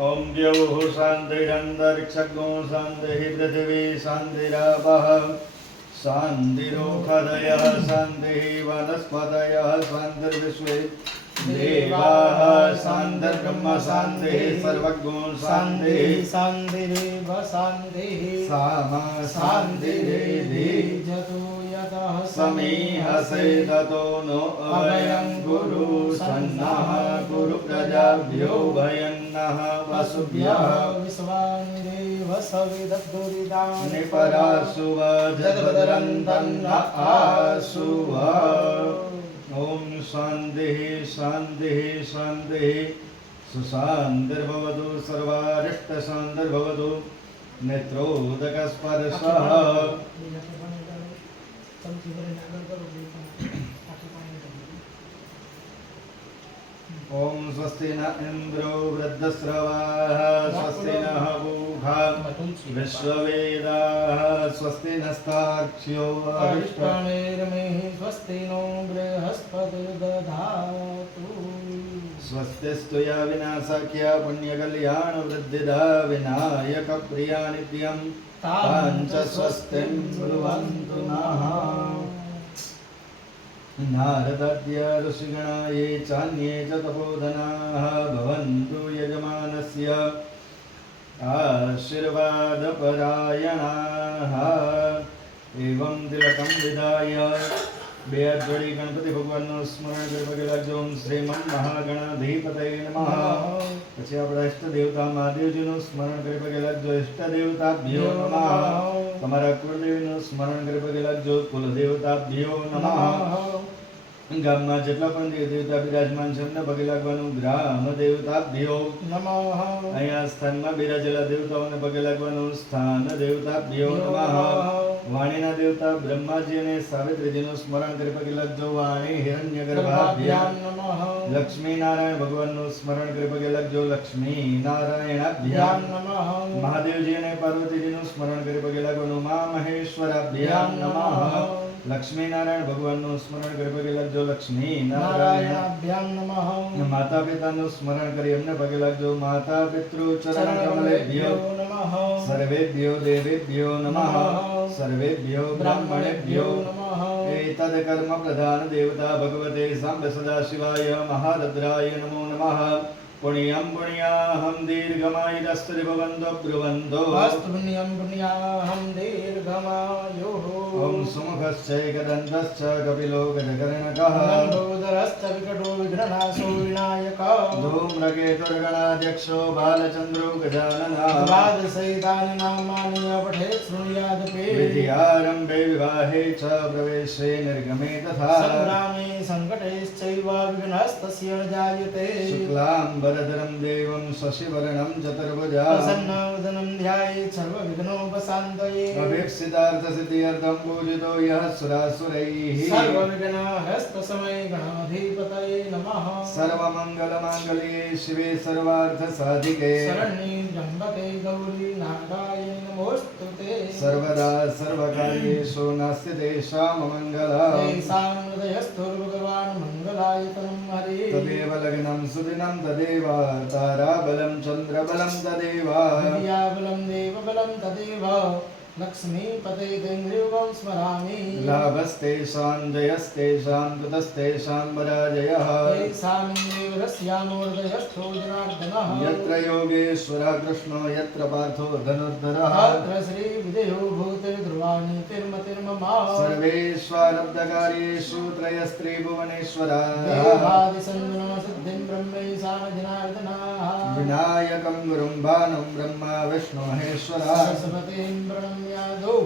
ॐ द्यौः शान्तिरन्तरिक्षगो शान्तिः पृथिवी शान्तिरापः शान्तिरोषधयः शान्तिः वनस्पतयः शान्तिर्विश्वे देवाः शान्तिर्ब्रह्म शान्तिः सर्वगो शान्तिः शान्तिरेव शान्तिः सामा शान्तिरेधि जतो यतः समीहसे ततो नो अभयं कुरु सन्नः कुरु प्रजाभ्यो भयन्नः वसुभ्यः विश्वानिरेव सविदद्दुरितानि निपरासुव जगदरं तन्न आसुव। ॐ शान्तिः शान्तिः शान्तिः सुशान्तिर्भवतु सर्वारिष्टशान्तिर्भवतु नेत्रोदकस्पर्शः। ॐ स्वस्ति न इन्द्रो वृद्धस्रवाः स्वस्ति नः पूषा विश्ववेदाः स्वस्ति नस्तार्क्ष्यो अरिष्टानेर्मेः स्वस्ति नो बृहस्पतिर्दधातु स्वस्तिस्तु या विनाशाख्या पुण्यकल्याणवृद्धिदा विनायकप्रिया नित्यं ताञ्च स्वस्तिं ब्रुवन्तु नः। नारदाद्य ऋषिगणा ये चान्ये च तपोधनाः भवन्तु यजमानस्य आशीर्वादपरायणाः। एवं तिलकं विधाय बेअद्वड़ी गणपति भगवान स्मरण करके श्रीमन महागणाधिपतये नमः। પછી આપણા ઈષ્ટ દેવતા મહાદેવજીનું સ્મરણ કરી પગે લાગજો। ઈષ્ટ દેવતાભ્યો નમઃ। તમારા કુળદેવીનું સ્મરણ કરી પગે લાગજો। કુલદેવતાભ્યો નમઃ। ગામમાં જેટલા પણ દેવ દેવતા બિરાજમાન છે એમને પગે લાગવાનું। ગ્રામ દેવતાભ્યો નમઃ। અહીંયા સ્થાનમાં બિરાજેલા દેવતાઓને પગે લાગવાનું। સ્થાન દેવતાભ્યો નમઃ। વાણીના દેવતા બ્રહ્માજી અને સાવિત્રીજીનું સ્મરણ કરી પગે લાગજો। વાણી હિરણ્યગર્ભાભ્યામ નમઃ। લક્ષ્મી નારાયણ ભગવાનનું સ્મરણ કરી પગે લાગજો। લક્ષ્મી નારાયણાભ્યામ નમઃ। મહાદેવજી અને પાર્વતીજીનું સ્મરણ કરી પગે લાગવાનું। મા મહેશ્વરાભ્યામ નમઃ। લક્ષ્મી નારાયણ ભગવાનનું સ્મરણ કરી પગે લાગજો। લક્ષ્મી નારાયણાભ્યામ નમઃ। માતા પિતાનું સ્મરણ કરી એમને પગે લાગજો। માતા પિતૃ ચરણ કમલેભ્યો નમઃ। સર્વેભ્યો દેવેભ્યો નમઃ। सर्वेभ्यो ब्राह्मणेभ्यो नमः। एतद् कर्म प्रधान देवता भगवते साम्ब सदाशिवाय महारुद्राय नमो नमः। पुण्यं पुण्याहं दीर्घमायुरस्तुर्भवन्तो ब्रुवन्तो पुण्यं पुण्याहं दीर्घमायुः। ॐ सुमुखश्चैकदन्तश्च कपिलो गजकर्णकः लम्बोदरश्च विकटो विघ्ननाशो विनायकः धूम्रकेतुर्गणाध्यक्षो बालचन्द्रो गजाननः। द्वादशैतानि नामानि पठेत् शृणुयादपि विद्यारम्भे विवाहे च प्रवेशे निर्गमे तथा सङ्ग्रामे सङ्कटेश्चैव विघ्नस्तस्य न जायते। शुक्लाम्बरधरं देवं शशिवर्णं चतुर्भुजा प्रसन्नवदनं ध्यायेत् सर्वविघ्नोपशान्तये। अभीप्सितार्थसिद्ध्यर्थं पूजितो यः सुरासुरैः सर्वविघ्नहस्तसमये गणाधिपतये नमः। सर्वमङ्गलमाङ्गल्ये शिवे सर्वार्थसाधिके शरण्ये त्र्यम्बके गौरी नारायणि नमोऽस्तुते। सर्वदा सर्वकार्येषु नास्ति तेषां मङ्गलम्। तेषां हृदयस्थुर्भगवान् मङ्गलायतनं हरे। तदेव लग्नं सुदिनं तदेव ताराबलं चन्द्रबलं तदेव विद्याबलं देवबलं तदेव लक्ष्मीपते देवं स्मरामि। लाभस्तेषां जयस्तेषां कुतस्तेषां पराजयः। तेषामेव हृदयस्थो जनार्दनः। यत्र योगेश्वरः कृष्णो यत्र पार्थो धनुर्धरः। अत्र श्रीविदेहो भूतिर्ध्रुवाणि तिर्मतिर्मम। सर्वेष्वारब्धकार्येषु त्रयस्त्रिभुवनेश्वरः। देवादिसञ्जनमसिद्धिं ब्रह्मैशान जनार्दनः। विनायकं गुरुं भानुं ब्रह्मा विष्णु महेश्वरः। सरस्वतीं प्रणम्यादौ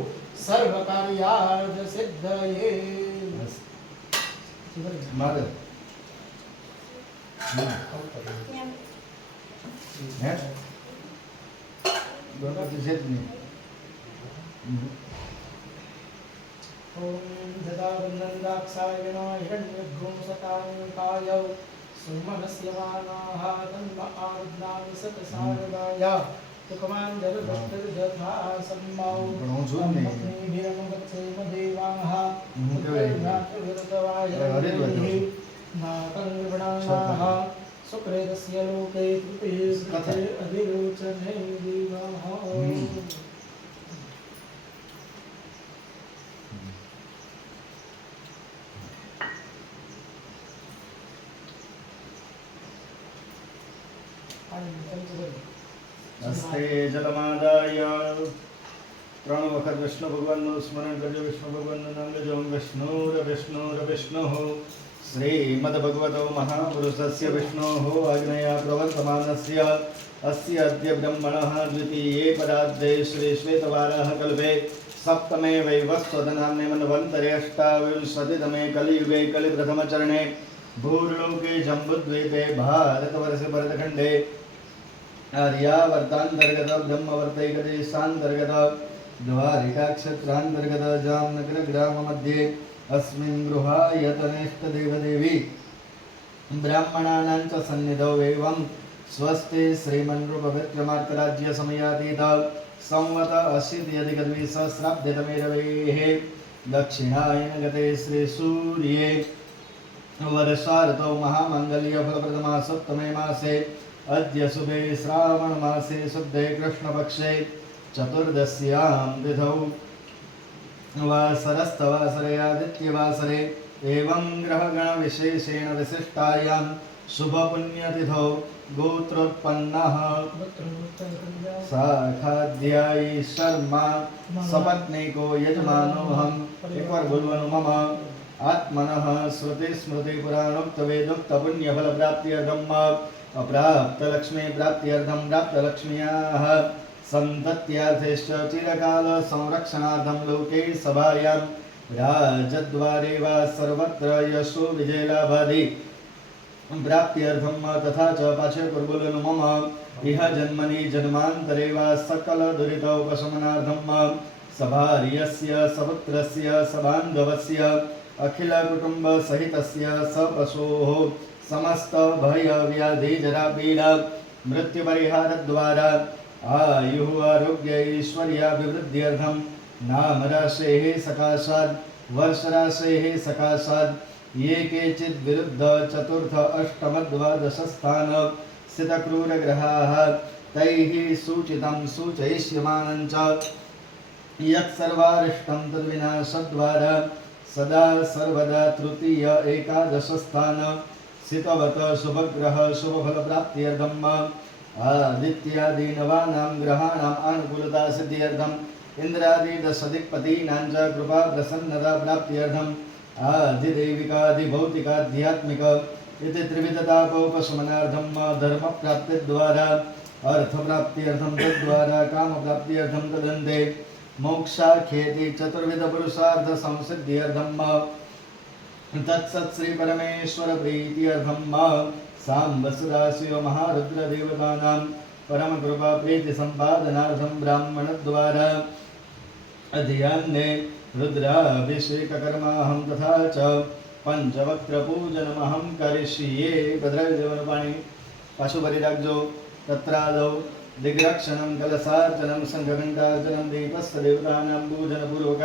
सर्वकार्यार्थसिद्धये। माधव गणपति से ॐ सदावन्दन्दाक्षाय हिरण्यघोषताङ्काय सुमनस्य मानाः तन्म आरुद्धामि सतसारदाय तुकमाञ्जलदष्टर्जथा सम्मौ ब्रह्मग्निभिरनुगच्छेम देवाः पुत्रभ्रातृविरुद्धवाय नाकङ्गणाः सुकृतस्य लोके तृतीये कृते अधिरोचने विवाह હસ્તે જલમાદાય 3 વખત વિષ્ણુ ભગવાનનું સ્મરણ કરજો. વિષ્ણુ ભગવાનનું નામ લેજો. વિષ્ણુર શ્રીમદ્ભગવતો મહાપુરુષસ્ય વિષ્ણોઃ આજ્ઞયા પ્રવર્તમાનસ્ય અસ્ય અદ્ય બ્રહ્મણઃ દ્વિતીયે પદાર્ધે શ્રી શ્વેતવારાહ કલ્પે સપ્તમે વૈવસ્વતનામ્ને મન્વંતરે અષ્ટાવિંશતિતમે કલિયુગે કલિપ્રથમચરણે ભૂર્લોકે જંબુદ્વીપે ભારતવર્ષે ભરતખંડે आर्यावर्तांतर्गत ब्रह्मवर्तैकदेशांतर्गत द्वारिकाक्षेत्रांतर्गत जामनगर ग्राम मध्ये अस्मिन् गृहायतनेष्टदेवदेवी ब्राह्मणानां च सन्निधौ एवं स्वस्ति श्रीमन्नृपविक्रमार्कराज्य समयातीत संवत अशीत्यधिकद्विसहस्राब्दतमे रवेः दक्षिणायनगते श्रीसूर्ये वर्षार्तौ महामङ्गल्यफलप्रदमा सप्तमे मासे अद्य शुभे श्रावण मासे शुद्धे कृष्णपक्षे चतुर्दश्यां तिथौ वासरस्तवासरे आदित्यवासरे एवं ग्रहगण विशेषेण विशिष्टायां शुभपुण्यतिथौ गोत्रोत्पन्नः साखाध्यायी शर्मा सपत्नीको यजमानोऽहम् एक बार बोलवानुं मम आत्मनः श्रुति स्मृति पुराणोक्त वेदोक्त पुण्यफल प्राप्त्यर्थं अप्राप्त लक्ष्मी प्राप्त्यर्थं प्राप्त लक्ष्म्याः सन्तत्यार्थेश्च चिरकाल संरक्षणार्थं लोके सभायां राजद्वारे वा सर्वत्र यशो विजयलाभादि प्राप्त्यर्थं तथा च पाछे कुर्बुलनु मम इह जन्मनि जन्मान्तरे वा सकल दुरितोपशमनार्थं सभार्यस्य सपुत्रस्य सबान्धवस्य अखिल कुटुंब सहितस्य सपशोः समस्त भय व्याधि जरा पीड़ा मृत्यु परिहार द्वारा आयुः आरोग्य ऐश्वर्याभिवृद्ध्यर्थं नाम राशेः सकाशात् वर्ष राशेः सकाशात् ये केचित् विरुद्ध चतुर्थ अष्टम द्वादश स्थान स्थित क्रूर ग्रहाः तैः सूचितं सूचयिष्यमानं च यत्सर्वारिष्टं तद्विनाशद्वारा सदा सर्वदा तृतीय एकादश स्थान स्थितवत शुभग्रह शुभफल प्राप्त्यर्थं आदित्यादि नवानां ग्रहाणाम् अनुकूलता सिद्ध्यर्थं इंद्रादि दशदिक्पतीनां च कृपा प्रसन्नता प्राप्त्यर्थं आदिदैविकादिभौतिकाध्यात्मिक इति त्रिविधतापोपशमनार्थं धर्म प्राप्तिद्वारा अर्थ प्राप्त्यर्थं तद्वारा काम प्राप्त्यर्थं तदन्ते मोक्षाख्येति चतुर्विध पुरुषार्थ संसिद्ध्यर्थं तत्सत् श्री परमेश्वर प्रीत्यर्थं सांब सदाशिव महारुद्र देवतानां परम कृपा प्रीति संपादनार्थं ब्राह्मण द्वारा अध्यान्ने रुद्राभिषेक कर्माहं तथा च पंचवक्त्र पूजनमहं करिष्ये भद्रदेवनपाणि पशुपरि राखजो तत्रादौ दिग्रक्षणं कलशार्चनं संघघण्टार्चनं दीपस्य देवतानां पूजनपूर्वक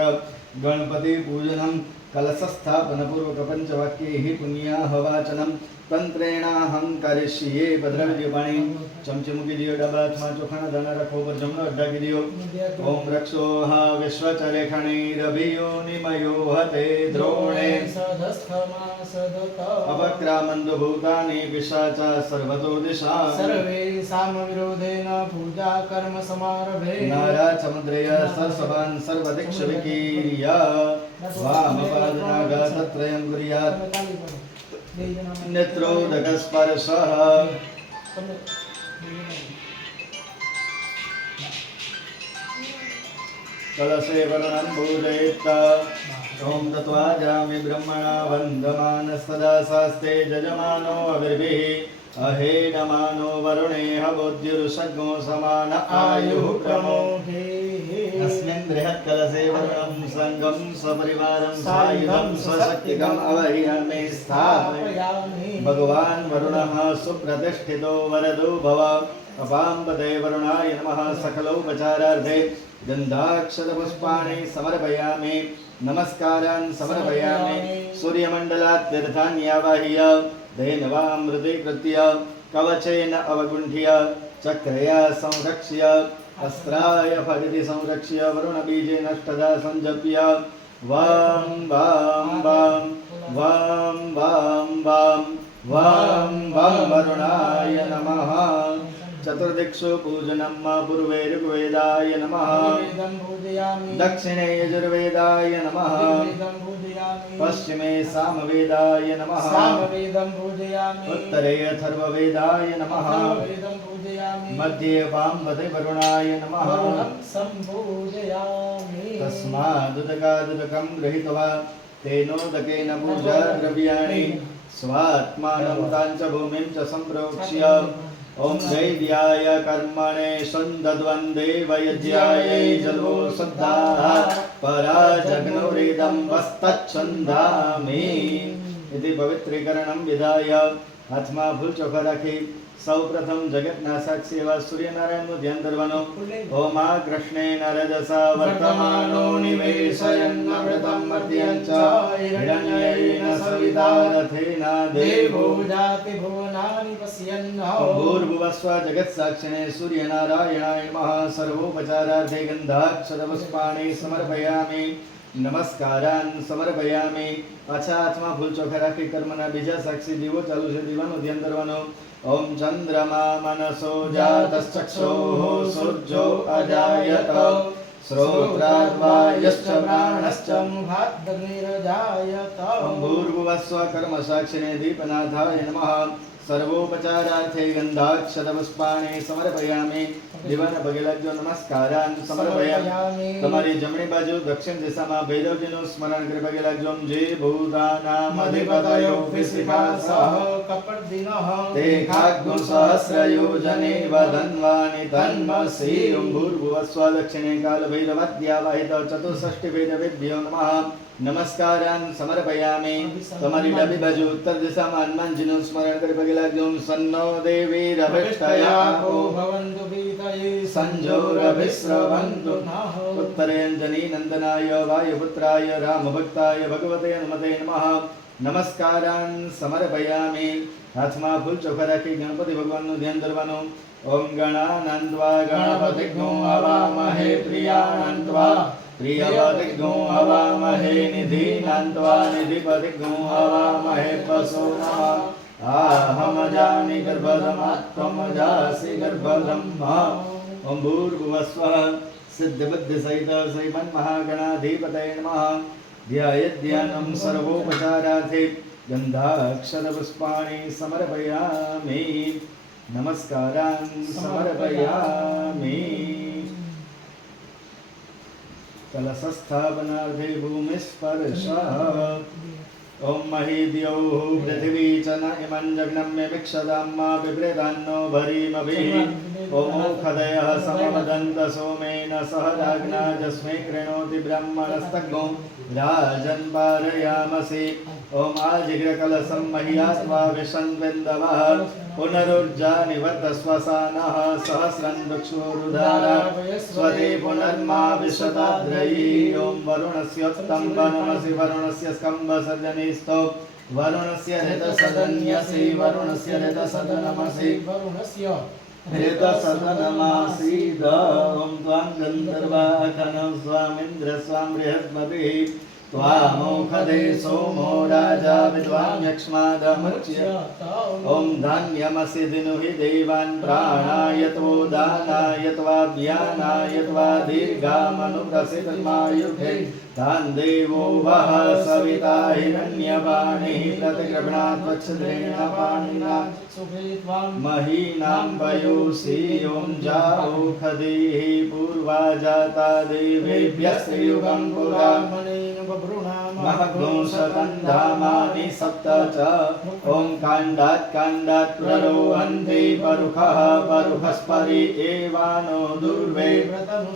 गणपति पूजनं कलशस्थापनपूर्वक पंचवाक्यैः पुण्याहवाचनं तंत्रेणाहं करिष्ये भद्रविद्यपाणि चमचे मूकी दियो डाबा हाथમાં ચોખાના દાણા રાખો પર જમણો અડ્ડાકી દિયો ઓમ રક્ષો હા વિશ્વચરે ખણીરભિયો નિમયો હતે દ્રોણે સદસ્થમા સદતા અવક્રામંદ ભૂતાनि पिशाचा सर्वतो दिशा सर्वे साम विरोधेन पूजा कर्म समारभे नारा समुद्रया ससभान सर्वदिक्ष विकीर्या वामपादनागा तत्रयं कुर्यात् नेत्रोदकस्पर्शः कलशे वर्णं पूजयेत् ओम तत्वा जामि ब्रह्मणा वन्दमानस्तदा शास्ते जजमानो अविर्भिः अहेडमानो वरुणे हवोद्युरुषग्गो समान आयुः क्रमो अस्मिन् बृहत् कलशे वर्णं संगं सपरिवारं सायुधं स्वशक्तिकम् अवह्यामि स्थापयामि भगवान् वरुणः सुप्रतिष्ठितो वरदो भव अपाम्पते वरुणाय नमः सकलोपचारार्थे गन्धाक्षतपुष्पाणि समर्पयामि नमस्कारान् समर्पयामि सूर्यमण्डलात् तीर्थान्यावाह्य धेनवामृतीकृत्य कवचेन अवगुण्ठ्य चक्रया संरक्ष्य अस्त्राय फलिति संरक्ष्य वरुणबीजेनष्टदा संजप्य वां वां वां वां वां वां वां वां वरुणाय नमः चतुर्दिक्षु पूजनं पूर्वे ऋग्वेदाय नमः वेदं पूजयामि दक्षिणे यजुर्वेदाय नमः वेदं पूजयामि पश्चिमे सामवेदाय नमः सामवेदं पूजयामि उत्तरे अथर्ववेदाय नमः वेदं पूजयामि मध्ये वामपदे वरुणाय नमः वरुणं सम्पूजयामि तस्मादुदकादुदकं गृहीत्वा तेनोदकेन पूजाद्रव्याणि स्वात्मानं च भूमिं च सम्प्रोक्ष्य ॐ दैव्याय कर्मणे सन्दद्वन्द्वे वैद्यायै जलो सद्धाः पराजग्नोरिदं वस्तच्छन्दामि इति पवित्रीकरणं विधाय हाथમાં ફૂલ ચોખા રાખી સૌપ્રથમ જગતના સાક્ષી એવા સૂર્યનારાયણનું ધ્યાન કરવાનું. ઓમા કૃષ્ણેન રજસા વર્તમાનો નિવેશયન્નમૃતં મર્ત્યં ચ હિરણ્યૈન સવિતા રથેના દેવો જાતિ ભુવનાનિ પશ્યન્ન ભૂર્ભુવસ્વ જગત્સાક્ષિણે સૂર્યનારાયણાય નમઃ સર્વોપચારાર્થે ગંધાક્ષરપુષ્પાણિ સમર્પયામિ નમસ્કારાન સમર્પયામિ. પાછા હાથમાં ફૂલ ચોખા રાખી કર્મના બીજા સાક્ષી દીવો ચાલુ છે દીવાનું ધ્યાન કરવાનું. ઓમ ચંદ્રમા મનસો જાતશ્ચક્ષોઃ સૂર્યો અજાયત શ્રોત્રાદ્વાયશ્ચ પ્રાણશ્ચ મુખાદગ્નિરજાયત ભૂર્ભુવસ્વ કર્મ સાક્ષિણે દીપનાથાય નમઃ સર્વોપચારાર્થે ગંધાક્ષરપુષ્પાણિ સમર્પયામિ. દીવાના પગે લાગજો. નમસ્કારાન સમર્પયામિ. તમારી જમણી બાજુ દક્ષિણ દિશામાં ભૈરવજીનું સ્મરણ કરી પગે લાગજો. જે ભૂતાનામ અધિપતયો વિશિખાસઃ કપર્દિનઃ તે ખાગ્ગુ સહસ્રયોજને વદન્વાનિ તન્મસી. ઓમ ભૂર્ભુવસ્વ દક્ષિણે કાલ ભૈરવાદ્યાવાહિત ચતુષ્ષષ્ટિ વેદવેદ્યો નમઃ. નમસ્કારાન સમર્પયામિ. તમારી ડાબી બાજુ ઉત્તર દિશામાં હનુમાનજીનું સ્મરણ કરી પગે લાગજો. સન્નો દેવીરભિષ્ટયાકો ભવન્તુ પીતયે સંજોરભિસ્રવન્તુ ઉત્તરે અંજની નંદનાય વાયુપુત્રાય રામભક્તાય ભગવતે હનુમતે નમઃ. નમસ્કારાન સમર્પયામિ. હાથમાં ફૂલ ચોખા રાખી ગણપતિ ભગવાનનું ધ્યાન ધરવાનું. ઓમ ગણાનંત્વા ગણપતિગ્નો હવામહે પ્રિયાનંત્વા પ્રિયપતિગ્નો હવામહે નિધિનંત્વા નિધિપતિગ્નો હવામહે પશો નમઃ. आहमजामि गर्भधमात्मजासि गर्भधम्म. ओम भूर्भुवस्वः सिद्धबुद्धिसहित श्रीमन्महागणाधिपतये नमः. ध्यायेद्ध्यानं सर्वोपचारार्थे गन्धाक्षरपुष्पाणि समर्पयामि. नमस्कारान् समर्पयामि. कलशस्थापनार्थे भूमिस्पर्शः. ओम महीद्यौः पृथिवी च न इमं जग्नम्य भिक्षतां मा बिभ्रतान्नो भरीमभिः. ओमोखदयः समवदन्त सोमेन सह राज्ञा जस्मै कृणोति ब्रह्मणस्तग्नो राजन् पारयामसि. ओम आजिघ्रकलशं मह्यात्वा विशन्विन्दवः पुनरुर्जा निवर्तस्वसानः सहस्रं दुक्षुरुधारा स्वदे पुनर्मा विशताद्रयी. ओम वरुणस्योत्तम्बनमसि वरुणस्य स्कम्भसर्जनीस्थो वरुणस्य ऋतसदन्यसि वरुणस्य ऋतसदनमसि वरुणस्य ऋतसदनमासीद. ओम त्वां गन्धर्वाखनं स्वामिन्द्र स्वां बृहस्पतिः त्वामोखदे सोमो राजा विद्वां यक्ष्मादमुच्य. ओम धान्यमसि दिनुहि देवान् प्राणायत्वो दानायत्वा व्यानायत्वा दीर्घामनुप्रसिद्धमायुधे. तान् देवो वः सविता हिरण्यपाणिः प्रतिगृह्णात् वत्सद्रेण पाणिना महीनां पयोषि. ओम जाओखदेः पूर्वा जाता देवेभ्यस्त्रियुगं पुरा महद्वंशतन्धामानि सप्त च. ओम काण्डात् प्ररोहन्ति परुखः परुखस्परि एवानो दुर्वे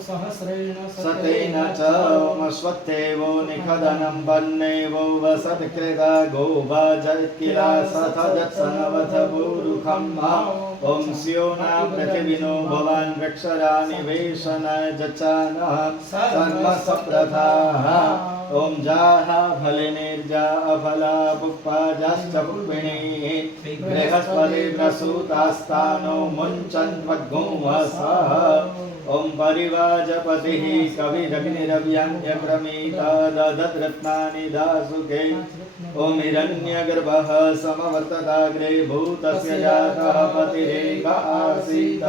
सहस्रेण सतेन च. ओम अश्वत्थ सत्येवो निखदनं वन्नेवो वसत्कृता गोभाजत्किला सथजत्सनवथ पूरुखं ॐ स्योना पृथिविनो भवान् वृक्षरानिवेशन जचानः सर्वसप्रथाः ॐ जाहा फलिनिर्जा अफला पुष्पाजाश्च पुष्पिणी बृहस्पति प्रसूतास्तानो मुञ्चन्त्वद्गुंवसः ॐ परिवाजपतिः कविरग्निरव्यङ्ग्यप्रमीता ददद्रत्नानि दासुके ॐ हिरण्यगर्भः समवर्तताग्रे भूतस्य जातः पतिरेक आसीत्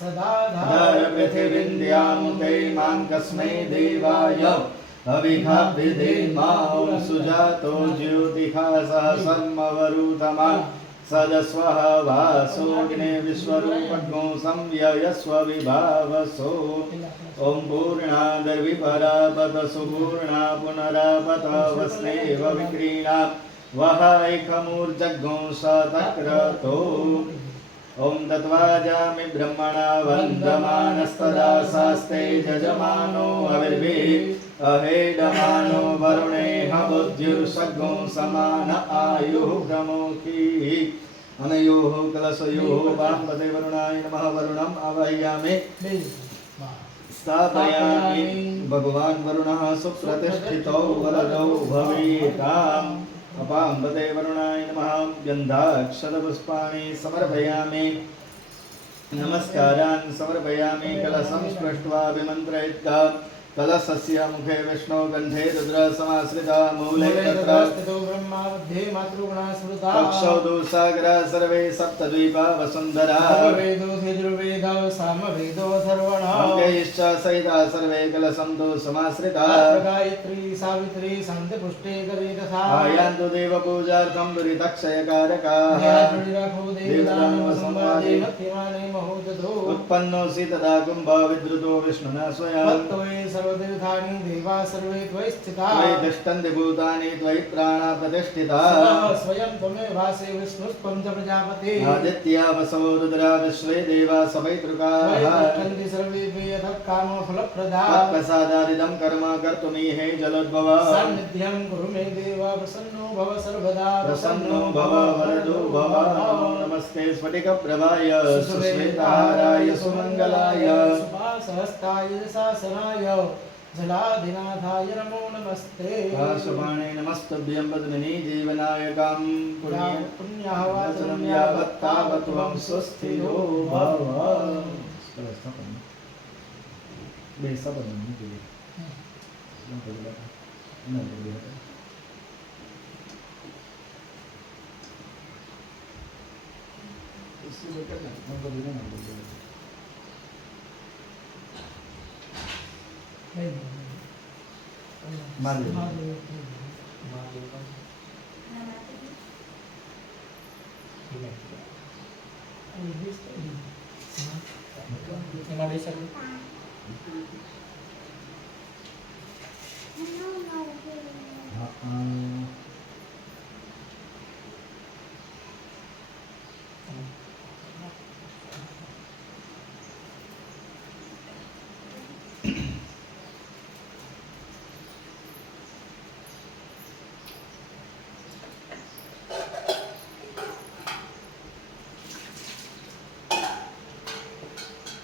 सदा पृथिवीन्द्यां ते मां कस्मै देवाय अभिघाभिधेमा ॐ सुजातो ज्योतिषा सह सर्मवरुतमा सदस्वः वासोऽग्ने विश्वरूपज्ञो संययस्व विभावसो ॐ पूर्णादर्विपरापत सुपूर्णा पुनरापत वस्नेव विक्रीणा वह एकमूर्जग्गो सतक्रतो ॐ तत्त्वाजामि ब्रह्मणा वन्दमानस्तदा शास्ते जजमानो अविर्भिः अहेडमानो वरुणेह बुद्धिर्षग्गो समान आयुः प्रमुखी अनयोः कलशयोः वामपदे वरुणाय नमः वरुणम् आवाहयामि स्थापयामि भगवान् वरुणः सुप्रतिष्ठितो वरदो भवेताम् अपाम्बते वरुणाय नमः गन्धाक्षरपुष्पाणि समर्पयामि नमस्कारान् समर्पयामि कलशं स्पृष्ट्वा विमन्त्रयित्वा कलशस्य मुखे विष्णु गन्धे रुद्र समाश्रिता मूले तत्र स्थितो ब्रह्मा मध्ये मातृगुणा स्मृता कक्षौ दूसागरा सर्वे सप्तद्वीपा वसुन्धरा वेदो यजुर्वेदो सामवेदो सर्वणः अङ्गैश्च सहिता सर्वे कलशं तु समाश्रिता गायत्री सावित्री शान्तिपुष्टे करेतसा आयान्तु देवपूजार्थं दुरितक्षयकारकाः देवदानवसंवादे मध्यमाने महोदधो उत्पन्नोऽसि तदा कुम्भ विद्रुतो विष्णुना स्वयं त्वयि सर्वतीर्थानि देवा सर्वे त्वयि स्थिताः त्वयि तिष्ठन्ति भूतानि त्वयि प्राणा प्रतिष्ठिताः स्वयं त्वमेव भासे विष्णुस्त्वं च प्रजापतिः आदित्या वसवो रुद्रा विश्वे देवा सवैतृकाः तिष्ठन्ति सर्वे यतः कामफलप्रदाः तत्प्रसादादिदं कर्म कर्तुमीहे जलोद्भवः सान्निध्यं कुरु मे देव प्रसन्नो भव सर्वदा प्रसन्नो भव वरदो भव नमस्ते स्फटिकप्रभाय सुश्वेताहाराय सुमङ्गलाय सुभासहस्ताय शासनाय जलाधिनाथाय नमो नमस्ते आशुभाणे नमस्तुभ्यं पद्मिनी जीवनायकां पुण्यः वचनं यावत् तावत् त्वं स्वस्थिरो भव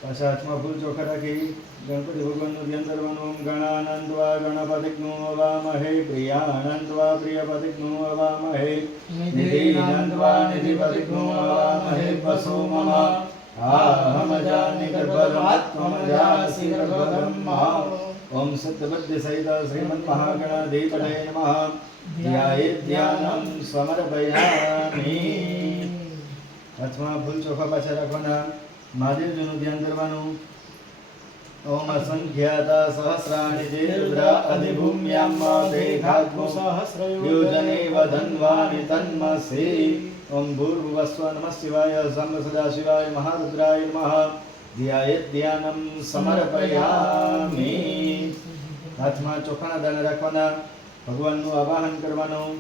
પાછા ફૂલ ચોખા રાખી ગણપતિ ભગવાનનું ધ્યાન કરવાનું ઓમ ગણાનંદવા ગણપતિગ્નો અવામહે પ્રિયાનંદવા પ્રિયપતિગ્નો અવામહે નિધિનંદવા નિધિપતિગ્નો અવામહે વસો મમ आहमजानि गर्भगमत्वमजासि गर्भगम्मा ओम सत्यवद्य सहित श्रीमन्महागणाधिपतये नमः ध्यायेध्यानं समर्पयामि हाथમાં ફૂલ ચોખા પાછા રાખવાના મહાદેવજીનું ધ્યાન કરવાનું ओम असंख्याता सहस्राणि चेरुद्रा अधिभूम्यां देहात्मो सहस्रयोजने वधन्वानि तन्मसि ओम भूर्भुवस्व नमः शिवाय सांब सदाशिवाय महारुद्राय नमः ध्यायेध्यानं समर्पयामि हाथમાં ચોખાના દાણા રાખવાના ભગવાનનું આવાહન કરવાનું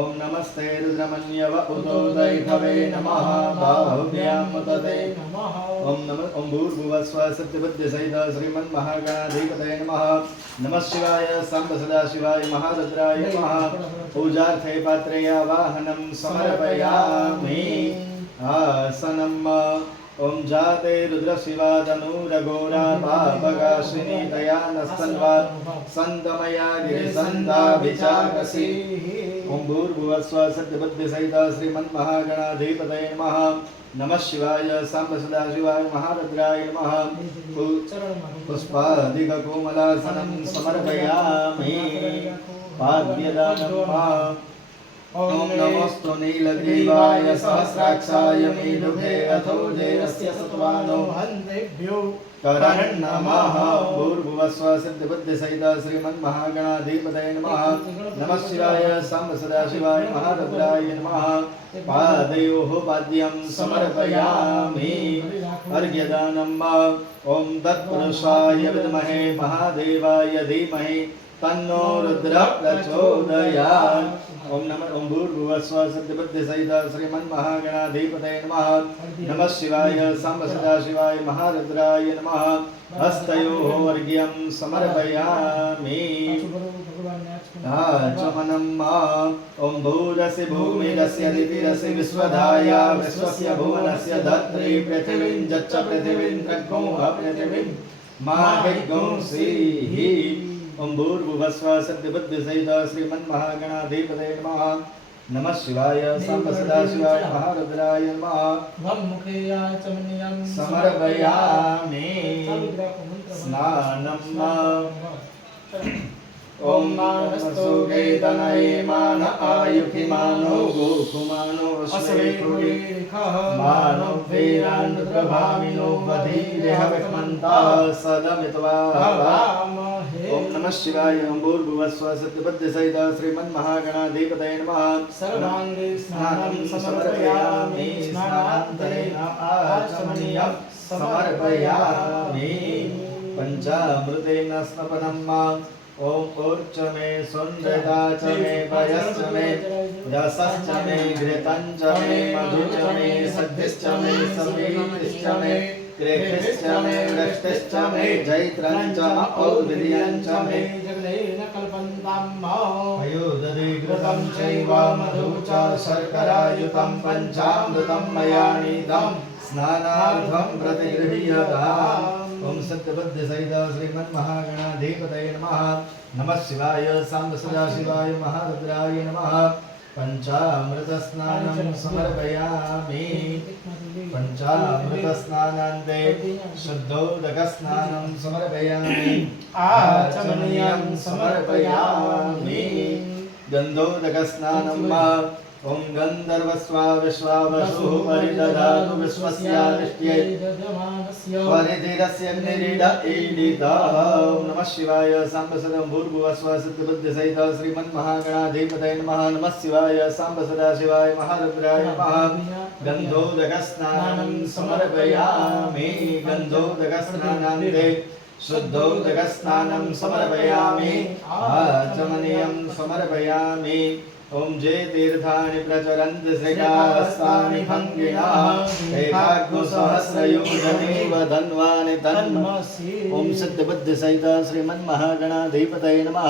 ओम नमस्ते रुद्रमन्यव उदोदैभवे नमः बाहुभ्याम् उदते नमः ओम नमः ओम भूर्भुवस्व सत्यवद्य सहित श्रीमन्महागणाधिपतये नमः नमः शिवाय सांब सदाशिवाय महारुद्राय नमः पूजार्थे पात्रे आवाहनं समर्पयामि आसनम् ओम जाते रुद्रशिवा तनूरघोरा पापगाशिनी दयानस्तन्वा सन्तमया गिरिसन्ताभिचाकसी ओम भूर्भुवस्व सत्यवद्य सहित श्रीमन्महागणाधिपतये नमः नमः शिवाय सांब सदाशिवाय महारुद्राय नमः पुष्पादिककोमलासनं समर्पयामि पाद्यदानम् ओम नमोस्तु नीलग्रीवाय सहस्राक्षाय मीडुभे अथो जयस्य सत्वानो हन्तेभ्यो करण नमः भूर्भुवस्व सिद्धबुद्धि सहित श्रीमन्महागणाधिपतये नमः नमः शिवाय सांब सदाशिवाय महारुद्राय नमः पादयोः पाद्यं समर्पयामि अर्घ्यदानम् ओम तत्पुरुषाय विद्महे महादेवाय धीमहि तन्नो रुद्रः प्रचोदयात् ओम नमः ओम भूर्भुवस्व सत्यबुद्धि सहित श्रीमन्महागणाधिपतये नमः नमः शिवाय सांब सदाशिवाय महारुद्राय नमः हस्तयोः अर्घ्यं समर्पयामि आचमनम् ओम भूरसि भूमिरस्य दितिरसि विश्वधाया विश्वस्य भुवनस्य धत्रि पृथिवीं जच्च पृथिवीं प्रज्ञो पृथिवीं माहिगुंसीः ओम भूर्भुवस्व सत्यबुद्धि सहित श्रीमन्महागणाधिपतये नमः नमः शिवाय सांब सदाशिवाय महारुद्राय नमः समर्पयामि स्नानम् ओम नमस्तुते तनये मान आयुखिमानो गोकुमानो अश्वेखः मानो वीरान् रुद्रभामिनो वधीरेह विष्मन्तः सदमित्वा ओम नमः शिवाय ओम भूर्भुवस्व सत्यबुद्धि सहित श्रीमन्महागणाधिपतये नमः सर्वाङ्गे स्नानं समर्पयामि स्नानान्तरेण आचमनीयं समर्पयामि पंचामृतेन स्नपनम् ओम ऊर्च मे सुन्दता च मे पयश्च मे रसश्च मे घृतञ्च मे मधुश्च मे सद्धिश्च मे समीतिश्च मे कृतिश्च मे वृष्टिश्च मे जैत्रञ्च और्ध्र्यञ्च मे जगलेन कल्पन्ताम् अयोदधिघृतं चैव मधु च शर्करायुतं पञ्चामृतं मया नीतं स्नानार्थं प्रतिगृह्यताम् ओम सत्यबुद्धि सहित श्रीमन्महागणाधिपतये नमः नमः शिवाय सांब सदाशिवाय महारुद्राय नमः पंचामृतस्नानं समर्पयामि पंचामृतस्नानान्ते शुद्धोदकस्नानं समर्पयामि आचमनीयं समर्पयामि गन्धोदकस्नानं ओम गंधर्वस्वा विश्वावसुः परिदधातु विश्वस्यादिष्ट्यै परिधिरस्य निरीड ईडिता ओम नमः शिवाय सांब सदा भूर्भुवस्व सत्यबुद्धि सहित श्रीमन्महागणाधिपतये नमः नमः शिवाय सांब सदाशिवाय महारुद्राय नमः गन्धोदकस्नानं समर्पयामि गन्धोदकस्नानान्ते शुद्धोदकस्नानं समर्पयामि आचमनीयं समर्पयामि ओम जय तीर्थानि प्रचरन्ति श्रीकास्तानि भंगिनः एकाग्नो सहस्रयोजनेव धन्वानि तन्मसि ओम सिद्धबुद्धि सहित श्रीमन्महागणाधिपतये नमः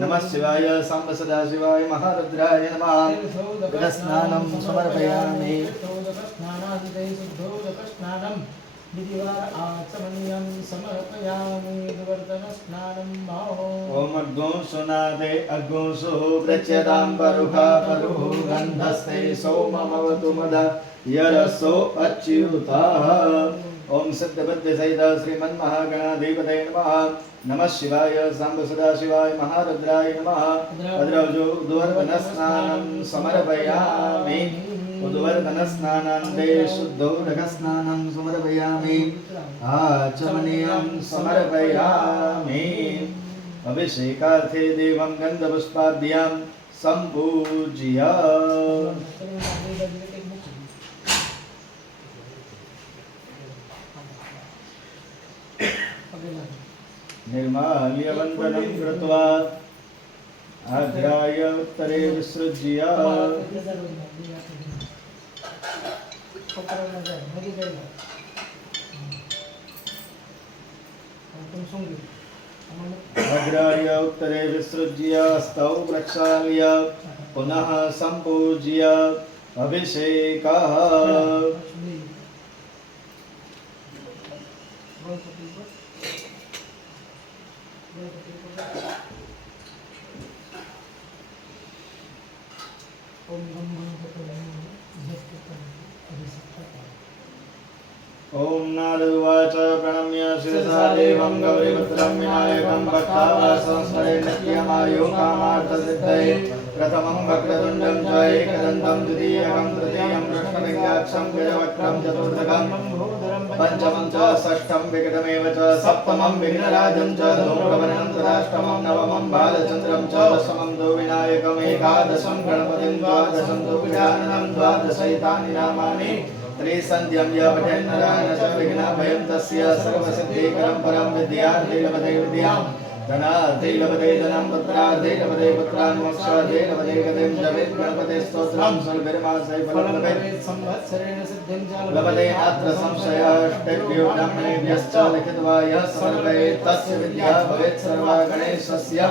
नमः शिवाय सांब सदाशिवाय महारुद्राय नमः स्नानं समर्पयामि आचमनीयं समर्पयामि दुवर्तनस्नानम् ओम अग्नोषुनादे अग्नोषु प्रच्यतां परुहा परुः गन्धस्ते सोममवतु मद यरसो अच्युतः ओम सत्यबुद्धि सहित श्रीमन्महागणाधिपतये नमः नमः शिवाय सांब सदाशिवाय महारुद्राय नमः भद्रवजो दुवर्तनस्नानं समर्पयामि उद्वर्तनस्नानान्ते शुद्धोदकस्नानं समर्पयामि आचमनीयं समर्पयामि अभिषेकार्थे देवं गन्धपुष्पाभ्यां सम्पूज्य निर्माल्यवन्दनं कृत्वा आग्राय उत्तरे विसृज्य अग्राय उत्तरे विसृज्य स्तौ प्रक्षाल्य पुनः संपूज्य अभिषेकः ओम नारदुवाच प्रणम्य शिरसा देवं गौरीपुत्रं विनायकं भक्त्वा संस्मरे नित्यमायु कामार्थसिद्धये प्रथमं वक्रतुण्डं च एकदन्तं द्वितीयं तृतीयं कृष्णविङ्गाक्षं गजवक्त्रं चतुर्थकं पञ्चमं च षष्ठं विकटमेव च सप्तमं विघ्नराजं च धूम्रवर्णं तदाष्टमं नवमं बालचन्द्रं च दशमं तु विनायकम् एकादशं गणपतिं द्वादशं तु गजाननं द्वादशैतानि नामानि त्रिसन्ध्यं यपठेन्नरायण च विघ्नभयं तस्य सर्वसिद्धिकरं परं विद्यार्थी लभते विद्यां धनार्थी लभते धनं पुत्रार्थी लभते पुत्रान् मोक्षार्थी लभते गतिं जपेत् गणपतिस्तोत्रं सर्वैर्मासै फलं लभेत् संवत्सरेण सिद्धिं च लभते अत्र संशयाष्टेभ्यो ब्राह्मणेभ्यश्च लिखित्वा यः समर्पयेत् तस्य विद्या भवेत् सर्वा गणेशस्य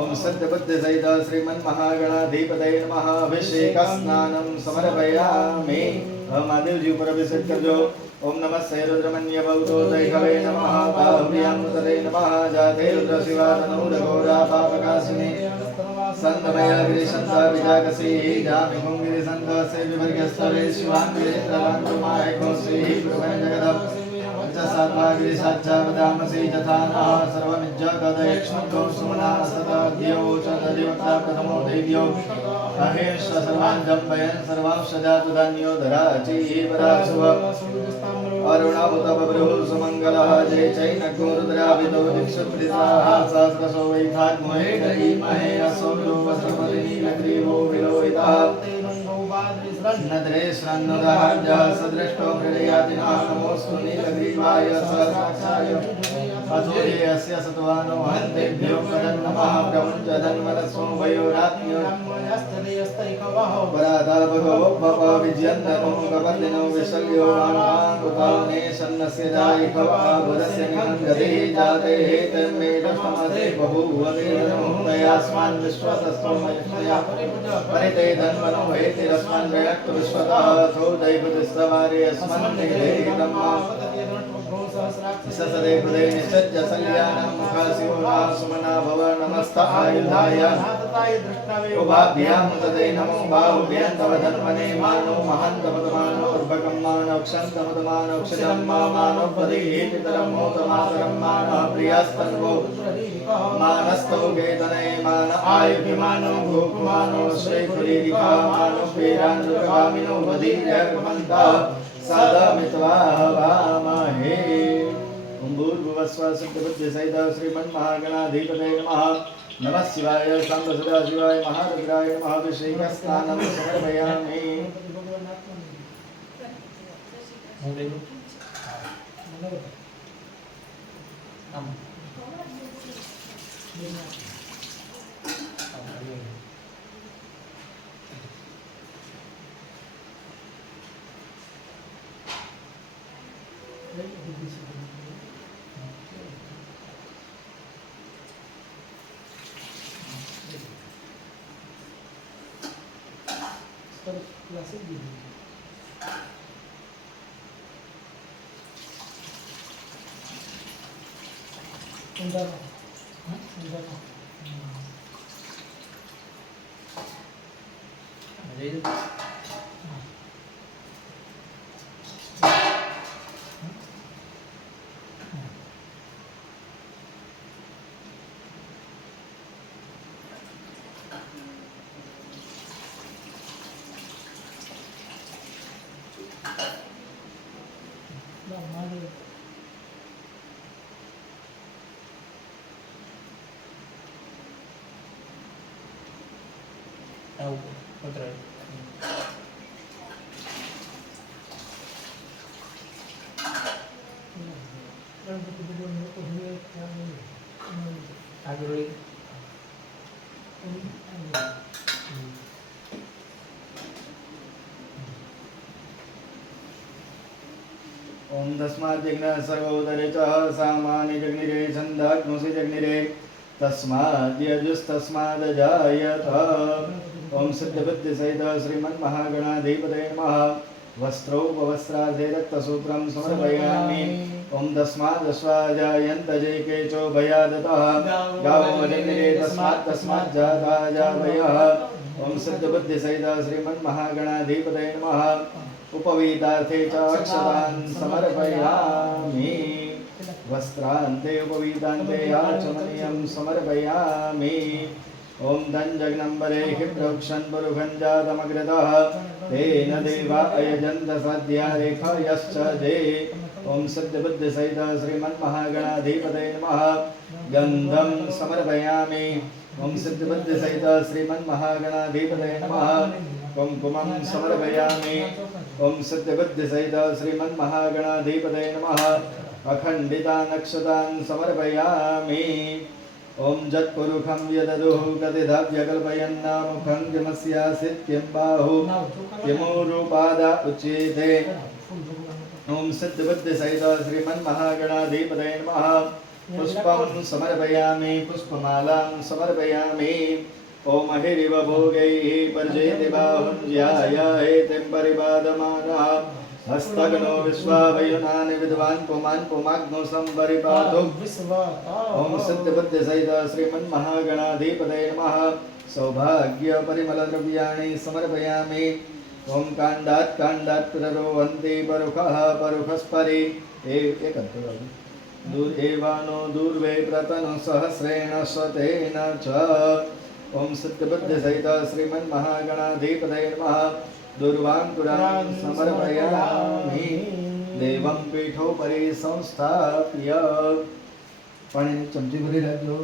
ओम सिद्धबुद्धिसहित श्रीमन्महागणाधिपतये नमः अभिषेकस्नानं समर्पयामि महादेव जी ऊपर अभिषेक कर जो ओम नमः रुद्रमन्य भवतो दैहवे नमः बाहुभ्यां तदे नमः जाते रुद्र शिवा तनूरघोरा पापकाशिनी संतमया गिरिशंसा विजागसी जामि कुंगिरिसंत से विवर्गस्तरे शिवांगिरेन्द्रवांगुमाय कोश्री प्रभन जगदम् सात्वागिरिसाच्चावदामसि यथा नः सर्वमिज्जतदैक्ष्णो सुमना सदाद्यो च तदेवता प्रथमो दैव्यो अहेश सर्वान् जम्बयन् सर्वांशजातु धान्यो धराचीवरासुव अरुणाभूत बभ्रुः सुमङ्गलः जय चैनकोरुद्राभितो दिक्षुप्रिताः सहस्रशो वैखाग्महे दधीमहे असो वस्त्रपतिनीलग्रीवो विलोहितः नद्रे श्रन्नुदाहार्यः सदृष्टो हृदयातिनः नमोऽस्तु नीलग्रीवाय सहस्राक्षाय अतोये अस्य सत्वानो हन्तेभ्यो नमः प्रमुञ्च धन्वनसो वयोरात्म्यो परादाभगो भव विजयन्तनो गवर्दिनो विशल्यो आङ्गुताने सन्नस्य दायिकवा बुधस्य निमङ्गते जाते हेतर्मे दष्टमते बहुवदेनो तयास्मान् विश्वतस्तो मया परिते धन्वनो हेतिरस्मान् जयक्तु विश्वतः थो दैवतिस्तवारे अस्मन् निगदेहितं ससदे हृदय निसज्ज सल्यानं मुखासिवना सुमना भव नमस्त आयुधाय उभाभ्यां तदे नमो बाहुभ्यां तव धन्वने मानो महन्तमतमानो उर्भकं मानो क्षन्तमतमानो क्षितं मानो पदीहि पितरं मोतमातरं मानो प्रियास्तन्वो मानस्तौ वेदने मान आयुभिमानो भूपमानो श्रीपुरीरिका मानो वीरान्धकामिनो वधीर्यकमन्तः सदमित्वा हवामहे ओम भूर्भुवस्वः सिद्धबुद्धिसहित श्रीमन्महागणाधिपतये नमः नमः शिवाय शाम्ब सदाशिवाय महारुद्राय नमः अभिषेकस्नानं समर्पयामि ओम तस्माद्यज्ञ सर्वोदरे च सामानि जग्निरे छन्दाग्नुसि जग्निरे तस्माद्यजुस्तस्मादजायत ओम सिद्धबुद्धिसहित श्रीमन्महागणाधिपतये नमः वस्त्रोपवस्त्रार्धे दत्तसूत्रं समर्पयामि ओम तस्मादश्वाजायन्त जैकेचो भयादतः गावो जग्निरे तस्मात् जाता जावयः ओम सिद्धबुद्धिसहित श्रीमन्महागणाधिपतये नमः उपवीतार्थे च अक्षतान् समर्पयामि वस्त्रान्ते उपवीतान्ते आचमनीयं समर्पयामि ओम दञ्जग्नम्बरे हिप्रौक्षन् पुरुषञ्जातमग्रतः तेन देवा अयजन्त सद्या रेखयश्च दे ओम सिद्धबुद्धिसहित श्रीमन्महागणाधिपतये नमः गन्धं समर्पयामि ओम सिद्धबुद्धिसहित श्रीमन्महागणाधिपतये नमः कुङ्कुमं समर्पयामि ओम सिद्धबुद्धिसहित श्रीमन्महागणाधिपतये नमः अखण्डितानक्षतान् समर्पयामि ओम जत्पुरुखं यददुः कतिधव्यकल्पयन्नामुखं किमस्यासित्यं बाहु किमूरुपाद उच्यते ओम सिद्धबुद्धिसहित श्रीमन्महागणाधिपतये नमः पुष्पं समर्पयामि पुष्पमालां समर्पयामि ओम हिरिव भोगैः पर्जेति बाहुञ्ज्यायेतिं परिपादमानः हस्तगनो विश्वावयुनानि विद्वान् पुमान् पुमाग्नो संपरिपातु ओम सिद्धबुद्धिसहित श्रीमन्महागणाधिपतये नमः सौभाग्य परिमलद्रव्याणि समर्पयामि ओम काण्डात् पुनरोहन्ति परुखः परुखस्परि दूरेवानो दूर्वे प्रतनु सहस्रेण शतेन च ओम सिद्धबुद्धिसहित श्रीमन्महागणाधिपतये नमः दुर्वाङ्कुरान् समर्पयामि देवं पीठोपरि संस्थाप्य पाणिनि चमची भरी રાખજો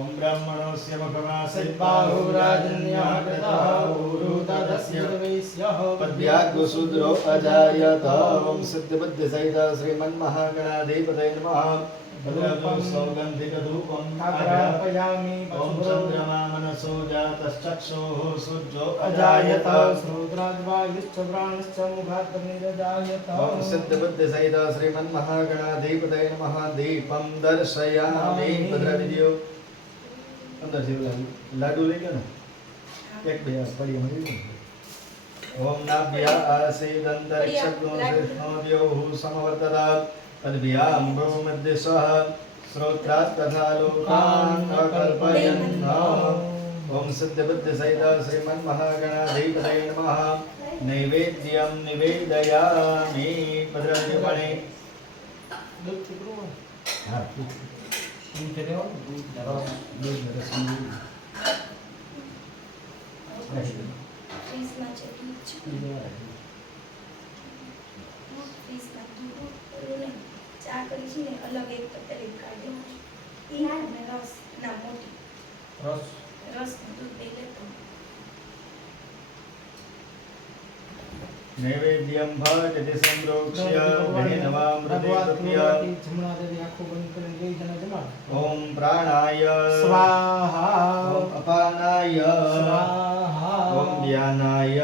ओम ब्राह्मणस्य मुखमासीद्बाहुराजन्यः कृतः ऊरुतदस्य वैश्यः पद्याग्शूद्रो अजायत ओम सिद्धबुद्धिसहित श्रीमन्महागणाधिपतये नमः भद्रं सौगन्धिकधूपं आग्रापयामि ओम चन्द्रमा मनसो जातश्चक्षुः सूर्यो अजायत श्रोत्राद्वायुश्च प्राणश्च मुखाग्निरजायत ओम सिद्धबुद्धिसहित श्रीमन्महागणाधिपतये नमः दीपं दर्शयामि भद्रविद्यो अंदर से लाडू ले गया ना एक भैया पड़ी हमारी ओम नाभ्या आसीदन्तरिक्षग्नो विष्णोद्योः समवर्तता तद्भ्याम्बो मध्यसः श्रोत्रात् तथा लोकान् अकल्पयन् ओम सिद्धबुद्धिसहित श्रीमन्महागणाधिपतये नमः नैवेद्यं निवेदयामि भद्रविद्योपणे हाँ ચા કરી છે ને અલગ એક તપેલી કાઢી ઈ અને રસ ના મોટી રસ દૂધ બે લેતો नैवेद्यं भजति संप्रोक्ष्य गृहीणवामृतेऽप्य જમણા દેવી આંખો બંધ કરીને જઈ જણા જમા ओम प्राणाय સ્વાહા ओम अपानाय સ્વાહા ओम ध्यानाय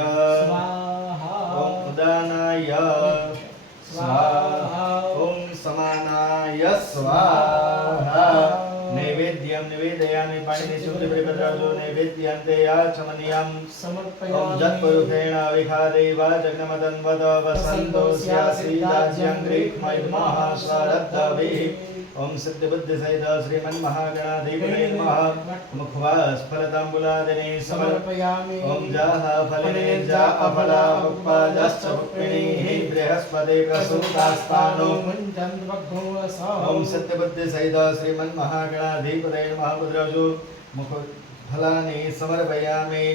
સ્વાહા ओम उदानाय स्वाहा ओम समानाय स्वाहा नैवेद्यं निवेदयामि पाणिनि शुद्धपरिपत्राजो नैवेद्यन्ते याचमनीयं સમર્પયામિ ओम जत्पुरुषेण अविखादेवा जग्नमदन्वद वसन्तो स्यासीदाज्यं ग्रीष्मयुग्मः स्वरद्धभिः ओम सिद्धबुद्धिसहित श्रीमन्महागणाधिपतये नमः मुखवास्फलताम्बुलादिने સમર્પયામિ ओम जाः फलिने जा अफला मुक्पादश्च पुष्पिणीः बृहस्पति प्रसूतास्तानो ओम सिद्धबुद्धिसहित श्रीमन्महागणाधिपतये नमः भद्रजो मुखफलानि समर्पयामि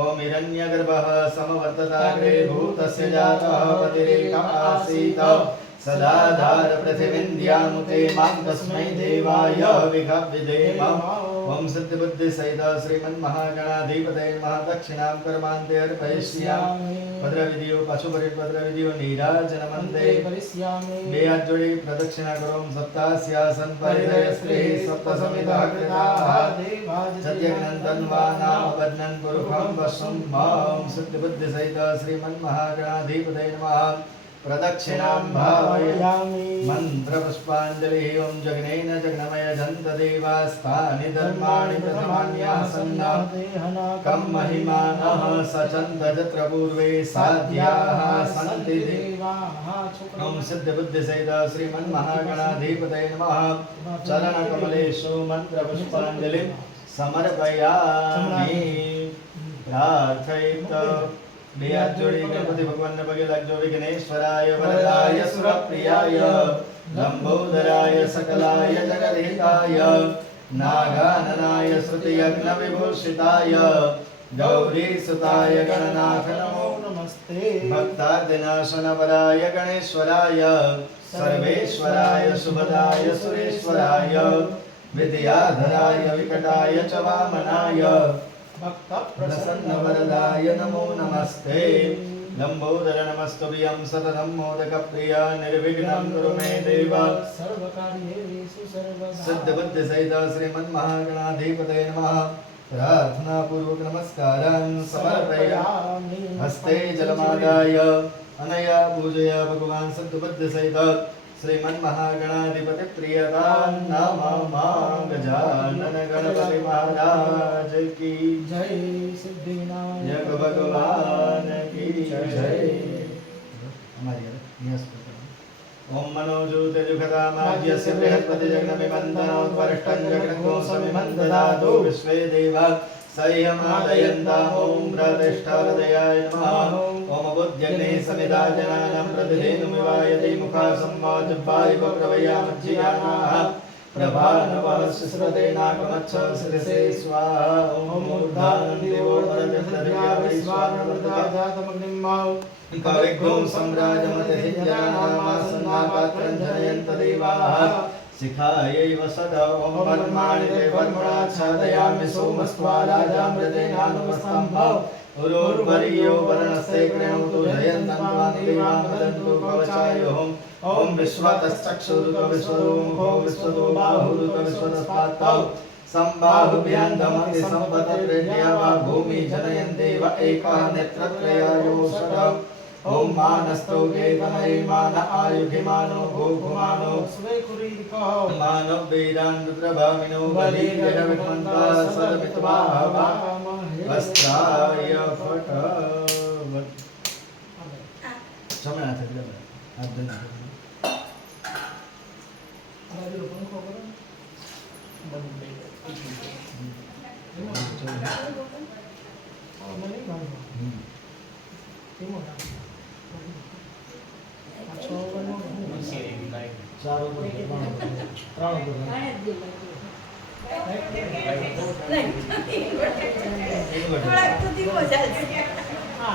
ओम हिरण्यगर्भः समवर्तताग्रे भूतस्य जातः पतिरेक आसीत् सदाधार पृथिवीन्द्यामुते मां तस्मै देवाय विघविदेम ओम सिद्धिबुद्धि सहित श्रीमन्महागणाधिपतये नमः दक्षिणां कर्मान्ते अर्पयिष्यामि भद्रविधियो पशुपरिभद्रविधियो नीराजनमन्ते बेयाज्जोड़ी प्रदक्षिणा करो सप्तास्यासन परिधय स्त्री सप्तसमितः कृताः सत्यग्नन्तन्वानां वदनं पुरुषं वशं मां सिद्धिबुद्धि सहित श्रीमन्महागणाधिपतये नमः प्रदक्षिणां भावयामि मंत्रपुष्पाञ्जलिः ओम जग्नेन जग्नमय जन्तदेवास्तानि धर्माणि प्रथमान्यासन्न कं महिमानः सचन्द जत्र पूर्वे साध्याः सन्ति ओम सिद्धिबुद्धिसहित श्रीमन्महागणाधिपतये नमः चरणकमलेषु मंत्रपुष्पाञ्जलिं समर्पयामि प्रार्थयित्वा बेयाज्जोड़ी गणपति भगवान पगे लगजो विघ्नेश्वराय वरदाय सुरप्रियाय लंबोदराय सकलाय जगद्हिताय नागाननाय श्रुतियज्ञ विभूषिताय गौरीसुताय गणनाथ नमो नमस्ते भक्तादिनाशनपराय गणेश्वराय सर्वेश्वराय शुभदाय सुरेश्वराय विद्याधराय विकटाय च वामनाय प्रसन्नवरदाय नमो नमस्ते लंबोदर नमस्तुभ्यं सततं मोदकप्रिया निर्विघ्नं कुरु मे देव सर्वकार्येषु सर्वदा सिद्धबुद्धिसहित श्रीमन्महागणाधिपतये नमः प्रार्थना पूर्वक नमस्कारान् समर्पयामि हस्ते जलमादाय अनया पूजया भगवान् सिद्धबुद्धिसहित श्रीमन्महागणाधिपति प्रियतां नमः गजानन गणपति महाराज की जय सिद्धिविनायक भगवान की जय ओम मनोजूतजुखदामाज्यस्य बृहस्पति जग्नमिमन्दनोत्परिष्टं जग्नकोशमिमन्ददातु विश्वे देवा सह्यमादयन्ताम् ॐ प्रतिष्ठाहृदयाय नमः ॐ बुद्ध्यग्ने समिदाजनानां प्रतिधेनुमिवायते मुखासंवाजब्बाय प्रवयामज्जियानाः प्रभानवः सुश्रुतेनाकमच्छशिरसे स्वाहा ॐ मूर्धानं देवो परजन्तर्याविश्वानवृताजातमग्निं कविग्गुं सम्राजमतिथिञ्जनानामासन्नापात्रं जनयन्त देवाः शिखायैव सदा ॐ वर्माणि ते वर्मणाच्छादयामि सोमस्त्वा राजामृतेनानुपस्तम्भो उरोर्वर्यो वरणस्ते कृणोतु जयन्तं देवां वदन्तु कवचायोः ॐ विश्वतश्चक्षुरुत विश्वरोमुखो विश्वतो बाहुरुत विश्वतस्पात्तौ सम्बाहुभ्यां दमति सम्पतत्रेण्या वा भूमि जनयन् देव एकः नेत्रत्रयायो षडौ ओम मानस्तो केतनये मान आयुधिमानो भोगुमानो मानव वीरान् रुद्रभामिनो बलिर्विमन्ता सदमित्वाहवा वस्त्राय फटवत् समय आता है आप देना चारों को થોડાક તો ધીમો ચાલશે હા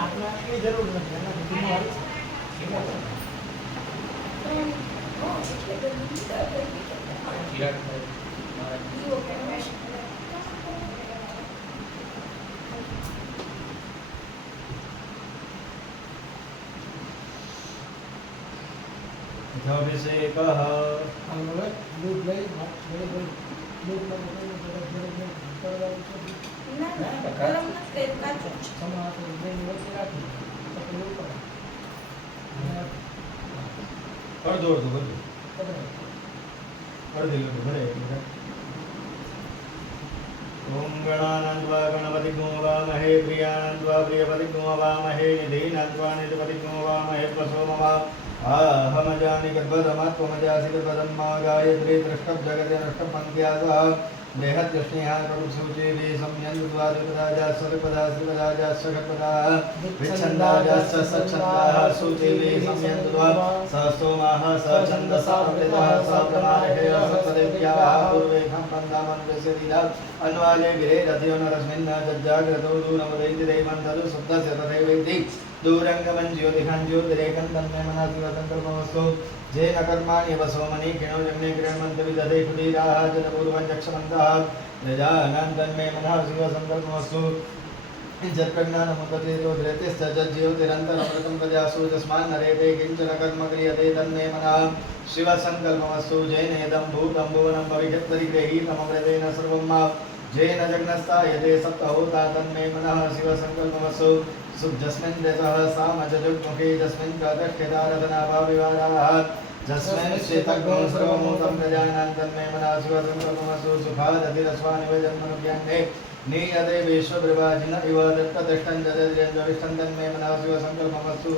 એ જરૂર નથી ધીમો अभिषेकः दूध लई दूध ના ના ગરમ નથી કર્યું કાચું જ. अर्धो अर्धो બધું अर्धे लोटो भरे ओम गणानन्वा गणपति गुणवामहे प्रियानन्वा प्रियपति गुणवामहे निधीनन्वा निधिपति गुणवामहे पशोमवा आहमजानि गर्भधमात्मजासि गर्भधम्मा गायत्री दृष्टं जगते नष्टं मन्त्यासः बृहद्यष्णिः करुसूचीरे संयन्द्वादिपदाजा सर्वपदा श्रीपदाजा षट्पदा विच्छन्दाजाश्च सच्छन्दाः सूचीरे संयन्द्वा सहस्तोमाः सछन्दसा अमृतः सप्रमाणेय सत्पदेव्याः पूर्वेखं पन्दामन्वस्यतीरा अन्वाले गिरे रथयो नरस्मिन् जज्जाग्रतो दूरमुदैति देवं तदु सप्तस्य तथैवेति दूरंगमं ज्योतिषं ज्योतिरेकं तन्मे मनः शिवसङ्कल्पमस्तु जेन कर्माणि वसोमनि किणो जग्ने गृहमन्तविदधे कुटीराः जनपूर्वं चक्षमन्तः निजानां तन्मे मनः शिवसङ्कल्पमस्तु जत्प्रज्ञानमुपतिरोधृतिश्च ज्योतिरन्तरमृतं प्रजासु तस्मान्नरेते किञ्चन कर्म क्रियते तन्मे मनः शिवसङ्कल्पमस्तु जैनेदं भूतं भुवनं भविष्यत्परिगृहीतममृतेन सर्वं मा जैन जग्नस्तायते सप्तहोता तन्मे मनः शिवसङ्कल्पमस्तु सुजस्मिन् रसः सामजजुग्मुखे जस्मिन् प्रतिष्ठितारधनाभाविवाराः जस्मिन् श्वेतग्नो सर्वमूतं प्रजानां तन्मे मनः शिवसङ्कल्पमस्तु सुखादधिरस्वानिव जन्मनुज्ञाने नीयते विश्वप्रभाजिन इव दत्ततिष्ठं जजरेन्द्रविष्ठं तन्मे मनः शिवसङ्कल्पमस्तु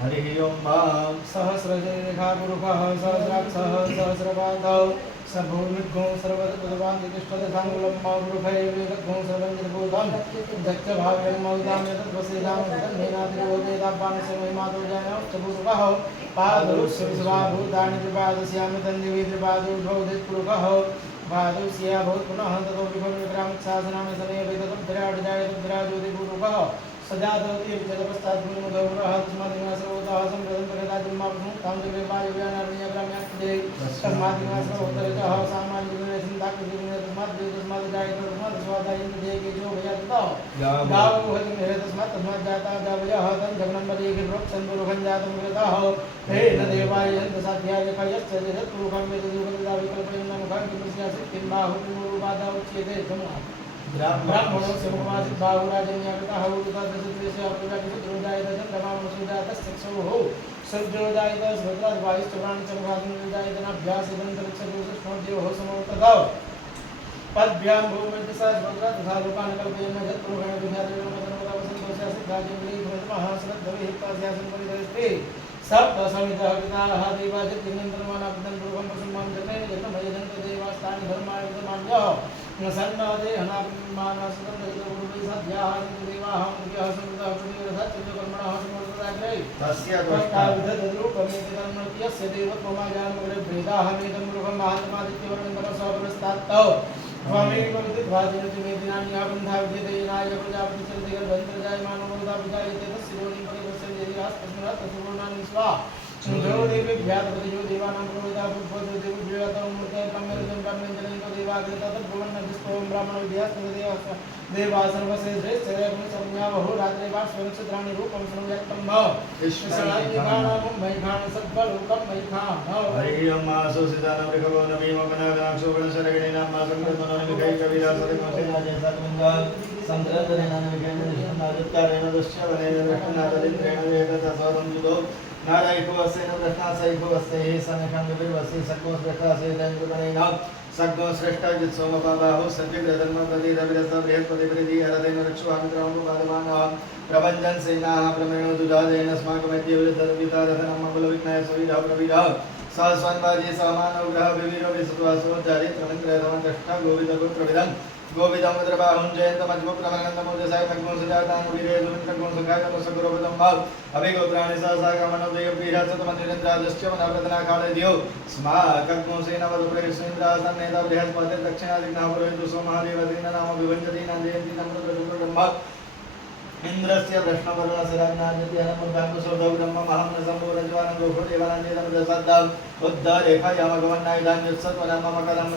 हरिः ओं मां सहस्रजरेखा पुरुषः सहस्राक्षः सहस्रपादौ सर्वोर्मिद्गो सर्वतपदवान्तिष्ठदधाङ्गुलं मापुरुषये वेदग्गो सर्वञ्जतभूतं दक्षभावेन मौदां यतद्वसेदां तन्मेनातिरोधेदापानसमयमादो जैनश्चपुरुषः पादौ शिवसभाभूतानि त्रिपादस्यामि तन्दिवि त्रिपादोद्भवदित्पुरुषः पादौस्या भवत् पुनः ततो विभवविक्रामशासनामि सने वेदतं विराट जायतं विराजोदिपुरुषः सजातवती जलपस्ताद्भूमिमुदौरः तस्मादिमासरोतः सम्प्रदं प्रगतादिमापसं तां जगरे वायुव्यानारण्यग्राम्याक्ते तस्मादिमासरोत्तरतः सामान्यजनचिन्ताकृतिर्मे तस्माद्जायतं तस्माद्स्वादायन्द्रजेकेजो भयातः गावोहति मेह तस्मात् जाता गावयः तं जगनं वदेगिर्वक्षन्दुरुखं जातं विरतः हे न देवाय यन्तसाध्याय कयश्च जगत्पुरुखं वेददुर्गदा विकल्पयन्नमुखं किमस्यासि किं बाहुतिमुरुपादा उच्यते जमुना ब्राह्मणो समवासित बाहुराजन्याकृतः उदुतदशत्वेषु अप्रजातिशत्रुजायत चन्द्रमामसुजातश्चक्षुः सज्जोजायत स्वर्गाद्वायुश्चक्राणचमघातुर्जायतनाभ्यासिदन्तरिक्षदोषस्मद्योः समोतदौ पद्भ्यां भूमिर्दिशा स्वर्गा तथा लोकान् कल्पयेन यत्पुरुषेण विद्यादेवमतनुपदावसन्तोषासिद्धाजिन्द्रीभवतमः श्रद्धविहित्वास्यासन् परिधरिस्ते सप्त समितः पिताः देवाजित्यनन्तरमानापितं पुरुषं प्रसन्नं जनेन जन्मयजन्तदेवास्तानि धर्माणि विद्यमान्यः सन्नादे हनामानसदन्तरितपुरुषैः देवाः मुख्यः समृद्धः प्रतिरथाच्चन्द्रकर्मणः समर्थदाग्रे तस्य द्वष्टाविधद्रूपमेतन्मत्यस्य देवत्वमाजानमग्रे भेदाहमेतं पुरुषं महात्मादित्यवर्णन्दरसहपुरस्तात्तौ त्वमेव विदित्वादिनति मे दिनानि याबन्धा विद्यते येनाय प्रजापतिश्चरते गर्भन्तर्जायमानो विजायते तस्य योनिं परिवस्यते यदिरास्तस्मिन् तत्सुवर्णानि स्वा देवेभ्यात्पतियो देवानां प्रवृत्ता भूत्वतो देवभ्योऽतः मूर्तये ब्रह्मेन्द्रं ब्रह्मेन्द्रं देवाग्रता तद्भुवन्नदिस्तों ब्राह्मणविद्यास्तु देवा सर्वसे श्रेष्ठरेवं संज्ञावहो रात्रे वा स्वनक्षत्राणि रूपं संव्यक्तं भ विश्वसनादिगानां मैखान सद्बलोकं मैखान हरिः ओं मासोसितानं ऋखवो नवीमोपनागनाक्षो गणशरगणीनां मासङ्कृतमनोनिकै कविरासरिमसेनाजयसात्मङ्गा सन्द्रदनेनानिकेन दृश्यवनेन दृष्टनादरिन्द्रेण वेदतस्वदं नारायणवस्तेन प्रश्नासैभवस्ते समेखं विवस्ते सक्को श्रेष्ठासेन सक्को श्रेष्ठ जित्सोमपाबाहो सद्विग्रधर्मप्रतिरविरस बृहस्पतिप्रति हरतेन रक्षुवामित्रामुपादमानः प्रभञ्जन सेनाः प्रमेणो दुजादेन अस्माकमद्यविरधरवितारथनं मङ्गलविघ्नाय सविधः प्रविधः सहस्वन्वाजी सहमानौ ग्रह विवीरो विसुत्वासो चारित्रमन्त्रयतमन्तष्ठ गोविदगोत्रविदं गोविदमुद्रबाहुं जयन्तमज्मुप्रमनन्दमुदसाय तग्गुंसजातानुवीरेजुमित्रगुंसखायतमसगुरोपदं भाव अभिगोत्राणि सहसागमनोदयपीठसतमनिरेन्द्राजश्च मनप्रदनाकालदियो स्माकग्मुसेन वदुप्रेष्णेन्द्रासन्नेता बृहस्पतिर्दक्षिणादिग्नः पुरोहितो सोमहादेवदीनाम विभञ्जति नन्दयन्ति नम्रप्रजुप्रब्रह्म इन्द्रस्य प्रश्नवर्णसराज्ञान्यति अनमुद्धाङ्गुसौधौ ब्रह्ममहं न सम्भोरज्वानं गोपुदेवानन्देदं प्रसाद्दाम् उद्धरेखयामगमन्नायुधान्युत्सत्वनामकरं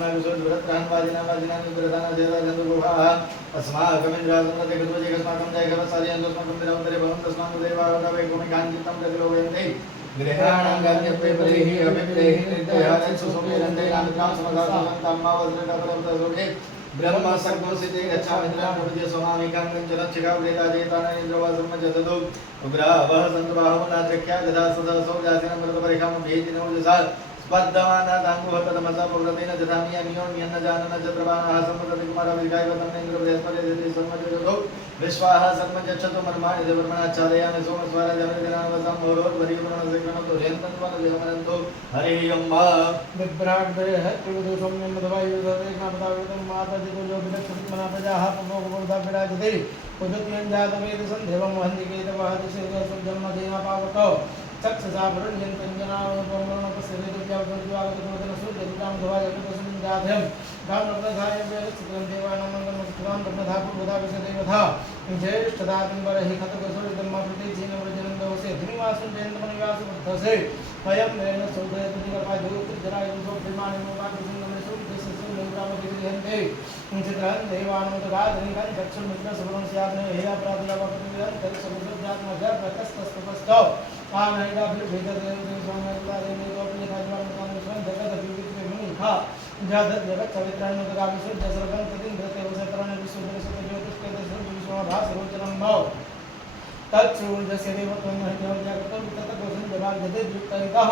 अस्माकमिन्द्रासन्नतिगतोजेकस्माकं जयगवसादयन्तस्माकं विरमन्तरे भवं तस्माकं देवावनवेकुमिकाञ्चित्तं प्रतिलोभयन्ते गृहाणां गम्यत्वैपदैः अभिप्रेः निर्दयानं सुसुमेरन्दैनामित्रां समगासवन्ताम्मावसृतपरं ब्रह्म सद्गोसिते गच्छामिन्द्रां प्रपद्य सोमामिकां कञ्चनच्छिखाव्रेताजेतानयेन्द्रवासमजतदो उग्रावः सन्तुबाहुनाद्रख्या गदा सदा सौजासिनं मृतपरिखां भेदिनोजसा स्पद्दमानादाङ्गुहततमसा पौरतेन दधामि अनियोन्यन्न जानन चन्द्रबाणः सम्पततिकुमारविगायवतन्नेन्द्र बृहस्पतिर्यति सम्मजतो विश्वाः सम्मजच्छतु मर्माणि देवर्मणाच्छादयामि सोमस्वरजमृदिनावसं मुहूर्तवरीवरणसेकरणतो जयन्तन्त्वनजगमनन्तो हरिः ओं मा विभ्राट्बृहत्कृतो सौम्यं मधवायुधरेखापदावितं मातजितो योगिनक्षमना प्रजाः प्रमोघवर्धाभिराजते उदत्यं जातवेदसं देवं वहन्ति केतवः दिशेन जन्मधेन पावकौ चक्षुषा भरुण्यन्तञ्जनावरणपश्येद्यावद्वागतोदनसूर्यदुर्गामध्वायकपसुञ्जाध्यं गामरत्नधाय वेदचित्रं देवानामङ्गलमुक्तां रत्नधापुर्बुधाभिषदेवथा ज्येष्ठदातिम्बरहि खतकसुरितम्माप्रतिचीनव्रजनन्दवसे धिनिवासं जयन्तमनिवासबद्धसे वयं वेन सौधयतिनिकपाज्योतिर्जरायुसोऽप्यमानमोपाकृतिसंसुलैरामतिरिहन्ते चित्रहं देवानन्दगाधनिकं चक्षुर्मित्रसुभं स्यात्ने हेयापराधियावपतिविहन्तरिसमुद्रजात्मजर्भकस्तस्तपश्च आनैडाभिर्भेददेवदेवस्वामेवतादेवदेवोऽप्यधाज्वानमतानुस्वं जगदभिविद्विमुखा जातद्यगच्छवित्रान्नतगाभिसुर्जसर्गं तदिन्द्रतेवसतरणविश्वदर्शकज्योतिष्केतसर्वविश्वभासरोचनं भव तत्सूर्यस्य देवत्वं महिमोजागतं ततकोसञ्जभाग्यदेव्युक्तैकः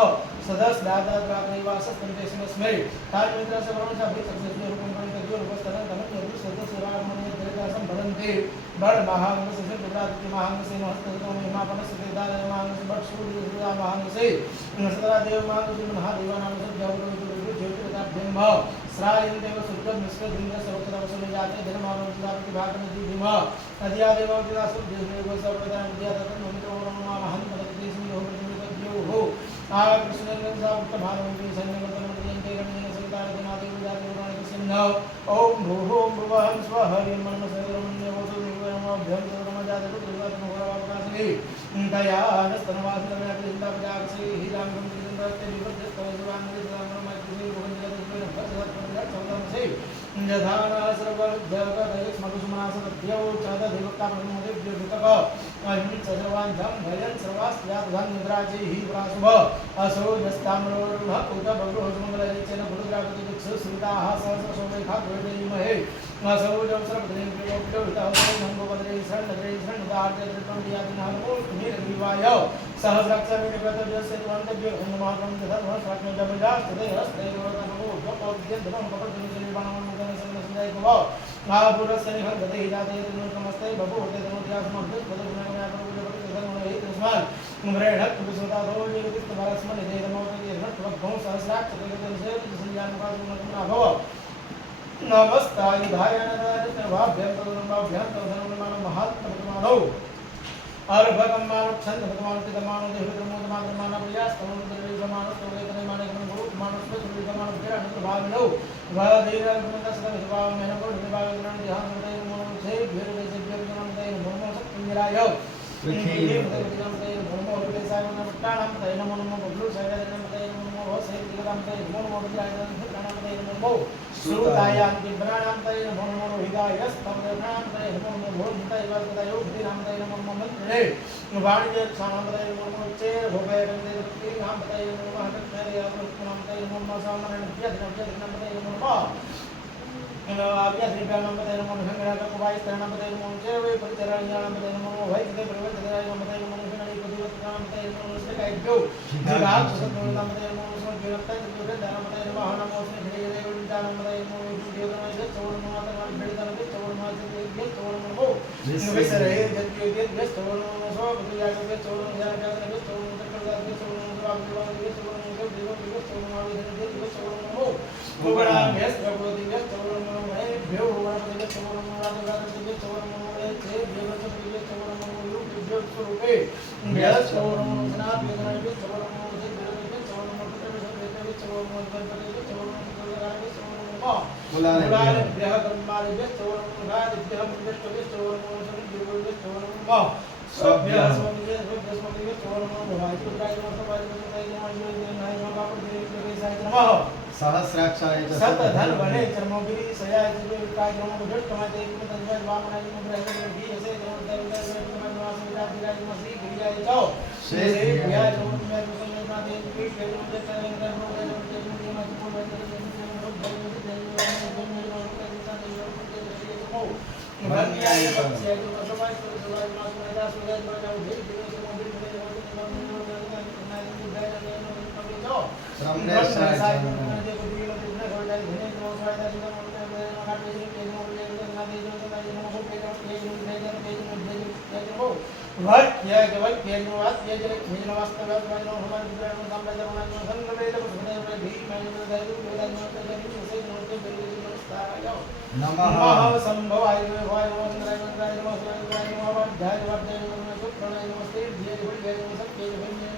सदस्दादाद्रात्रैवासस्तन्तेस्मै तान्मित्रसवर्णशाभिसंसृतिरूपं परितज्योरुपस्तनं भरन्ति बडमहांगसंहृतमहांगसे सतरादेवमांगसुमहादेवानामसज्जौर्ज्योतिरताभ्यं श्रायन्तेव शुद्धं मिश्रधूम्रसर्वतरवसुनिजाते धनमानोदापिभागमधिधिम नद्यादेवोदिदासुद्धिदेव सर्वदानद्यातन्मन्त्रोमहामहन्मदतिस्मियोः कृष्णेन्द्रसामुक्तभानवन्ति सैन्यगतमन्त्रियन्ते रमणीयसवितारजनादेवजातिपुराणकसिन्ह ॐ भूः ॐ भुवः स्वः ह्रीं मनमसर्वमन्यवोतुर्वयमोऽभ्यन्तरमजातकुतुर्वात्मघोरवापकाशिनी दयानस्तनवासिनव्यापृन्दापजागसे हिराङ्गं त्रिदन्तस्ते विभद्रस्तवजुवाङ्गलिदानमैत्रिभुवञ्जलदुर्गणभद्रसत्परजत्सौतंसे यथानासर्वजगदयस्मकुसुमनासदध्यौ चदधिवक्तामनुमोदिभ्योऽधिकः अहिंसर्वाञ्झं भयन् सर्वास्त्र्याद्वान्निद्राजैः पुराशुभ असौ यस्ताम्रोरुह उतबभ्रोजमङ्गलैचेन भुरुग्रागतिदिक्षुस्मिताः सहस्रशोभैखाद्वैतैमहे असौ जंसरपतिनिर्विलोप्योहितः नङ्गोपद्रे शरणद्रे शरणदार्जत्रिपण्डियादिनहनमोऽस्मिनिर्विवाय सहस्राक्षरनिर्गतव्यस्य त्वन्तव्यो हनुमानं दधर्मस्वात्मजमजास्तदैरस्तैरोतमोद्भवोद्यन्तमं कपटनिर्वाणममुदनसंजयभव महापुरस्य निहन्तते हितादेतनुकमस्ते बभूते तनुत्यासमभ्युत्पदगुणगुणापरुजपतितनुमहि तस्मान् मृणक्तुसुताधोलिगतिस्तवरस्मनिधेयमौतयेर्भट्टवग्भौ सहस्राक्षरगतनिषेधसंज्ञानुपादुनभव नमस्तायुधायानदारितनभाभ्यन्तरमाभ्यन्तरधनुर्माणं महात्मभगवानौ अर्भकं मानक्षन्दभगवानतितमानो देहद्रमोदमानप्रमाणस्तवैतनैमानकमगुरुमानस्वसुविधमानभिराणप्रभाविनौ वदेरगुणदसदविधवामेनकोडिभागग्रणदिहानमदैर्मोक्षेभ्यर्जनमदैर्मोमसत्पुञ्जराय श्रुतायान्ति प्राणान्तैः नमो नमो हितायस्तवनान्तैः नमो नमो भोन्तैवस्तयो भूतिनान्तैः नमो नमो मन्त्रे वाणिज्यक्षाणान्तैः नमो नमो चेर्भोगैरन्तैः नमो हठक्षैरयापुष्पनान्तैः नमो सामनभ्यधिनभ्यधिनन्तैः नमो अव्यधिभ्यानान्तैः नमो भङ्गराकवायस्तैः नमो चेर्वै परिचराण्यान्तैः नमो वैद्यते परिवर्तनाय नमः नमो हिरणैकदिवत्नान्तैः नमो श्रीकायभ्यो जिगात्सुतनान्तैः नमो स्वर्गीयन्तैः दुर्गन्धानान्तैः नमः नमो श्रीधीरेदेवदानन्तैः नमो विष्णुदेवनाथैः विसरे जत्योद्यस्तवनमो स्वपतियागव्यस्तवनमो गुणाभ्यस्तवदिव्यस्तवनमो स्वरूपे मुलालेभ्यः कर्मालेभ्यस्तवनमुखादिभ्यः मुद्रष्टव्यस्तवनमो स्वभ्यः स्वभ्यः सहस्राक्षाय च सतधन्वने चर्मोगिरि सयाय विकाय नमो भट्टमाते तन्वय वामनाय नमो ब्रह्मणि यसे नमोदाय गिरियाय च शेषे व्याय नमो नादे कृष्ण नमः संभवाय वाय वंदनाय वंदनाय नमः स्वाय नमः ध्याय वर्धय नमः सुप्रणय नमस्ते धिये भुजय नमः सत्ये भुजय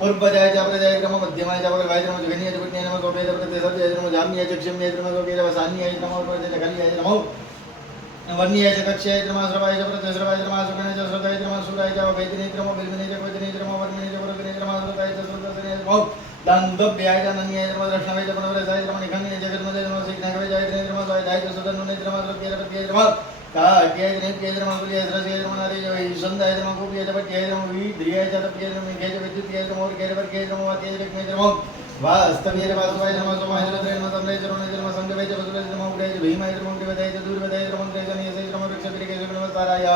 पूर्वजाय च प्रजाय क्रम मध्यमाय च वक्रवाय क्रम जुगनीय जुगनीय नमः गोपे च प्रत्यय सत्य क्रम जाम्य चक्षुम्य क्रम गोपे च वसान्य क्रम प्रत्यय कल्याय नमो वर्णीय च कक्ष्याय क्रम श्रवाय च प्रत्यय श्रवाय क्रम सुगणय च श्रुताय क्रम सुराय च वैदिने क्रम बिल्विने च वैदिने क्रम वर्णिने च वरुदिने क्रम श्रुताय च श्रुतसने क्रम दानदव्याय च नन्याय क्रम दर्शनाय च पुनरसाय क्रम निखण्य च क्रम सिग्नाय च क्रम स्वाय च सुदन्नुने क्रम प्रत्यय प्रत्यय क्रम काक्याय च नेत्याय क्रम कुल्याय श्रस्याय क्रम नारय च संदाय क्रम कुप्याय च पट्याय क्रम विद्रियाय च तप्याय क्रम मेघाय च विद्युत्याय क्रम और केर वर्गाय क्रम वात्याय च विक्मय क्रम वास्तव्याय च वासुवाय क्रम सोमाय च रुद्राय च तमराय च रुणाय च क्रम संजवाय च वसुराय च क्रम उदय च भीमाय च क्रम देवताय च दूरवदाय च क्रम त्रयजनीय च क्रम वृक्षप्रियके च क्रम ताराय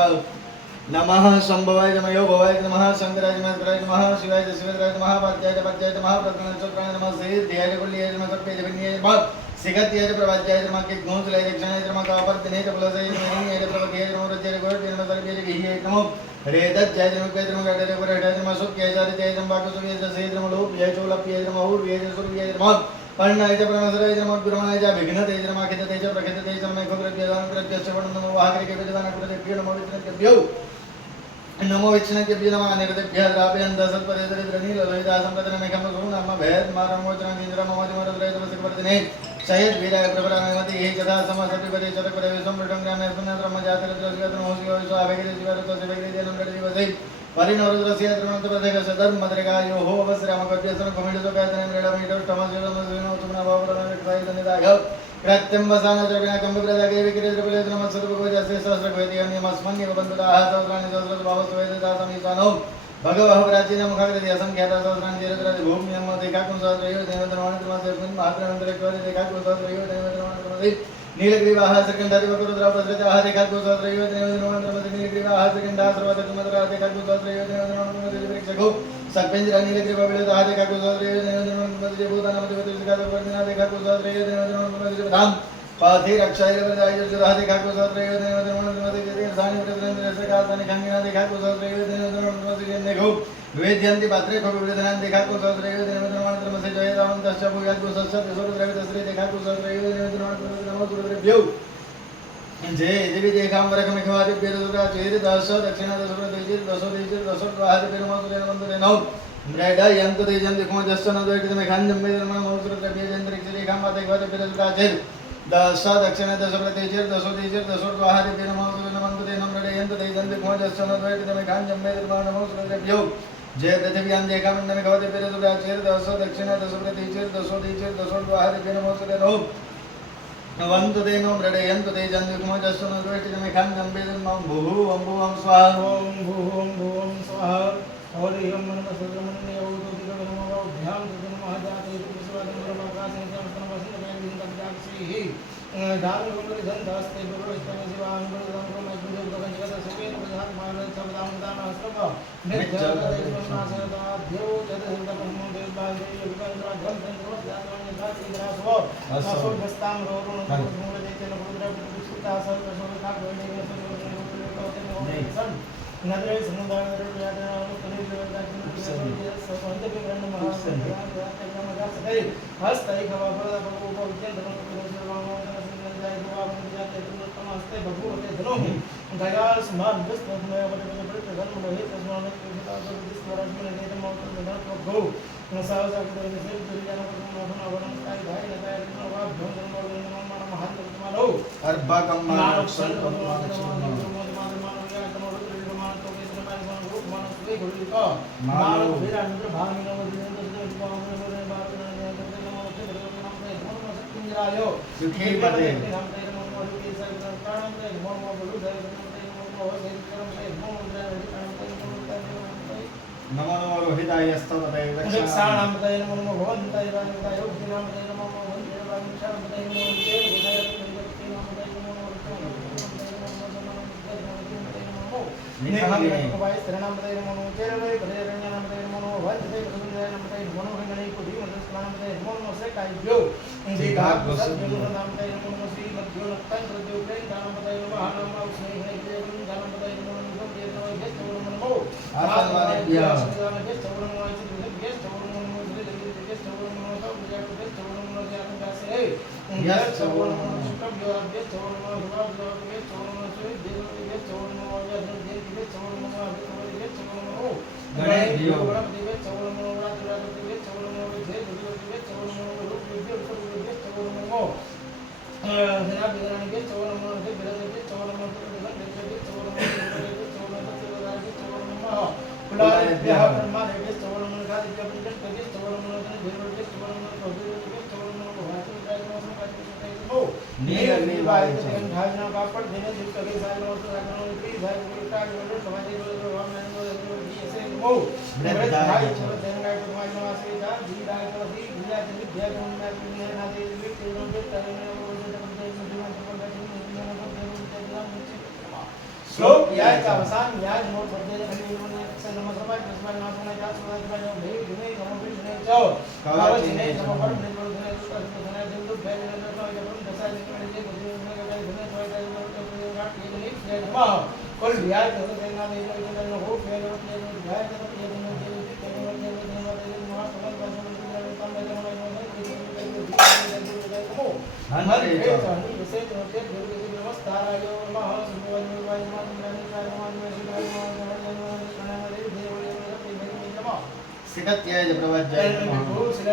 नमः संभवाय च मयो भवाय च नमः शंकराय च महेश्वराय च नमः शिवाय च शिवेन्द्राय च नमः पार्थ्याय च पार्थ्याय च महाप्रज्ञाय च चक्राय नमः सिद्ध्याय च कुल्याय च नमः सत्याय च विन्याय च नमः सिगत्याय च प्रवाद्याय च नमः किग्नोसलाय च क्षणाय च नमः कापर्दिने च पुलसाय च महीन्याय च प्रवद्याय च नमः रज्याय च गोरट्याय च नमः सर्व्याय च गीह्याय च नमः रेदज्याय च नमः च नमः गाढाय च पराठाय च नमः सुप्याय च हरित्याय च नमः वाकुसुव्याय च सेय च नमः लोप्याय च उलप्याय च नमः ऊर्व्याय च सुर्व्याय च नमः पर्णाय च प्रणसराय च नमः गुरुमणाय च विघ्नते च नमः खिदते च प्रखिदते च नमः खुद्रभ्यो दानकृभ्यो श्रवणं नमो वाहकृभ्यो दानकृभ्यो नमो विष्णुभ्यो नमो विष्णुभ्यो नमः अनिरुद्धभ्यो द्राव्यं दशत्पदेतरिद्रनीललोहिता संप्रदनमेकं गुरुनाम भेद मारमोचनं इन्द्रं ममोदिमरुद्रय तपसिकवर्धिने शयद वीराय प्रभरामति हे यथा समसतिपदे चतुर्पदे विसंवृतं ग्रामे पुण्यत्रमजातरद्रस्यतनोऽस्यो विश्वाभेगे शिवरुतस्य भेगेदेनं प्रतिवसै परिणरुद्रस्य त्रिमन्तप्रदेकस्य धर्मद्रेगायोः अवसरमगभ्यसन कुमिडसोकायतनं मृडमीटोष्टमस्योदमस्विनोतुमनभावरणविक्रायतनिदाघ कृत्यं वसानद्रविणाकम्बप्रदागे विक्रेतृपलेतनमत्सर्वभगवती सहस्रभवेदियन्यमस्मन्यवबन्धुदाः सहस्राणि सहस्रभावस्वेददासमीसानो भगवः प्राचीनमुखाकृति असंख्याता सहस्राणि चरित्रादि भूम्यं देखाकुं सहस्रयो देवतनवाणित्रमस्मिन् मात्रमन्तरेश्वरि देखाकुं सहस्रयो देवतनवाणित्रमसि नीलग्रीवाः श्रीकण्ठादिवकुरुद्रापसृताः देखाकुं सहस्रयो देवतनवाणित्रमसि नीलग्रीवाः श्रीकण्ठाः सर्वतकुमद्राः देखाकुं सहस्रयो देवतनवाणित्रमसि वृक्षको सर्पेन्द्र नीलग्रीवविलुताः देखाकुं सहस्रयो देवतनवाणित्रमसि भूतानामतिवतिर्षिकादवर्धिनाः देखाकुं सहस्रयो देवतनवाणित्रमसि धाम पाथे रक्षाय प्रदाय जुदाः देखाकुं सहस्रयो देवतनवाणित्रमसि तीर्थानि प्रतिदिनस्य कासानि खङ्गिना देखाकुं सहस्रयो देवतनवाणित्रमसि जन्यगो वेद्यन्ति पात्रे खगुविदनान् देखाकुं सहस्रयो देवतनवाणित्रमसि जयदावन्तश्च भूयाद्गुसस्य तिसुरद्रवितश्री देखाकुं सहस्रयो देवतनवाणित्रमसि नमो गुरुभ्यो जय देवी देखाम्बरकमिखवादिभ्यरुद्राचेर दश दक्षिण दशप्रदेशेर दशोदेशेर दशोद्वाहादिभिर्मोसुरेण मृडयन्तु तेजं दिक्मजस्य न द्वैतमेखाञ्जं वेदनमोसुरद्रव्येन्द्रिक्षरेखाम्बादैवादिभिरुद्राचेर दश दक्षिण दशप्रदेशेर दशोदेशेर दशोद्वाहादिभिर्मोसुरेण मृडयन्तु तेजं दिक्मजस्य न द्वैतमेखाञ्जं वेदनमोसुरद्रव्यो जय पृथिव्यां देखामण्डलमिखवादिभिरुद्राचेर दश दक्षिण दशप्रदेशेर दशोदेशेर दशोद्वाहादिभिर्मोसुरेण वन्तु तेनो मृडयन्तु तेजं दिक्मजस्य न द्वैतमेखाञ्जं वेदनमं भूः भुवं स्वाहा ओम भूम भूम स्वाहा हरिं मनमसुद्रमन्यौतुदिगणमोभ्यां तदनमहजाते विश्वादिन्द्रमाकाशं समस्तमवसितमयं दानगुणगन्धास्ते गुरुष्टमे शिवां गुरुदं दयाल स्मरण विष्णुमय वटपट धर्म लोहित स्मरण कृष्ण गो नसावसाकुदे निसेव दुर्जन प्रथम नमस्कार भाई नताय नवा भोजन मन महात्मानो अर्भकं मानक्षण नमो नमो रोहिताय स्तवतये रक्षाणामतये नमो नमो भवन्ताय राजताय योगिनामतये नमो नमो वन्दे वांशामतये नमो नमो निहामतये स्त्रणामतये नमो नमो चेरवे परेरण्यामतये नमो नमो वन्दे प्रसन्नामतये नमो नमो गणै कुटी मनस्कामतये नमो नमो सेकायभ्यो दीघाग्रसद्योनामतये नमो नमो श्री मध्यो नक्तं प्रद्योप्रेन दानमतये नमो हानमो स्नेहै दानमतये नमो नमो नमो नमो आत्मवादिभ्यः गणेभ्यो यह ब्रह्मा देवेश चवरमन का दिव्य पंचन कविश चवरमन का भीरवदेश चवरमन का भीरवदेश चवरमन को वाचन राजमोहन का चित्रय हो नील नीवाय जगन ढाजना कापड़ देने दिल कवि साय नमो रागनो प्री भाई गुरुता गुरु समाधि गुरु राम नंदो ऐसे हो ब्रह्म भाई चलो देनगाय को तुम्हारे नवासे जा जी दाय को भी दिया जन दिया जन में दुनिया ना दे भी तेरो के तरने को श्लोक याय का अवसान याय मोर पद्य खंडी ने से नमस्कार नमस्कार नाथना जा सुना जा भे दिने नमो भी दिने जाओ कावच ने नमो पर दिने दिने सुता दिने दिन दु भे दिने तो जब दशा दिन में जे बुद्धि में गए दिने तो जाय तो रात ये दिन जय नमः कुल याय तो देना दे दिन हो भे लो ये याय तो ये दिन जे दिन नमः समन बंधन दिन तम में नमो हमारे चाहनी विशेष होते गुरु की नमस्कारायो नमः सुभवाय निर्वाय नमः सिकत्याय प्रवज्याय नमः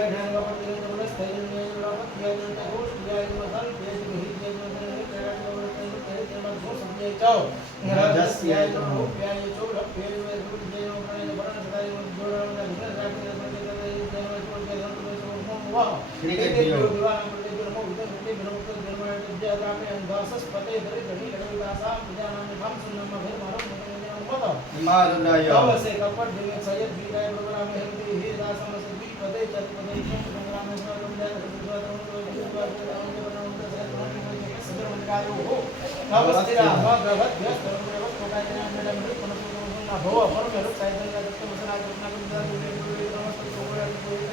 हिमालय अवश्य कपट दिने सयद बीराय प्रोग्राम हेल्दी ही दासम से भी पदे चत पदे प्रोग्राम में स्वयं जाय सदर मंडकाय हो नवस्तिरा भगवत व्यस्त भगवत कोटा जना मेडम पुनः भव परम रूप साइदन का दत्त मसना अपना गुरुदा नमस्ते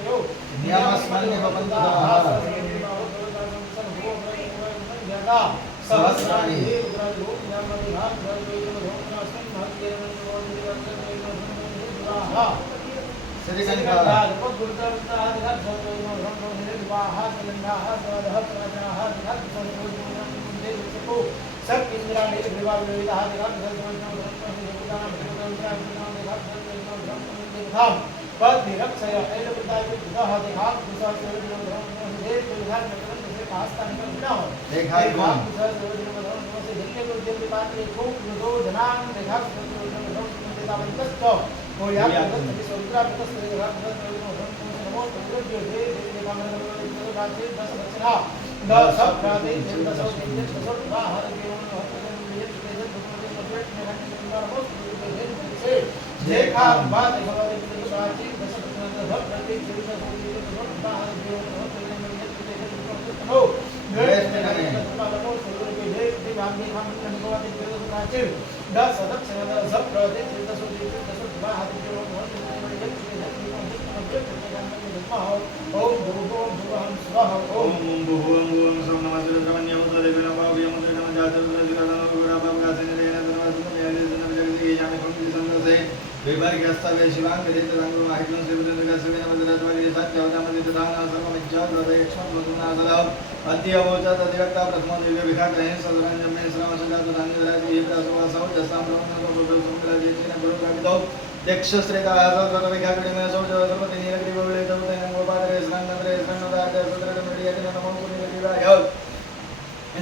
हो नियमस्मन्य भवन्तु सहस्राणि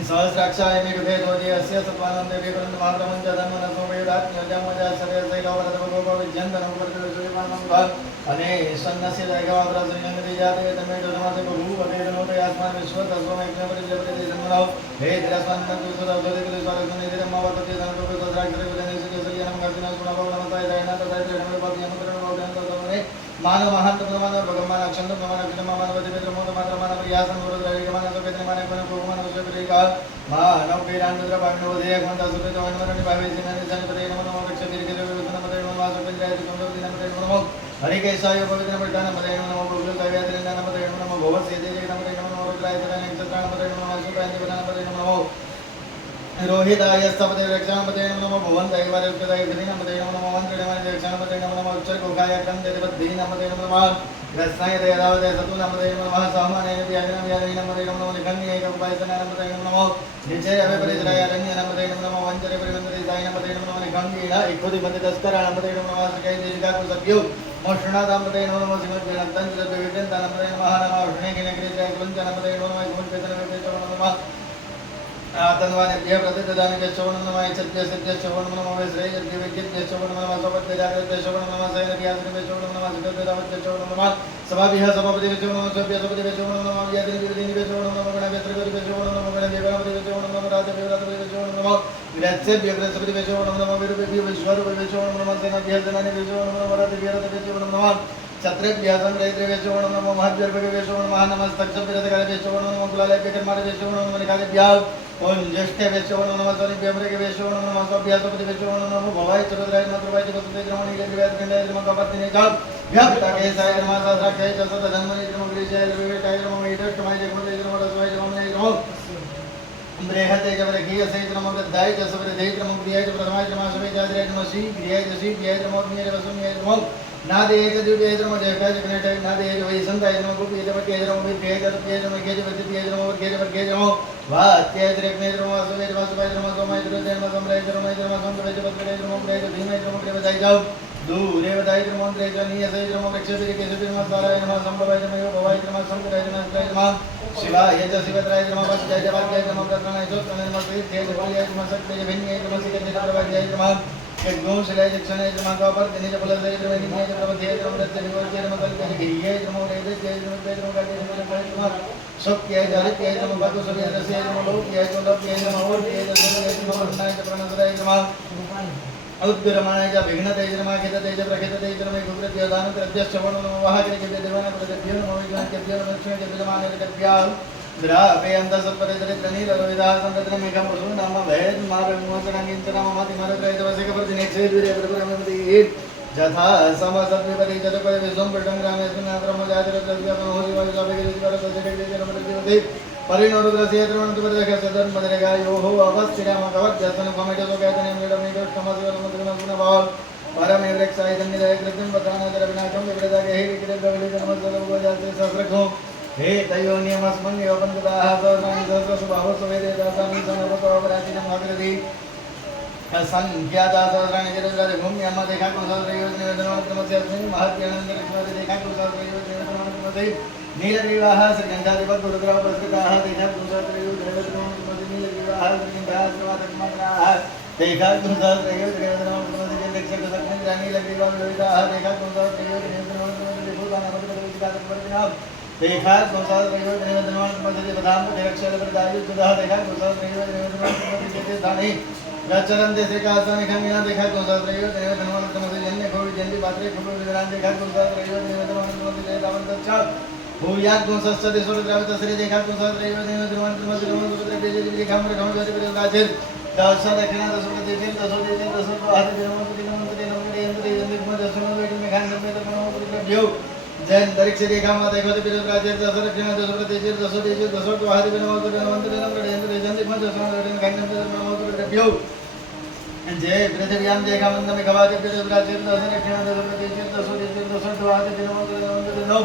सहस्राक्षाय मे कृते दोजे अस्य सत्वानं देवे करंत महाप्रमंच धन्वन सोमेदात् नजमजा सर्वे सैलवरद भगवो विजयन्तनं वर्तते सुयमानं भाग अने सन्नस्य दैगवाद्रा सुयंगति जाते तमे धर्मसे बहु अदेनोते आत्मा विश्व तस्मै ज्ञापति जन्मनाओ हे दिरस्मान तु सदा दोदे कुले स्वागत ने दिरम मावतते संतो को द्राक्षरे विदने से सयनम गर्दिना गुणा नमताय दैना तदाय नमे पाप यमत्रन भवदन तमने मानव महान तममान भगवान अक्षंत प्रमाण अक्षम मानव देवेन्द्र मोद मात्र मानव यासन गुरु द्रविग मानव वेदने माने कोन भगवान सुब्रेका मानव वीरांद्र पांडव देय कोन दासुते वनवरनि भावे जिनानि जनपदे नमो नमो वृक्ष दीर्घ देव नमो नमो वासु पंचाय संगति नमो नमो हरि केशाय पवित्र पठान नमो नमो भूल कव्याद्रि नमो नमो भवस्य देय नमो नमो रुद्राय तदानि चत्राण नमो नमो सुताय नमो नमो रोहिताय स्तपते रक्षामते नमो भुवन दैवाय उक्तदाय धरि नमो नमो मंत्रिणमय रक्षामते नमो उच्चर गोखाय क्रम देवद्धी नमो नमो रस्नाय देदावदे सतु नमो नमः सहमाने व्याजन व्याजन नमो नमो निखण्य एक उपायसन नमो नमो निचय अवे परिजय अरण्य नमो नमो वंचरे परिवंतरे साय नमो नमो निखण्य इकोदि मते तस्कर नमो नमो सकै दीर्घा को सभ्यो मोषणा नमो नमो सिमत नंतन जदविदन नमो नमः नमो उष्णे किने कृते कुंज नमो नमो गुण चेतन नमो नमः आतन्वानेभ्यः प्रतिददानेभ्यश्च वो नमः इच्छद्भ्यश्च वो नमः श्रेयद्भ्यश्च वो नमः सौपद्भ्यश्च वो नमः सैनभ्यश्च वो नमः सुखद्भ्यश्च वो नमः सभाभ्यः सभापतिभ्यश्च वो नमः सभ्यसपतिभ्यश्च वो नमः व्याधिनिभ्यश्च वो नमः गणभ्यश्च वो नमः गणदेवपतिभ्यश्च वो नमः राजभ्यश्च वो नमः विराज्यभ्यश्च वो नमः विरूपेभ्यश्च वो नमः सेनाभ्यः सेनानिभ्यश्च वो नमः वरादिभ्यश्च वो नमः छत्रेभ्यः संग्रहित्रेभ्यश्च वो नमः महद्भ्यर्भ्यश्च वो नमः नमस्तक्षभ्यर्भ्यश्च वो नमः कुलालयभ्यकर्माभ्यश्च वो नमः निखादेभ्यः ओम ज्येष्ठभ्यश्च वो नमः स्वनिभ्यमृगभ्यश्च वो नमः स्वभ्यसपतिभ्यश्च वो नमः भवाय चतुर्धाय मधुरवाय वसुदेव रमणीयद्रव्याद्गण्डाय नमः कपत्तिने च व्यापटाकेशाय नमः सहस्राक्षाय च सतधन्मने नमः गिरिजाय विवेकाय नमः ईडष्टमाय जगमते नमः रसवाय नमः नमः बृहते च वरखीयसे नमः वृद्धाय च सवृद्धे नमः प्रियाय च प्रथमाय नमः समेजाय नमः श्री प्रियाय च श्री प्रियाय नमः अग्निये वसुन्ये नमः नादेय च दिव्याय नमः जयकाय च कनेटाय नादेय च वैसन्ताय नमः गोपीय च पट्याय नमः विद्याय च तप्याय नमः गेज वृद्धियाय नमः वर्गेय च वर्गेय नमः वात्याय च रग्नेय नमः वासुदेव च वासुदेवाय नमः सोमाय च रुद्राय नमः सम्राय च रमाय च नमः संतराय च पत्राय च नमः प्रियाय च भीमाय च नमः प्रेमदाय च दूरेवदाय च नमः त्रय च नीयसाय च नमः वृक्षेय च केशवे नमः साराय नमः संभवाय च नमः भवाय च नमः शंकराय च नमः शिवाय च शिवत्राय च नमः वज्राय च वाक्याय च नमः प्रत्राणाय च उत्तराय नमः श्रीत्याय च बल्याय च नमः शक्त्याय च भिन्याय च नमः सिकत्याय च प्रभाज्याय च नमः यज्ञोंशिलाय च क्षणाय च नमः कौपर्दिने च फलदाय च वैनिन्याय च प्रवध्याय च नमः रत्याय च विवर्त्याय च नमः कल्प्याय च गिरियाय च नमः वेदस्याय च नमः वेदाय च नमः गाड्याय च नमः शक्त्याय च हरित्याय च नमः भागवसव्याय च रस्याय च नमः लोक्याय च लोक्याय च नमः ओर्त्याय च सर्वयाय च नमः वर्णाय च प्रणसराय च नमः औद्गरमाणाय च विघ्नताय च नमः खेतताय च प्रखेतताय च नमः गुरुभ्यो दानकृभ्यश्च वो नमः वाहकरेभ्यो देवानाकृभ्यो नमः विघ्नकेभ्यो नमः लक्ष्मीकेभ्यो नमः द्रापेयन्तसत्परितरितनीलविदाः सन्ततमेकं नाम भेद मार्गमोचनाङ्गिन्तनामतिमरुत्रैतवसिकप्रतिनेक्षेदुर्यप्रभुरमति यथा समसद्विपरि चतुपरिविश्वं पृष्ठं ग्रामेऽस्मिन्नात्रमोजिवायुजापगिरिजिवरसजगज्जनमृत्युवति परिणोरुद्रस्येत्रमन्तुपदकस्य धर्मदरेगायोः परमे वृक्षाय धन्यदाय कृतं वदानादरविनाशं विवृदागे विक्रमविलिजनमसर्वजाते सहस्रखो हे तयो नियमस्मन् योपन्दाः सहस्राणि सहस्रसुबाहो सुवेदे दासानि सर्वतोपराचिनं भगवति असंख्याता सहस्राणि जलद्राजभूम्यां देखाकुं सहस्रयोजनवेदनमस्यास्मिन् महत्यनन्तरिक्षमादि देखाकुं सहस्रयोजनवेदनमस्ते नीलग्रीवाः श्रीगन्धादिवद्गुरुग्रह पुरस्कृताः देखाकुं सहस्रयोजनवेदनमस्ते नीलग्रीवाः श्रीगन्धाः श्रीमातकमात्राः देखाकुं सहस्रयोजनवेदनमस्ते दक्षकसक्मिन्द्रा नीलग्रीवाः विविधाः देखाकुं सहस्रयोजनवेदनमस्ते भूतानामतिपदविचितात्मवर्तिनाः देखा गोसाल प्रयोग निवेदनवान पद्धति प्रधान निरक्षर प्रदायु सुधा देखा गोसाल प्रयोग निवेदनवान पद्धति जेते दाने गचरन देसे का आसन खमिना देखा गोसाल प्रयोग निवेदनवान पद्धति जन्य घोड़ी जन्य पात्रे फुलो विरान देखा गोसाल प्रयोग निवेदनवान पद्धति दावंत चा भूयात गोसस्त देशोर द्रावित श्री देखा गोसाल प्रयोग निवेदनवान पद्धति रोमन पुत्र बेजे देखा हमरे गांव जाते प्रयोग गाजर दशा दक्षिणा दशो देशे दशो हाथ विरमपति नमंत नमंत जन्य कुमार दशो वेट में खान में तो पुत्र भ्यो जैन अंतरिक्ष रेखा में देखो तो बिरज राज्य दशो दक्षिण दशो प्रदेश दशो देश दशो तो आदि बिनमो तो नमंत नमंत जन दिखम दशो रटन खान में नमो तो प्रभ्यो जय पृथ्व्याम देखा मंद में गवा के बिरज राज्य दशो दक्षिण दशो प्रदेश दशो देश दशो तो आदि बिनमो तो नमंत नमो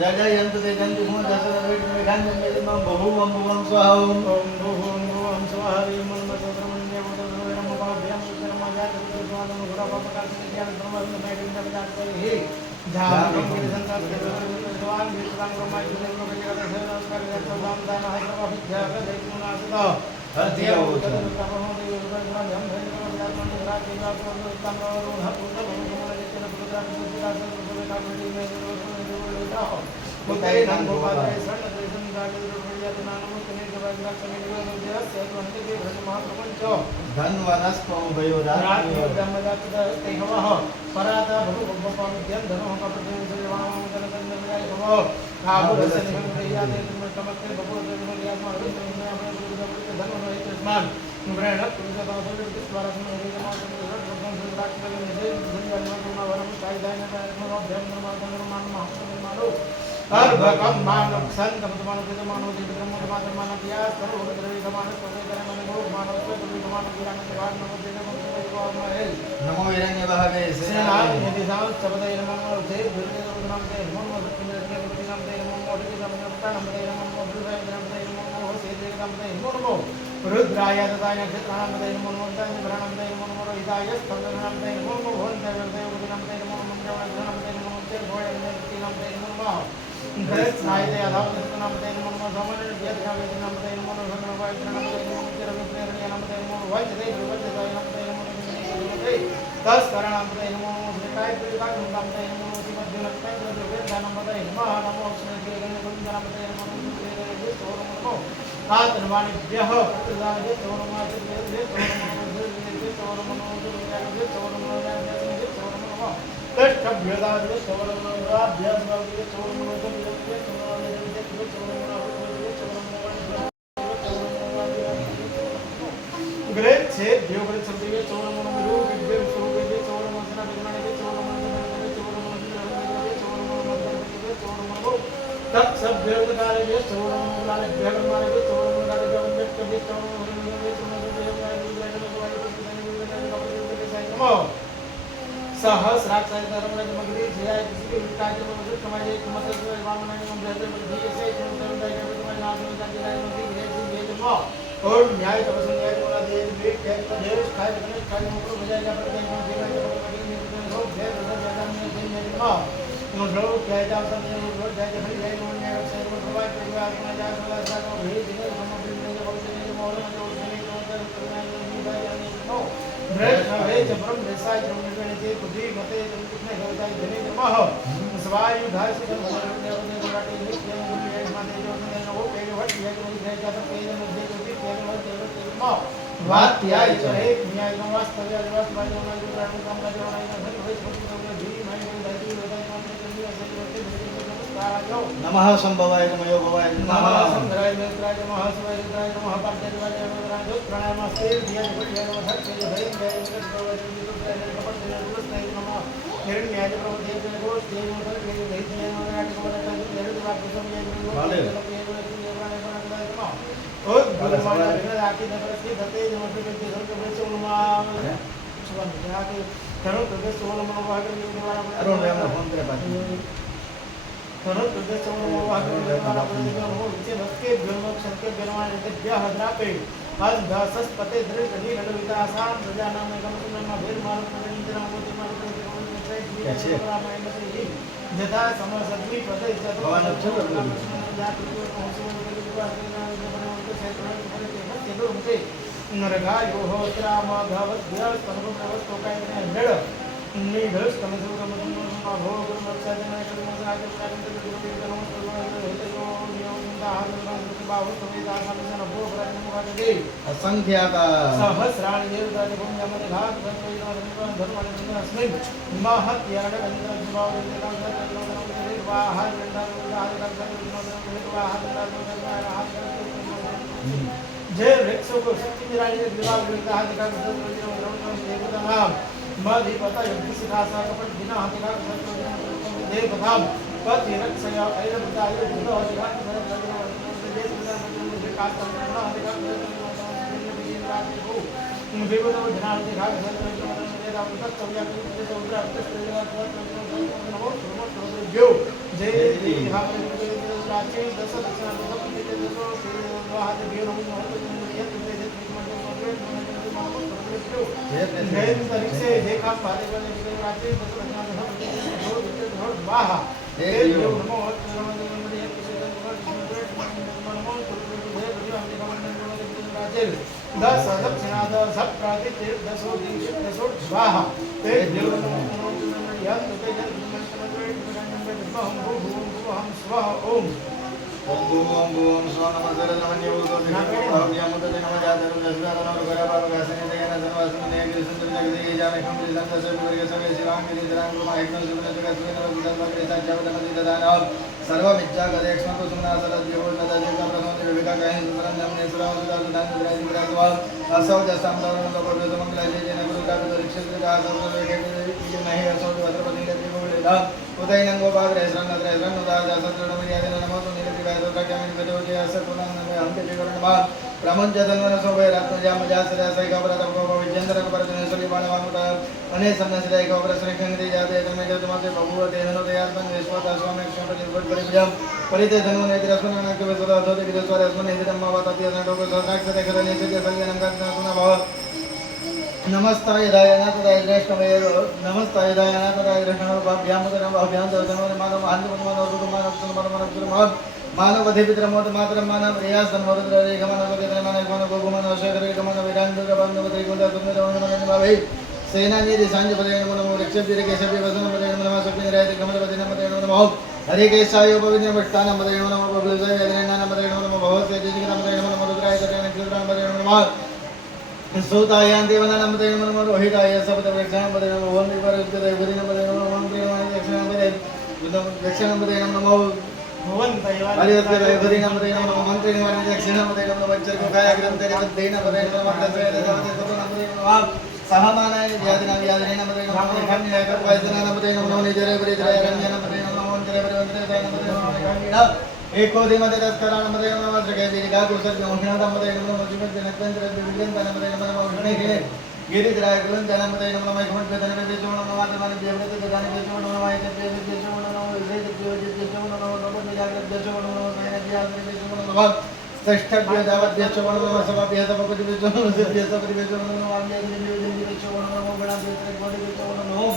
राजा यंत दे जन दिखम दशो वेट में खान में नमो बहु ओम भुवं स्वाहा ओम भुवं स्वाहा ह्रीं ओम मंत्रमण्य मोदम पाभ्याम शर्मजात विद्वान गुरा प्रकाश ज्ञान ब्रह्म में जात हे झाम के संतान के भगवान विश्राम ब्रह्मा जी ने लोग जगत से नमस्कार करते दान दान है सब अभिज्ञा का दैत्य नासदा हृदय उदर ब्रह्म देव उदर हम भैरव व्यात्मन राज देवा को उत्तम और हपुत भगवान के पुत्र पुत्र से का बड़ी में जो जाओ उदय नाम गोपाल शरण देशन दागे बढ़िया नाम तने के बाद समय जो देव से वंदे के भज महाप्रपंच धनवनस्त्वं वयोदात ब्रह्मदात ते हवः पराता भगवपाम ज्ञान धनो का प्रतिदिन सेवाम जन तन्मय भव काबुल से निकल गया ते तुम कमते भगवत जन या मारि में अपने दुर्गा धन होय तस्मान ब्रह्म पुरुष दासो द्वारा में रे जमा भगवान से राख में निजे धन वरम वरम कायदाय न अभ्यम मान महात्मा हर भगवान मानव संत मतमान के मानव जी ब्रह्म मात्र मानव किया सर्व द्रव्य समान सभी करे मन को मानव को द्रव्य समान गिराने के बाद नमो देव मंत्र को है नमो वीरण्य भागे सेना यदि साल शब्द नमो से दुर्गे नाम दे नमो सत्य के नाम दे नमो मोहि के नाम दे नमो बुद्धाय नाम दे नमो से दे नाम दे नमो रुद्राय तथा नक्षत्र नाम दे नमो मंत्र नाम दे नमो रोहिताय स्कंद नाम दे नमो भवन देव नाम दे नमो मंत्र नाम दे नमो भोय नाम दे नमो ग्रेस नायते आधावते नामते नमो सोमने व्यत कावे नामते नमो भगवान वाय नामते नमो चिर विप्रेरण्य नामते नमो वज्रे वज्रे नामते नमो नमते दस करण नामते नमो श्रीकाय पुरिका नामते नमो श्रीमद् नमते वेद नामते नमो नमो श्री गणेश नामते नमो श्री सोम नमो हाथ नवानिभ्यः प्रतिदाने सोममा श्री सोम नमो श्री सोम नमो कष्टभ्यदादे सोमराभ्यास भावे ग्रेट से योगरे संदेवे सोमनमो गुरु विद्वे सोगेवे सोमनमो सना विमाने सोमनमो तत् सब वेदकाले वे सोमनमो लाले भगवाने वे सोमनमो लाले गवंदे कबे सोमनमो नमो सहस्राक्षाय धर्मराज मगरी जय किसी के विकास के मनुष्य कमाए कुमत के वामन में ब्रह्म बुद्धि से चंद्र दाय के तुम्हारे नाम में जाति राय मगरी जय जय जन्म और न्याय तपस्या न्याय वाला दे वे के प्रदेश खाए बने खाए मुकर बजाय का प्रदेश में जीवन के मगरी में हो जय जय जय जय जन्म मुझे क्या जाव सब ने मुझे जय जय जय न्याय से प्रभाव के आत्मा जा वाला सा को भी जिन्हें हम अपने में बहुत से मोहन में जोड़ देने को करना नहीं जाने को ब्रह्म है जबरम देसाई जन्म जे बुद्धि मते कितने गलताई जने नमः सवायु धाय से जन ने गुराटी नित्य गुरुए माने जो ने वो पेड़ वट ये जो है जाता पेड़ मध्ये जो भी पेड़ वट देव नमः वात्या ये है न्याय नो वास्तव या वास्तव भाई जो जो प्राण काम का जो नहीं है होय छोटी तो भी मैं धरती होता है मात्र कभी ऐसे होते नमस्कार जो नमः संभवाय नमो भवाय नमः संधराय नेत्राय नमः शिवाय रुद्राय नमः पार्थेवाय नमः जो प्रणामस्ते दिया जो नमः सत्य जो भय जय जगत हिरण्याय प्रभुदेव गोष देव मंत्र के देहिया नारायण को बता दे देव बात को समझ में वाले ओ भगवान ने आके नगर से धते नमः के देव के बच्चे उनमा सुबह जाके करो तो सोल मन वागर के द्वारा अरुण भाई हमने फोन करे बात करो तो सोल मन वागर के द्वारा हो नीचे नस्के ब्रह्म संके बेरवान के ब्याह हदरा पे आज दासस पते दृढ़ कनी नगर विकासान प्रजा नाम में गम सुनन में भेर मार निंद्रा मोति मार कैसे जथा समय सदमी पते भगवान अच्छा कर दो नरगा यो हो राम भवत व्यास परम प्रवस्तो का ने नड़ निधस तमसु गमन भो गुरु मत्स्य जन कर्म साग कारण के गुरु के नमः सर्व हेतु यो दान बाहु तमे दान सन भो प्रजन मुख दे असंख्याका सहस्राणि देवतानि भूम्यां मध्ये घात धर्म धर्म अस्मै महत् याड गंध भाव देवता वाह गंध जय वृक्षों को शक्ति मिलाने के विवाह विवाह हाथ का देवता नाम मधि पता यज्ञ सिखा सा कपट बिना हाथ का देवता पति रक्षया ऐर बतायो जुदा हो जाए देश में काट करना हाथ का देवता को ध्यान दिखा मेरा तक चलिया के तो उधर नमो नमो जो जय यहां पर राजे दस दक्षिणा दस हाथ बियर हो जय तरीके देखा पाले वाले राजे दस दक्षिणा वाह जय नमो दस दक्षिणा दस प्रातिथ दसो दसो वाह ते देव नमो यं ते जन हम हम स्वः ओम ओम भूम स्व नमः सर नमः न्योतो दिनाम यामत नमः जातरु दसरा नमः गरा बाबा गासने देना जनवासन ने के सुंदर जगदे जाने खम संत से वर्ग संगे शिवांग के दरांग को माइकन सुबह जगत में नमः दंत के साथ जाव नमः ददाना सर्व विद्या गदेक्षण को सुना सरद देव नदा देव का प्रसन्न विवेका कहे सुंदर नाम ने सुरा सुदा दान विराज विराज असौ जसम दरन को बोल मंगल जय जय गुरु का परीक्षित का सब के नहीं असौ भद्रपति के देव बोलेला उदय नंगो बाग रहसन नद्र रहसन उदा जसत नमः याद नमः तो नील विवाह तो क्या में बदो जे असत पुनः नमः हम के करण बा ब्राह्मण जदन सोबे रत्न जा मजा से सै खबर तब को विजेंद्र को परजन सली बाण वामुता अने समन से खबर से खंगरी जाते तमे जो तुमसे बबुआ देहनो दयाल बन विश्वास स्वामी क्षण निर्भर कर जम परिते धनु ने रसन न के सदा धोते के स्वर अस्मने हिदम मावा तपिया न को साक्षात करने से के संग नम का सुना भाव नमस्ताय दायनाथदाय वैष्णवे नमस्ताय दायनाथदाय वैष्णवाभ्याम नमोभ्याम दर्शनम मानव महानवम मानव मानव अधिपित्रमोद मातरम मानव रियास नमोरुद्र रेखमन वगेत्र मानव गमन गोगमन शेखर गमन विरांद्र बंधु त्रिकुंड तुमने रमण भावे सेना निधि सांज पदे नमो रक्षक वीर केशव वसन पदे नमो स्वप्न राय गमन पदे नमो हरे केशाय पवित्र मष्टान पदे नमो बबलुजय वेदना पदे नमो भवस्य जिजिक पदे नमो रुद्राय पदे नमो पदे नमो सोतायां देवनानां पदे नमो रोहिताय सबद वृक्षां पदे नमो ओम विपरीतय पदे पदे नमो ओम प्रियमाय दक्षिणां पदे दक्षिणां पदे नमो हरिवत्कराय पदे नमो नमो मंत्रे नमो दक्षिणां पदे नमो वज्र गोखाय ग्रंथे देन पदे नमो दक्षिणां पदे नमो सहमानाय व्याधिनां पदे नमो खण्डिनाय कर्पयतनां पदे नमो निजरे परिजय रंजनां पदे नमो मंत्रे पदे नमो खण्डिना एको दिमते तस्करां पदे नमो वज्रके दीर्घा कुसर्ग मोहिनां पदे नमो जीवन जनत्वंत्र विद्यंतं पदे नमो गणेशे गिरिधराय गुणजनं पदे नमो मैखमत पदे नमो देशो नमो मातमनि देवते गदानि देशो नमो मायते देशो नमो विजय देशो नमो नमो निजाग्रत देशो नमो नयन ज्ञान देशो नमो षष्ठभ्य दावत देशो नमो सभाभ्य सभापति देशो नमो सभ्य सभापति देशो नमो आम्य देशो नमो गणाधिपति देशो नमो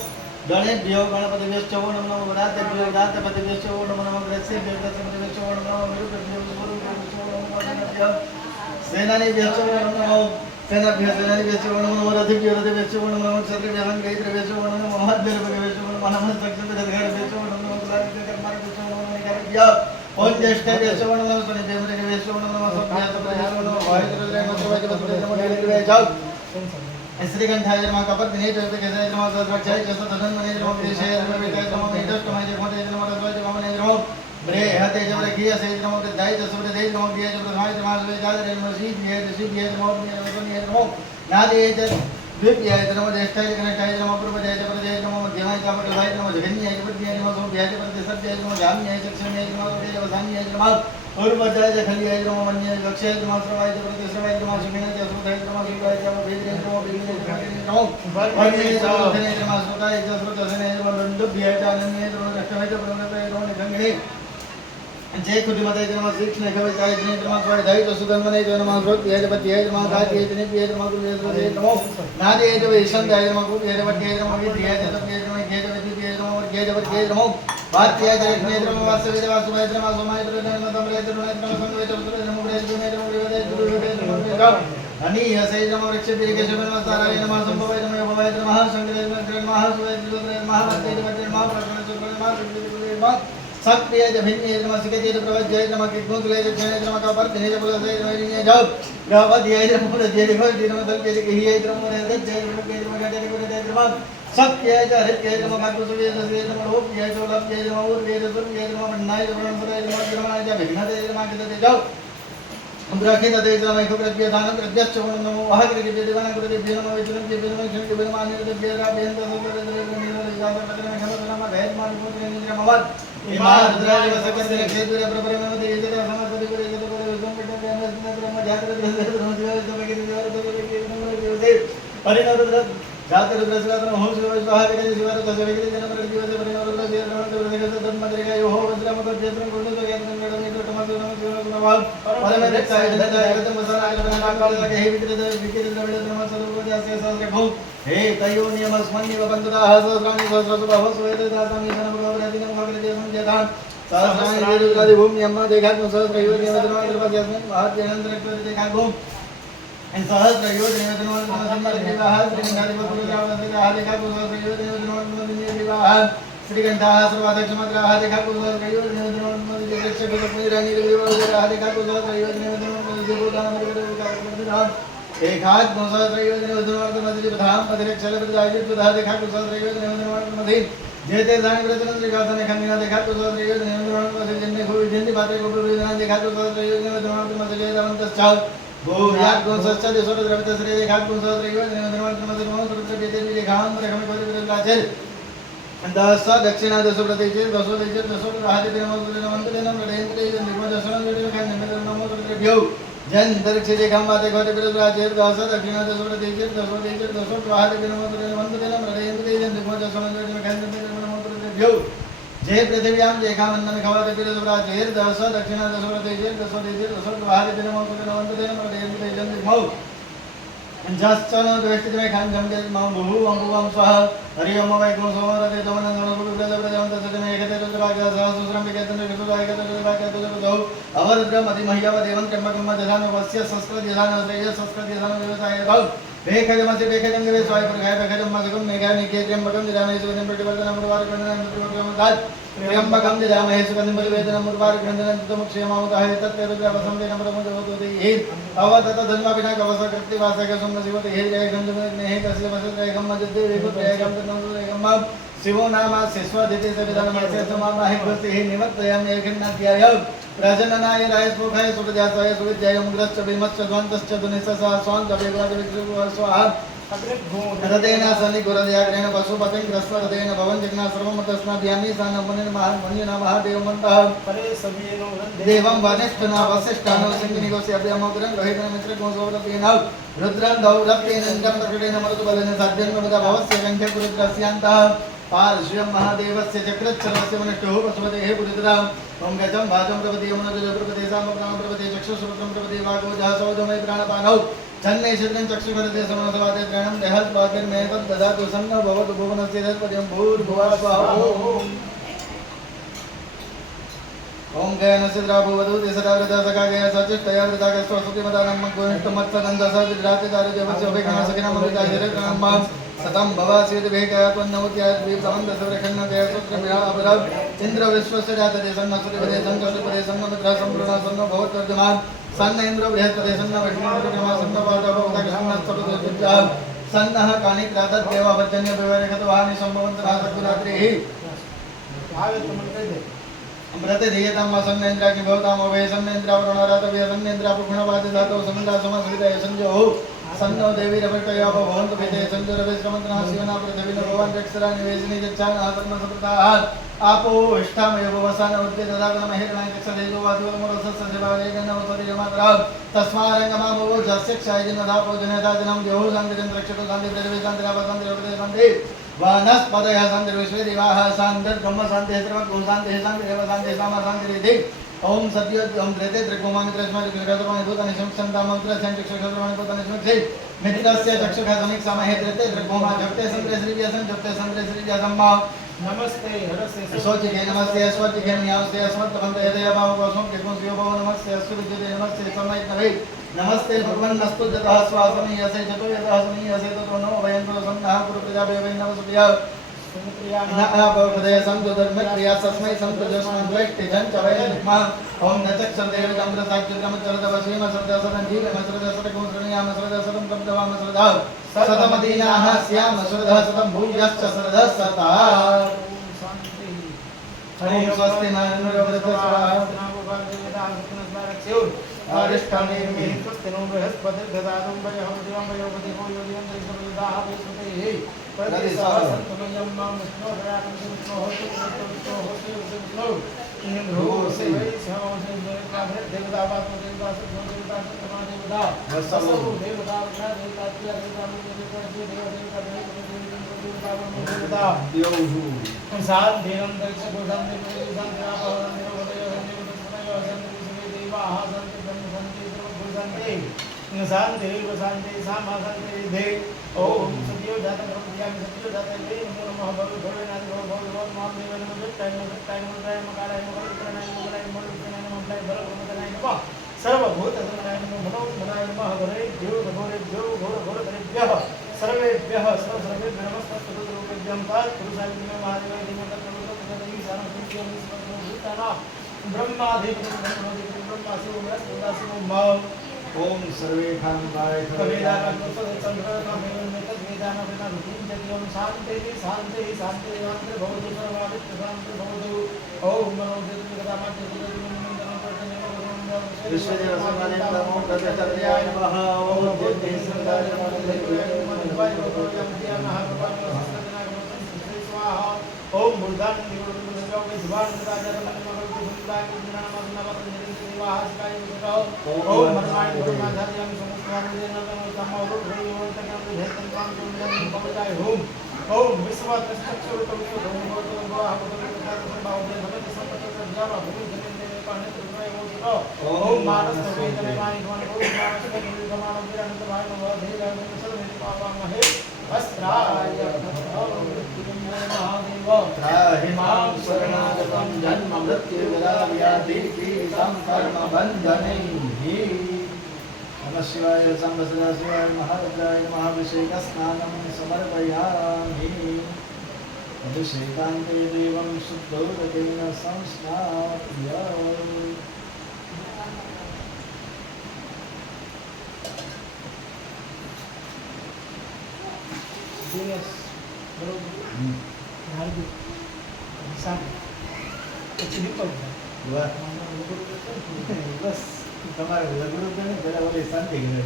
गणेभ्यो गणपति देशो नमो वरातेभ्यो वरातपति देशो नमो ग्रसेभ्यो ग्रसपति देशो नमो गुरुभ्यो गुरुभ्यो देशो नमो गणेभ्यो सेनानि देशो नमो सेनाभ्यो सेनानि देशो नमो रथिभ्यो रथि देशो नमो क्षत्रिभ्यो गैत्र देशो नमो महद्भ्यो देशो नमो नमः सक्षत्र घर देशो नमो सारिभ्यो कर्माणि देशो नमो निकार्यभ्यो ओम ज्येष्ठ देशो नमो सुनि देवते देशो नमो सभ्य सभ्य देशो नमो वायुद्रय मत्स्य नमो नीलग्रीवे जाओ श्रीगंधाय नमः कपद्ने जगत केशय नमः सद्वक्षय जसो धनमने नमः देशय नमः विजय नमः निष्ठमय जगते नमः रसवय नमः नमः ब्रेहते जबर किया से नमः दाय जसो दे नमः दिया जबर धाय नमः वे जाय नमः सी नमः नमः नादे द्वितीय नमः ज्येष्ठाय गणेशाय नमः प्रभजय जबरजय नमः मध्यमाय चामकलाय नमः जगन्याय जबर्याय नमः सोभ्याय जबरजय सत्याय नमः जाम्याय चक्षुण्याय नमः वदय वसान्याय नमः पूर्वजाय जखल्याय नमः मन्याय लक्ष्याय नमः श्रवाय जबरजय श्रवाय नमः सुखिनाय जसुधाय नमः सुखाय नमः वेदनाय नमः विघ्नाय नमः वन्याय जबरजय नमः सुखाय जसुधाय नमः दंडभ्याय चानन्याय नमः रक्षणाय जबरजय नमः निखंगणे जय कुटिमते नमः श्रीकृष्ण कवचाय नमः स्वाध्याय सुगन्धने नमः श्रोत्याय जपत्याय नमः गात्याय निप्याय नमः गुरुदेवाय नमः नादयाय वैशन्ताय नमः गुरुदेवाय जपत्याय नमः विद्याय जपत्याय नमः ज्ञाय जपत्याय नमः वर्ग्याय जपत्याय नमः वात्याय जपत्याय नमः वासवेद वासुवाय नमः सोमाय नमः तमराय नमः संगवे चतुर्थ नमः गुरुदेवाय नमः गुरुदेवाय गुरुदेवाय नमः अनीयसे नमः वृक्षपति केशव नमः साराय नमः संभवाय नमः भवाय नमः शंकराय नमः सुवाय नमः वात्याय जपत्याय नमः प्रकरण सुवाय नमः सक्रिय जभिन्य नमः सिकते प्रवज्जय नमः किग्नोतले जय नमः कपर्दिने जबलसे नमः जाओ गवद्य नमः जय नमः दलके हिय नमः जय नमः जय नमः सक्रिय हरित्य नमः काकुसुवे नमः रोप्य जोलप्य नमः उर्वे सुर्वे नमः मन्नाय नमः नमः जभिन्नते नमः किते जाओ अम्ब्राखे तते नमः कुप्रत्य दानं प्रत्यक्ष नमो वाहग्रे देवान गुरुदेव नमः विष्णु देव नमः शंकर देव नमः अनिल देव रामेन्द्र सोदर देव नमः जाता नमः नमः वेद मान नमः इमाद्राय वसकते क्षेत्र प्रपरम देजत समर्पति करे जत करे विष्णु पिता ज्ञान ब्रह्म जागृत ब्रह्म दिवस तमके दिवार तमके देव परिणत जात रुद्रस्वात्र हो शिव स्वाहा के शिवर तसरे के जन्म रे दिवस परिणत रुद्र देव नमः देव धर्म मद्रिका यो हो वज्र मकर क्षेत्र गुण तो ज्ञान मेड में तो तमक नमः शिव नमः परम रक्षाय धनजाय गतम मसरा आगमन काल के हे विकित द्रविड़ नमः सर्व जासे सहस्र भौ हे तयो नियम स्मन्य बंधुदा सहस्राणि सहस्र सुबह स्वेत दातामि सन प्रभु दिनं मकर देव संजयदान सहस्राणि वेदुलादि भूमि अम्मा देखा तो सहस्र यो नियम धर्म कृपा जस्मन् महात्यनंतर कृत देखा गो इन सहस्र यो नियम धर्म संमर विवाह श्रीगंधादि पुरुषावत देखा देखा तो सहस्र यो नियम धर्म विवाह श्रीगंधा सर्वाध्यक्ष मंत्र देखा तो सहस्र यो नियम धर्म दीक्षा को पुरानी विवाह देखा तो सहस्र यो नियम धर्म देवदान मृग एक हाथ सहस्र यो नियम धर्म मध्य प्रधान अध्यक्ष प्रदाय प्रधा देखा तो सहस्र यो नियम धर्म मध्य जेते दान प्रतन श्रीगासन खंडिना देखा तो सहस्र यो नियम धर्म मध्य जन्ने को विधिन्ति पात्रे को प्रवेदना देखा तो सहस्र यो नियम धर्म मध्य जयवंत चाल गो याग गो सच्चा देशों द्रवित श्री देखा तो सहस्र यो नियम धर्म मध्य नमः प्रत्र बेते देखा रखमे को प्रलाचल दस दक्षिणा दसो प्रदेशे दसो देशे दसो राहते नमः नमः नमः नरेंद्र निर्मल दर्शन नमः नमः प्रत्रभ्यो जन दर्शे देखा माते गोते प्रलाचल दस दक्षिणा दसो प्रदेशे दसो राहते नमः नमः नरेंद्र निर्मल दर्शन नमः प्रत्रभ्यो जय पृथ्व्यां जेखामन्नं खवते पिरसुराचेर दस दक्षिणा दसो प्रदेशे दसो राहते नमः नरेंद्र निर्मल जश्चन द्वेष्टिमे खाञ्जं जन्मं भुवं भुवं स्वः हरि ओम वैकुं सोमरते तमनं नमस्कृतं एकते रुद्रभाग्य सहस्रं विकेतं विकृतायकते रुद्रभाग्य तुजो अवरुद्रम अधिमह्यव देवं कर्म कर्म दधान वस्य संस्कृत दधान श्रेय संस्कृत दधान व्यवसाय दौ बेखजमस्य बेखजं देवे स्वाय प्रगाय बेखजं मधुकं मेघा निकेत्यं बकं दधामहे सुगंधं प्रतिवर्धनं मुर्वार गणनं त्रिवर्गं दात् त्र्यंबकं दधामहे सुगंधं प्रतिवेदनं मुर्वार गणनं तमुक्षयमावताहे तत्ते रुद्रवसं देनं प्रमुदवतुते हे अवतत धर्म विना कवस कृत्ति वासक सुन्न शिवते हे जय गंधं नेहे कस्य वसते गम मजदे विपुत्रे गम तन्नं गम शिवो नाम शिस्वदिते सविधानमस्य समामाहि भक्ति हे निमत्तयं एकन्नाद्याय प्रजननाय रायस्पोखाय सुखदासाय सुविद्याय मुद्रश्च विमश्च ध्वन्तश्च ध्वनिसः स्वान् कविग्राज विष्णु स्वाहा रतेन सन्नि गुरदयाग्रेण पशुपतिं ग्रस्वरतेन भवन जगन्नाथ सर्वमतस्नाभ्यामि सानमुनिन महामुनिना महादेवमन्तः परे सभीनो देवं वनिष्ठना वसिष्ठानो सिंहिनिगोस्य अभ्यमोग्रं गहितं मित्रगोसोरतेन रुद्रं दौरतेन इन्द्रं प्रकटेन मरुतबलेन साध्यं मुदा भवस्य कण्ठे पुरुद्रस्यान्तः पार्श्वं महादेवस्य चक्रच्छलस्य वनिष्ठो पशुपतेः पुरुद्रा ओम गजं भाजं प्रपदे यमुनोजं प्रपदे सामप्राणं प्रपदे चक्षुश्रोत्रं प्रपदे वागोजः सौजमय प्राणपानौ जन्मे शरीरं चक्षुभरते समनसवादे त्रयणं देहत् वाक्यमेकं ददातु सन्नो भवतु भुवनस्य तत्पदं भूर्भुवः स्वाहा ओम गयनस्य द्राभुवतु दिशदावृता सखागय सचिष्टया वृतागस्व सुतिमदानं गोविष्टमत्सदन्तसद्रातिदारदेवस्य उपेक्षणा सखिनमृताशरकणं सतं भवासीद्वेगात्मन्नवत्याद्वीपसमन्तसवरखन्नतया सूत्रमिहावरव इन्द्र विश्वस्य जातते सन्नसुतिपदे सङ्कर्षपदे सन्नमित्रा सम्पूर्णा सन्नो भवत्वर्धमान सन्न इन्द्र बृहस्पति सन्न विष्णुर्विक्रमा सन्न पादभवतकृष्णस्तपदुज्जः सन्नः कानिक्रातद्देवावज्जन्य विवरेखतवानि सम्भवन्तः सद्गुरात्रिः अमृत धीयतां सन्नेन्द्राग्नि भवताम् अभय सन्नेन्द्रावरुणारातव्य सन्नेन्द्रापुगुणवादिधातौ समन्दा समस्वितय संजोः सन्नो देवी रविर्कया भवन्तु भेदे संजो रविश्रमन्त्रः शिवना पृथिवी भगवान् रक्षरा निवेशनी यच्छानः सर्वसमृताः आपो इष्टामय भवसान उद्य ददागन महेरणाय चक्षदेजो वादिवमोरसस्य सेवारेगन उतरिजमात्रा तस्मारंगमामो जस्यक्षायजनधापो जनताजनं देहो शान्तिरंत्रक्षतो शान्तिर्विशान्तिरावशान्तिरवदे शान्ति वनस्पतयः शान्तिर्विश्वेदेवाः शान्तिर्ब्रह्म शान्तिः सर्वगुण शान्तिः शान्तिरेव शान्तिः सामा शान्तिरिति ओम सद्य ओम त्रेते त्रिकोमामित्रस्मात् चक्षुर्गतमानि भूतानि संक्षन्तामौत्रस्यां चक्षुर्गतमानि भूतानि संक्षे मित्रस्य चक्षुर्गतमिक समहे त्रेते त्रिकोमा जप्ते संत्रे श्रीव्यासं जप्ते संत्रे श्रीव्यासम्मा नमस्ते हरसे स्वचिके नमस्ते स्वचिके न्यास्ते अस्मत्तवन्ते यदयाभावकोसं किकुंस्योभो नमस्ते अस्तुविद्युते नमस्ते समयितवे नमस्ते भगवन्नस्तु जतः स्वासनीयसे जतो यतः सनीयसे ततो नो वयं प्रसन्नः कुरु प्रजाभ्यो नमस्ते नमस्ते संतो धर्मक्रिया तस्मै संप्रजस्मै द्वैष्टि जन चवैर्मा ओम नचक्षदेव गम्रसाक्षिद्रम चरदवसीम सरदसनं जीवम सरदसरकं श्रेणियाम सरदसरं कब्दवाम सरदा सतमदीनाः स्याम सरदः सतं भूयश्च सरदः सता हरि स्वस्ति आरिष्ठाने मे स्वस्तिनो बृहस्पतिर्ददातं वयं दिवं वयोपति को योगियन्त्रिसर्वदाः विश्वते प्रतिसहसन्तमयं मां विष्णोर्यातं विष्णोहोति विष्णोहोति इंद्रो से वैश्यवसे देवतावात्म देवता सत्व देवता सत्रमा देवता वसवो देवता वृषा देवता त्रिया देवता देवता देवता शान्तिरं दक्षो शान्तिरं शान्तिरापहरं निरोधयं देवाः शान्ति शांति शांति सामा शांति दे ओम सत्यो जातं प्रभुयामि सत्यो जातं दे नमो नमः भगवते भगवनाथ भगवान माम देव नमो जटाय मकाराय मकरणाय मकराय मरुद्रनाय नमः भरभूतनाय नमः सर्वभूतगणाय नमो मनोमनाय नमः घोरेभ्यो घोरेभ्यः सर्वेभ्यः सर्वेभ्यो नमस्ते रूपेभ्यं पाद पुरुषाय महादेवाय धीमहि सर्वभूतानां ब्रह्माधिपतिं ब्रह्मा शिवो मां ओम सर्वे खानदाय शांति शांति शांति भवतु सर्वादित्य शांति भवतु ओम विश्वदेव समाने नमो प्रत्यक्षाय नमः ओम बुद्धि संदाय ओम मुर्दान ओम मरणाय गुरुनाथाय ओम विश्वात्मक ओम मानस वेदने वाणी कोण ओम मानस वेदने समान विरंत भाई नव धीरं सर्वे पावमहे वस्त्राय महादेव त्राहि मां शरणागतं जन्म मृत्यु जरा व्याधि पीडितं कर्म बन्धनैः नमः शिवाय सांब सदा शिवाय महारुद्राय महाभिषेक स्नानं समर्पयामि अभिषेकान्ते देवं शुद्धोदकेन संस्नाप्य दिनेश बरोबर हार्दिक सांग कुछ भी पड़ता वाह बस તમારે લગડું તો નહીં પેલા ઓલી શાંતિ કરે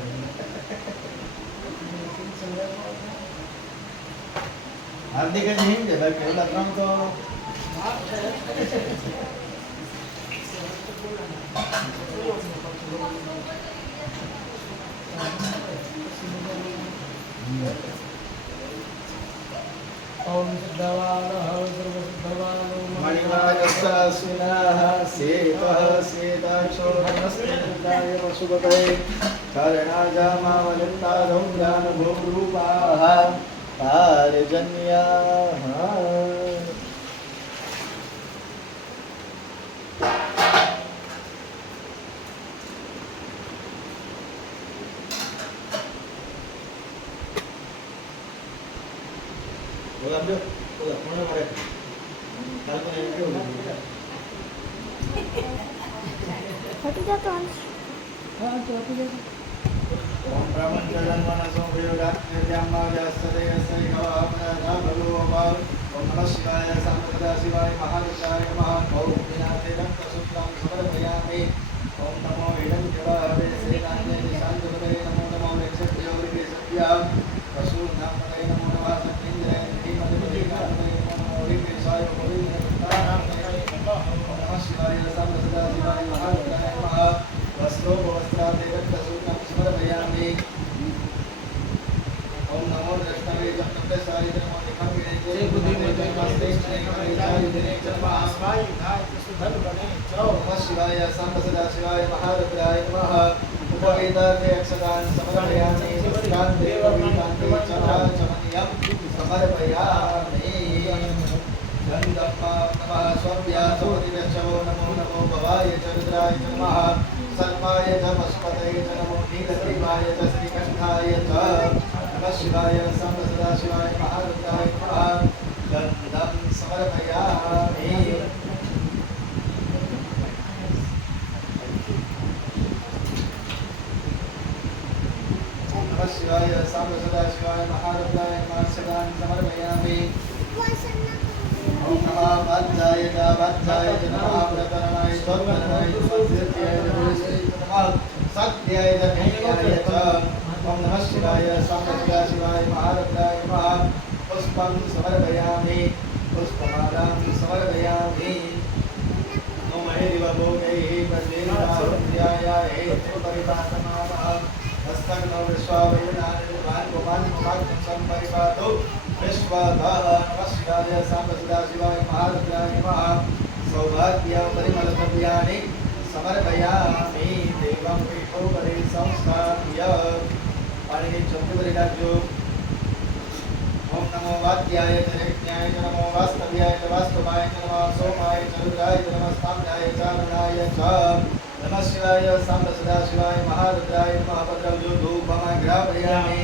હાર્દિક જ હિમ છે બાકી ઓલા ત્રણ તો ओम सिद्धवालः सर्वसिद्धवालो मणिमागस्तास्विनाः सेतः सेताक्षो नमस्कृताय पशुपते करणाजामावलितादौ ज्ञानभोगरूपाः पारिजन्याः बोला जो बोला कौन है हमारे काल को नहीं क्यों फट जाता है हाँ तो आप जैसे ओम ब्राह्मण जन्मना संप्रयोगा निर्जामाव्यास्तते यस्य गवापना भगवो भाव ओम नमः शिवाय सांबदा शिवाय महादेवाय नमः ओम विनाथे रक्तसूत्रं समर्पयामि ओम नमो हिरण्यवाहवे सेनान्ये शान्तपदे नमो नमो नक्षत्रोर्गे सत्या वसूनामपदे नमो नमः सत्तेन्द्रे धीमते नमो नमो विघ्नेशाय नमः शिवाय सांबदा शिवाय महादेवाय नमः वस्त्रो वस्त्रादे रक्तसूत्रं समर्पयामि ओम नमो द्रष्टवे जपते सारी नमो निखंगे जय बुद्धि में जय वास्ते जय सारी दिने जन्म आसवाय धाय सुधन बने चलो नमः शिवाय सांब सदा शिवाय महारुद्राय नमः उपवेदाते अक्षतान् समर्पयामि वस्त्रान् देववीतान्ते चमनियं समर्पयामि गन्धप्पा नमः स्वव्यासोदिनश्चवो नमो नमो भवाय च रुद्राय च नमः सर्वाय च पशुपतये च नमो नीलग्रीवाय च श्रीकण्ठाय च नमः शिवाय सांब सदा शिवाय महारुद्राय नमः गन्धं समर्पयामि नमः शिवाय सांब सदा शिवाय महारुद्राय नमः सदान् समर्पयामि ओम नमः वज्राय च नमः प्रकरणाय स्वकरणाय सत्याय च नमः सत्याय च धन्याय च ओम नमः शिवाय सांब सदा शिवाय महारुद्राय नमः पुष्पं समर्पयामि पुष्पमालां समर्पयामि नमो हेरिवभोगैः वज्रेणाय हेतुपरिपातमानः हस्तग्नौ विश्वावयुनानिर्वान् गोमान् सम्परिपातो विश्वतः नमः शिवाय सांब सदा शिवाय महारुद्राय नमः सौभाग्यं परिमलद्रव्याणि समर्पयामि देवं पीठोपरि संस्थाप्य पाणिनि चन्द्रपरिडाभ्यो ओम नमो वाद्याय च यज्ञाय च नमो वास्तव्याय च वास्तवाय च नमः सोमाय च रुद्राय च नमः स्थाम्याय च अरुणाय च नमः शिवाय सांब सदा शिवाय महारुद्राय नमः भद्रव्यो धूपमग्रापयामि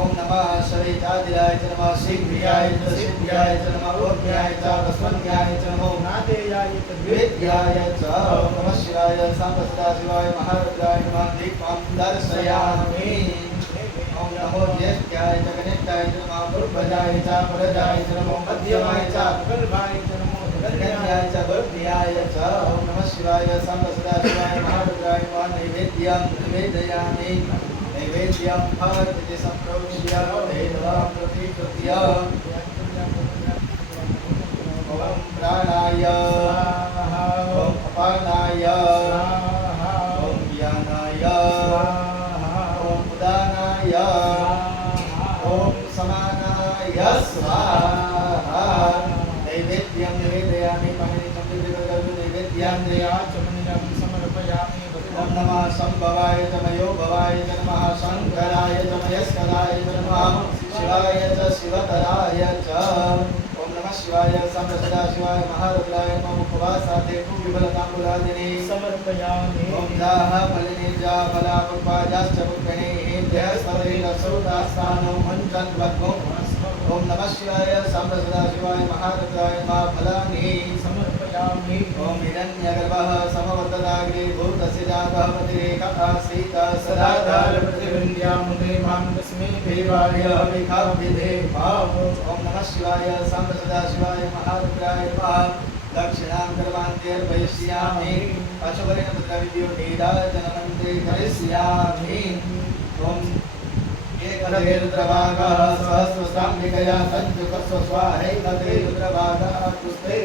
ओम नमः शरीरादिराय च नमः शीघ्रियाय च सिद्ध्याय च नमः ओज्ञाय च वस्वन्याय च नमो नादेयाय च वेद्याय च नमः शिवाय सांब सदा शिवाय महारुद्राय नमः दीपं दर्शयामि ओम नमो ज्येष्ठाय च कनिष्ठाय च नमः पूर्वजाय च परजाय च नमो मध्यमाय च गर्भाय च नमो गण्याय च बुद्ध्याय च ओम नमः शिवाय सांब सदा शिवाय महारुद्राय नमः नैवेद्यं निवेदयामि नैवेद्यं भवति संप्रोक्ष्य वेदवां प्रतिकृत्य ओम प्राणाय ओम अपानाय ओम ज्ञानाय ओम उदानाय ओम समानाय स्वाहा नैवेद्यं निवेदयामि पाणिनि चन्द्रविग्रहं नैवेद्यं या च मनिरं समर्पयामि ओम नमः संभवाय च मयो भवाय च नमः शंकराय च मयस्कराय च नमः शिवाय च शिवतराय च ओम नमः शिवाय संप्रसदा शिवाय महारुद्राय नमः उपवासाते विफलताम्बुलादिने समर्पयामि ओम जाः फलिने जा फला पुष्पाजाश्च पुष्पिणे देहस्पदे रसोदास्तानो मञ्चन्द्वग्गो ओम नमः शिवाय संप्रसदा शिवाय महारुद्राय नमः फलानि समर्पयामि ओम हिरण्यगर्भः समवर्तदाग्रे भूतस्य जातः प्रतिरेकः आसीत् सदा सदाधारपतिविन्द्यामुदे मां तस्मै देवाय देवाय ओम नमः शिवाय संप्रसदा शिवाय महारुद्राय नमः दक्षिणां कर्मान्तेर्पयिष्यामि अशुभरेण पुत्रविद्यो नीराजनमन्त्रे करिष्यामि ओम एकते रुद्रभागः सहस्रसाम्निकया सञ्जुकस्व स्वाहैकते रुद्रभागः पुस्ते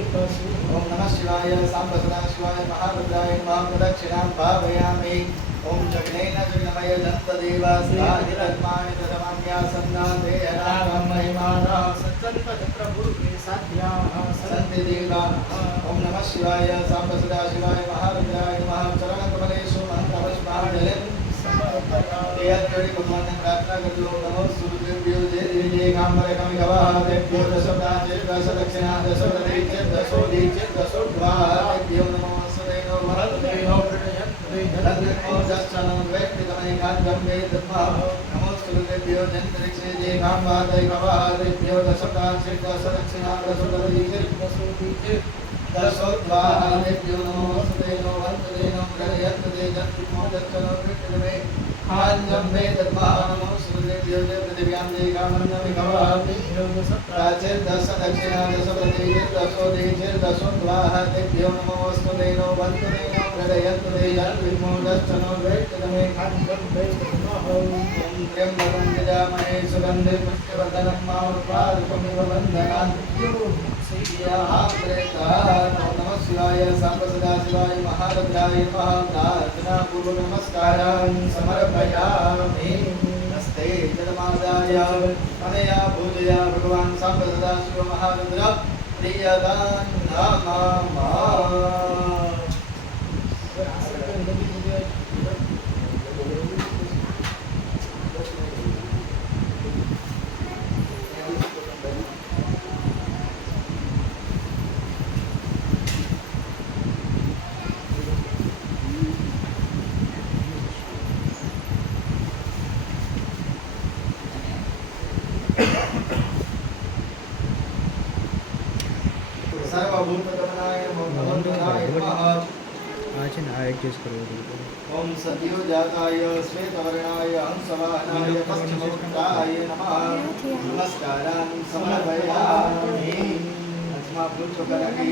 ओम नमः शिवाय सांप्रसदा शिवाय महारुद्राय नमः प्रदक्षिणां भावयामि ओम जगनेन जगन्मय दन्तदेवास्तादिरत्माय तदमान्यासन्नादे अनागं महिमानः प्रभु के साध्याः सन्ति देवाः ओम नमः शिवाय सांप्रसदा शिवाय महारुद्राय नमः चरणकमलेषु महन्तपुष्पाञ्जलिं देयत्रि भगवान् प्रार्थना करतो नमो सूर्यदेव्यो जय जय कामरकमिगवाः देव्यो दशप्राचे दश दक्षिणा दश प्रदेचे दशोदीचे दशोद्वारेभ्यो नमो सुदेनो महत्तेनो धन्यो दशनो व्यक्तिगमैकान्तं वेदत्मा नमो सूर्यदेव्यो जन्तरिक्षे जय कामरकमिगवाः देव्यो दशप्राचे दश दक्षिणा दश प्रदेचे दशोदीचे दशोद्वारेभ्यो नमो सुदेनो वन्ददेनो प्रयत्ते जन्तुमो दक्षनो व्यक्तिगमे आन्यं वेदत्मा नमो सूर्यदेव्यो जय पृथिव्यां जय कामरकमिगवाः प्राचे दश दक्षिणा दश प्रदेचे दशोदीचे दशोद्वारेभ्यो नमो वस्तुदेनो वन्ददेनो प्रयत्ते जन्तुमो दक्षनो व्यक्तिगमे त्र्यंबकं यजामहे सुगन्धे पुष्टिवर्धनं मारुपारुकमिव वन्दनान् नमः शिवाय सांप्रसदा शिवाय महारुद्राय नमः प्रार्थना पूर्व नमस्कारान् समर्पयामि नमस्ते जलमादाय अनया पूजया भगवान् सांप्रसदा शिव महारुद्र प्रियदान् नमः सर्वभूतगमनाय नमो नमः आज ना एडजस्ट करो ओम सद्यो जाताय श्वेतवर्णाय हंसवाहनाय पश्चिममुखाय नमः नमस्कारान् समर्पयामि अस्मा पूछो करके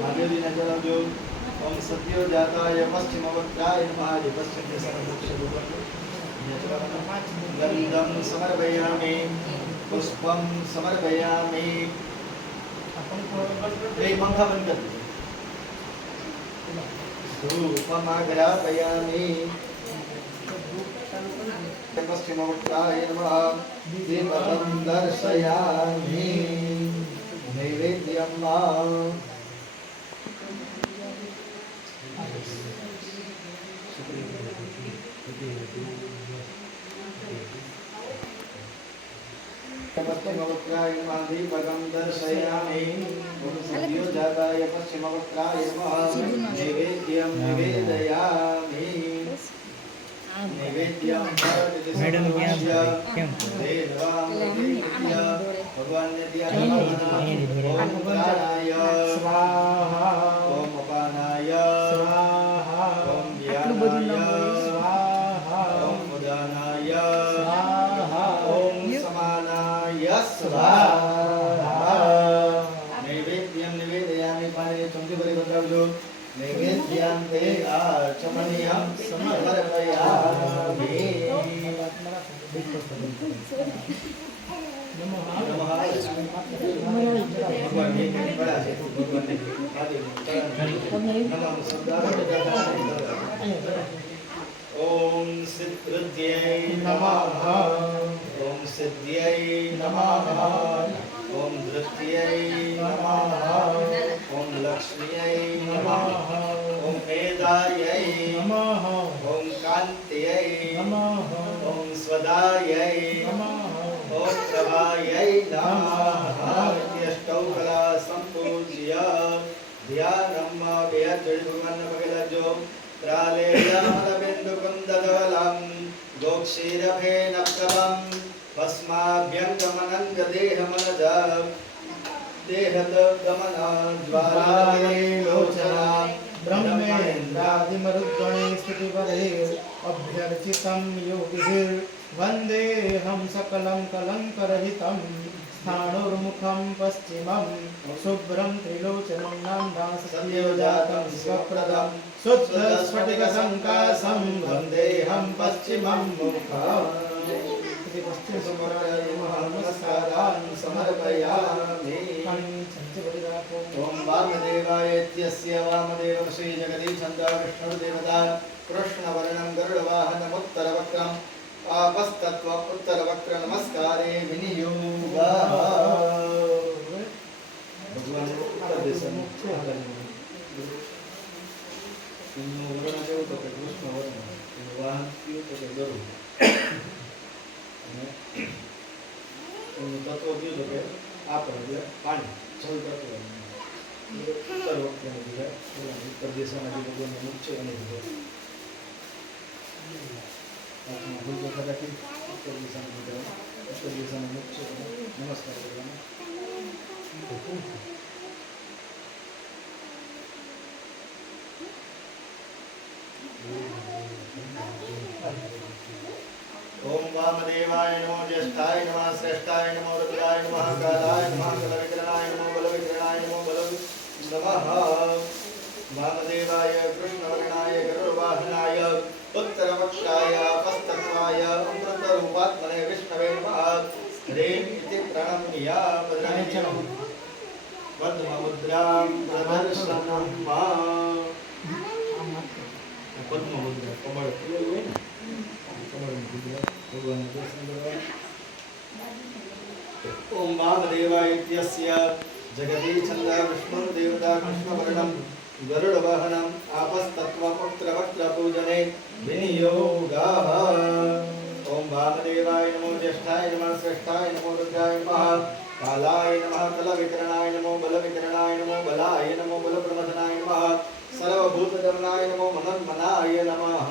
महादेवी ने जलाजो ओम सद्यो जाताय पश्चिममुखाय नमः ये पश्चिम के सर्वमुख्य गंधं समर्पयामि पुष्पं समर्पयामि एक पंखा बंद कर दीजिए धूपमाग्रापयामि पश्चिममुखाय नमः दीपं दर्शयामि नैवेद्यं पश्चिमवक्त्राय नमः दीपकं दर्शयामि ओम सद्यो जाताय पश्चिमवक्त्राय नमः नैवेद्यं निवेदयामि नैवेद्यं मैडम क्या भगवान ने दिया ओम प्राणाय स्वाहा ओम अपानाय स्वाहा ओम ज्ञानाय स्वाहा ओम उदानाय स्वाहा ओम समानाय स्वाहा नैवेद्यं निवेदयामि पाने चमचे भरे बदलावजो नैवेद्यं ते आचमनीयं समर्पयामि नमः भगवान ने बड़ा है भगवान ने आदि नमः ओम सिद्धियै नमः ओम सिद्धियै नमः ओम दृष्टियै नमः ओम लक्ष्म्यै नमः ओम वेदाय कालायै नमः ॐ कान्त्यै नमः ॐ स्वदायै नमः ॐ प्रभायै नमः इत्यष्टौ कला सम्पूज्य ध्यानं व्यजडुमन्नपगलजो त्रालेयामलबिन्दुकुन्ददलं गोक्षीरफेन प्रभं भस्माभ्यङ्गमनङ्गदेहमनजा देहदगमना ज्वालायै लोचना ब्रह्मेन्द्रादिमरुद्गणे स्तुतिपरे अभ्यर्चितं योगिभिः वन्देऽहं सकलं कलङ्करहितं स्थाणुर्मुखं पश्चिमं शुभ्रं त्रिलोचनं नाम्ना सद्योजातं स्वप्रदं शुद्धस्फटिकसङ्कासं वन्देऽहं पश्चिमं मुखम् नमस्कारान् समर्पयामि। ॐ वामदेवाय इत्यस्य वामदेव श्री जगदीशन्दः विष्णुर्देवता कृष्णवर्णं गरुडवाहनमुत्तरवक्त्रम् आपस्तत्व उत्तरवक्त्र नमस्कारे विनियोगः। भगवान उत्तर दिशा वर्ण જેવું તો કે કૃષ્ણ વર્ણ વાહન કયું તો કે ગરુડ અને તત્વ કયું તો કે આપણ એટલે પાણી જળ તત્વ ઉત્તર વક્રને દીધા ઉત્તર દિશામાં જે ભગવાનનો મુખ્ય અને દીધો ભૂલ કદાચી ઉત્તર દિશામાં દીધા ઉત્તર દિશાનો મુખ્ય નમસ્કાર કરવાનો ओम वामदेवाय नमो ज्येष्ठाय नमः श्रेष्ठाय नमो रुद्राय नमः कालाय नमः बलविक्रमाय नमो बलविक्रमाय नमो नमः वामदेवाय कृष्णवर्णाय गरुडवाहनाय उत्तरवक्षाय अपस्तत्वाय अमृतरूपात्मने विष्णवे नमः ह्रीं इति प्रणम्य भद्राणि पद्ममुद्रां प्रदर्शनं मा पद्ममुद्रा कमल फूल हुए ना भगवान दर्शन करवाए। ओम वामदेवाय इत्यस्य जगदीशन्दः विष्णुर्देवता कृष्णवर्णं गरुडवाहनम् आपस्तत्त्वमुत्तरवक्त्रपूजने विनियोगः। ओम वामदेवाय नमो ज्येष्ठाय नमः श्रेष्ठाय नमो रुद्राय नमः कालाय नमः कलविकरणाय नमो बलविकरणाय नमो बलाय नमो बलप्रमथनाय नमः सर्वभूतधर्माय नमो मनन्मनाय नमः।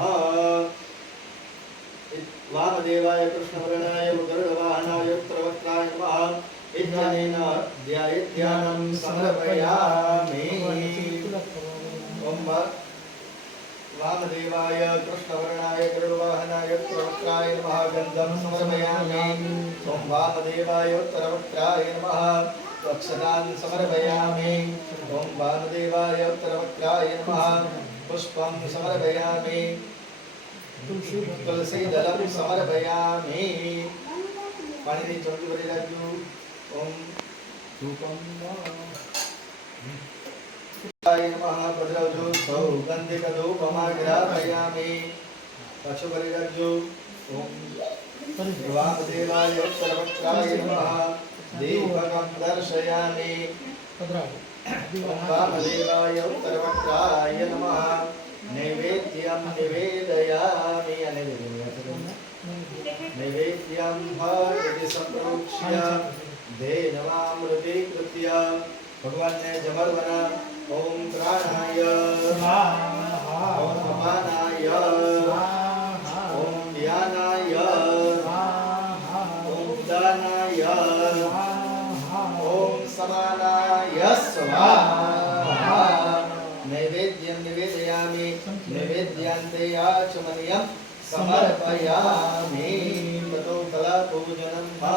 वामदेवाय कृष्णवर्णाय गरुडवाहनाय उत्तरवक्त्राय नमः इत्यनेन ध्यानं समर्पयामि। ओम वामदेवाय कृष्णवर्णाय गरुडवाहनाय उत्तरवक्त्राय नमः गन्धं समर्पयामि। ओम वामदेवाय उत्तरवक्त्राय नमः अक्षतान् समर्पयामि। ओम वामदेवाय उत्तरवक्त्राय नमः पुष्पं समर्पयामि। तुलसी दलम समर्पयामि। पानी चमकी भरी राजू। ओम धूपम नमः भद्रवजो सौगंधिक धूपमाग्रापयामि। पशु भरी राजू। ओम वामदेवाय उत्तरवक्त्राय नमः दीपकं दर्शयामि। ओम वामदेवाय उत्तरवक्त्राय नमः नैवेद्यं निवेदयामि। नैवेद्यं इति संप्रोक्ष्य धेनवामृतीकृत्य भगवान ने जमर्वना। ओम प्राणाय ओम अपानाय ओम ध्यानाय ओम दानाय ओम समानाय स्वाहा। नैवेद्यं निवेदयामि। नैवेद्यान्ते आचमनीयं समर्पयामि। ततो कलापूजनं मा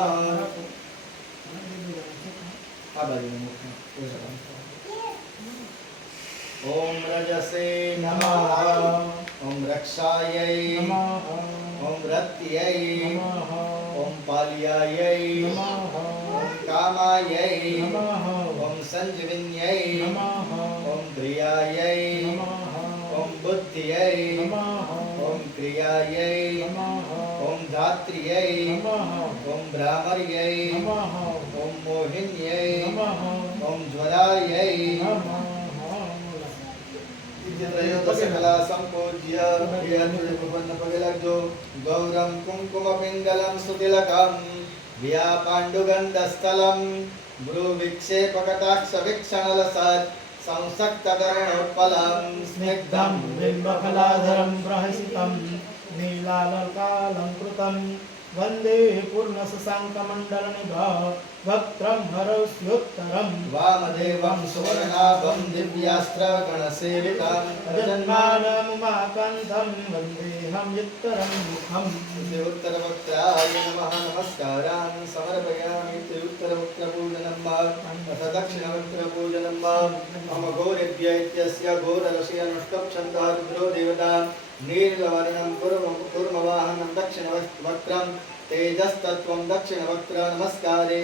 ओम रजसे नमः। ओम रक्षायै नमः। ओम रत्यै नमः। ओम पाल्यायै नमः। ओम कामायै नमः। ओम संजीविन्यै नमः। ओम प्रियायै नमः। ओम बुद्धियै नमः। ओम क्रियायै नमः। ओम धात्र्यै नमः। ओम भ्रामर्यै नमः। ओम मोहिन्यै नमः। ओम ज्वरायै नमः। सकला संपूज्य प्रियंजलि भुवन पगलजो गौरम कुंकुम पिंगलम सुतिलकम व्यापांडुगंधस्थलम भ्रुविक्षेपकटाक्ष वीक्षणलसत् संसक्तकर्णोत्पलं स्निग्धं बिम्बफलाधरं प्रहसितं नीलालकालङ्कृतं वन्दे पूर्णशशाङ्कमण्डलनिभा वक्त्रं हरस्योत्तरं वामदेवं सुवर्णाभं दिव्यास्त्रगणसेवितं जन्मानमुमाकान्तं वन्देऽहं युत्तरं मुखम् उत्तरवक्त्राय नमः नमस्कारान् समर्पयामि उत्तरवक्त्रपूजनं अथ दक्षिणवक्त्रपूजनं मम घोरेभ्य इत्यस्य घोररसि अनुष्टप्छन्दः रुद्रो देवता नीलवर्णं कूर्मवाहनं दक्षिणवक्त्रं तेजस्तत्त्वं दक्षिणवक्त्र नमस्कारे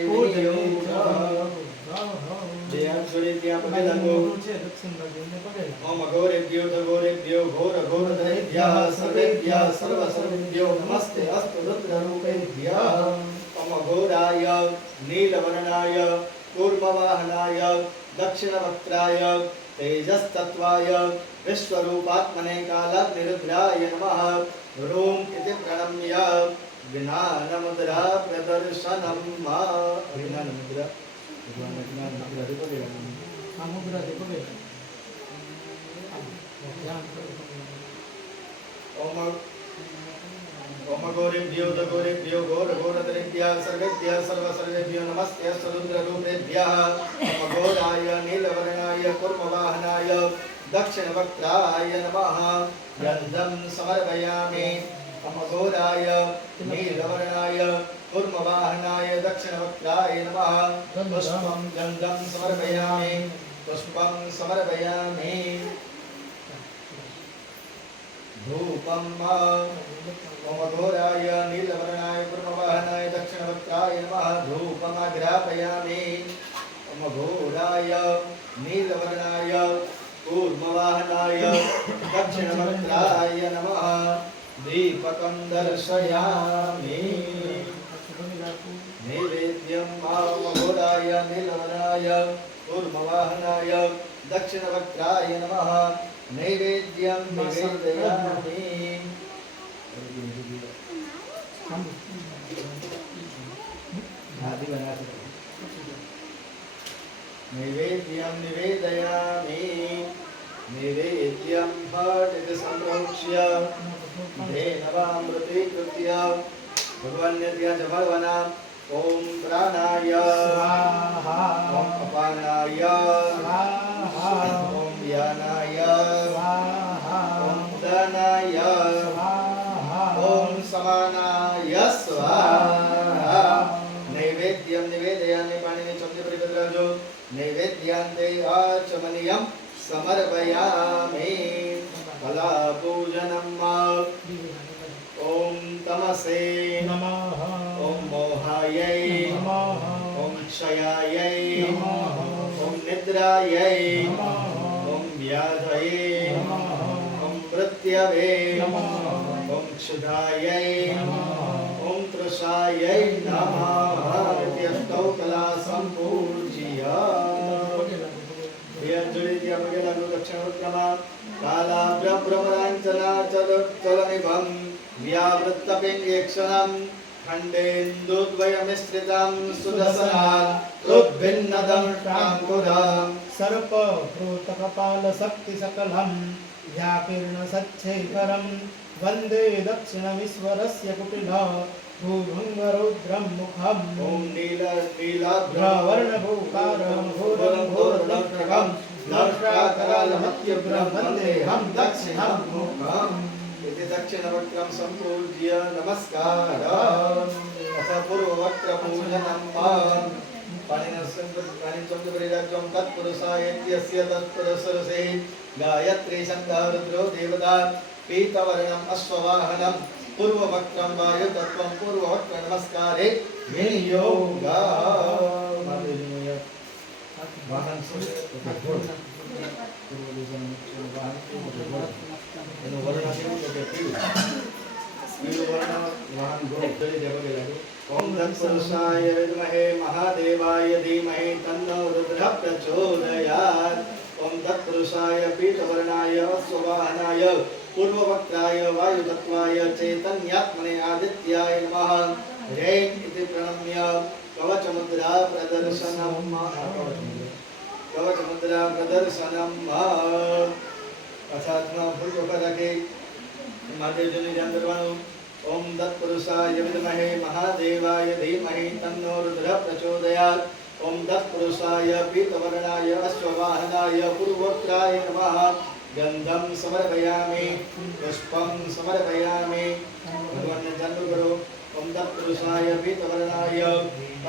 ओम घोरेभ्यो घोरघोरधरेभ्यः सर्वेभ्यः सर्वसर्वेभ्यो नमस्ते अस्तु रुद्ररूपेभ्यः ओम घोराय नीलवर्णाय कूर्मवाहनाय दक्षिणवक्त्राय तेजस्तत्त्वाय विश्वरूपात्मने कालाग्निरुद्राय नमः ॐ इति प्रणम्य ज्ञानमुद्रा प्रदर्शनं मा ज्ञानमुद्रा ज्ञानमुद्रा ओम घोरेभ्यो घोरघोरधरेभ्यः सर्वेभ्यः सर्वसर्वेभ्यो नमस्ते रुद्ररूपेभ्यः ओम घोराय नीलवर्णाय कूर्मवाहनाय दक्षिणवक्त्राय नमः गन्धं समर्पयामि ओम घोराय नीलवर्णाय कूर्मवाहनाय दक्षिणवक्त्राय नमः पुष्पं गन्धं समर्पयामि पुष्पं समर्पयामि धूपं ओम घोराय नीलवर्णाय कूर्मवाहनाय दक्षिणवक्त्राय नमः धूपमग्रापयामि ओम घोराय नीलवर्णाय कूर्मवाहनाय दक्षिणवक्त्राय नमः दीपकं दर्शयामि नैवेद्यं ओम घोराय नीलवर्णाय कूर्मवाहनाय दक्षिणवक्त्राय नमः नैवेद्यं निवेदयामि नैवेद्यं निवेदयामि नैवेद्यं भट् संप्रोक्ष्य धेनवामृतीकृत्य भगवन्यस्य च भगवना ॐ प्राणाय स्वाहा ॐ अपानाय स्वाहा ॐ व्यानाय स्वाहा ॐ उदानाय स्वाहा ॐ समानाय स्वाहा नैवेद्यं निवेदयामि पाणिनि चन्द्रपरिपत्राजो नैवेद्यान्ते आचमनीयं समर्पयामि फलापूजनं ॐ तमसे नमः ॐ मोहायै नमः ॐ क्षयायै नमः ॐ निद्रायै नमः ॐ व्याधये नमः ॐ मृत्यवे नमः ॐ क्षुधायै नमः ॐ तृषायै नमः इति अष्टौ कला सम्पूज्य दक्षिणोत्तमा कालाभ्रभ्रमराञ्चलाचलनिभं व्यावृत्तपिङ्गेक्षणं खण्डेन्दुद्वयमिश्रितं सुदसनात् उद्भिन्नदंष्टाङ्कुरम् सर्पप्रोतकपालशक्तिसकलं व्याकीर्णसच्छेखरं वन्दे दक्षिणमीश्वरस्य कुटिलः भूभङ्गरौद्रं मुखम् ॐ नीलाभ्रवर्णभूकारं घोरं घोरदंष्ट्रकं दंष्ट्राकरालमत्युग्रं वन्देऽहं दक्षिणं मुखम् इति दक्षिणवक्त्रं सम्पूज्य नमस्कारः अथ पूर्ववक्त्रपूजनं पाणिनिचन्द्रपरिराज्यं तत्पुरुषाय इत्यस्य तत्पुरुषरसे गायत्री छन्दः रुद्रो देवता पीतवर्णम् अश्ववाहनं पूर्ववक्त्रं वायुतत्त्वं पूर्ववक्त्र नमस्कारे विनियोगः वाहन એનો વર્ણ કેવું છે કે પીળું વર્ણ વાહન ગોળ જલી દે વગેરે ઓમ તત્પુરુષાય વિદ્મહે મહાદેવાય ધીમહિ તન્નો રુદ્ર પ્રચોદયાત ઓમ तत्पुरुषाय पीतवर्णाय स्ववाहनाय पूर्ववक्त्राय वायुतत्वाय चैतन्यात्मने आदित्याय नमः ह्रीं इति प्रणम्य कवचमुद्रा प्रदर्शनम् अर्थात फूल रखे महादेव जी ने ध्यान करवानो ओम तत्पुरुषाय विद्महे महादेवाय धीमहि तन्नो रुद्रः प्रचोदयात् ओम तत्पुरुषाय पीतवर्णाय अश्ववाहनाय पूर्वोक्त्राय नमः गंधं समर्पयामि पुष्पं समर्पयामि भगवान ने ध्यान करो ओम तत्पुरुषाय पीतवर्णाय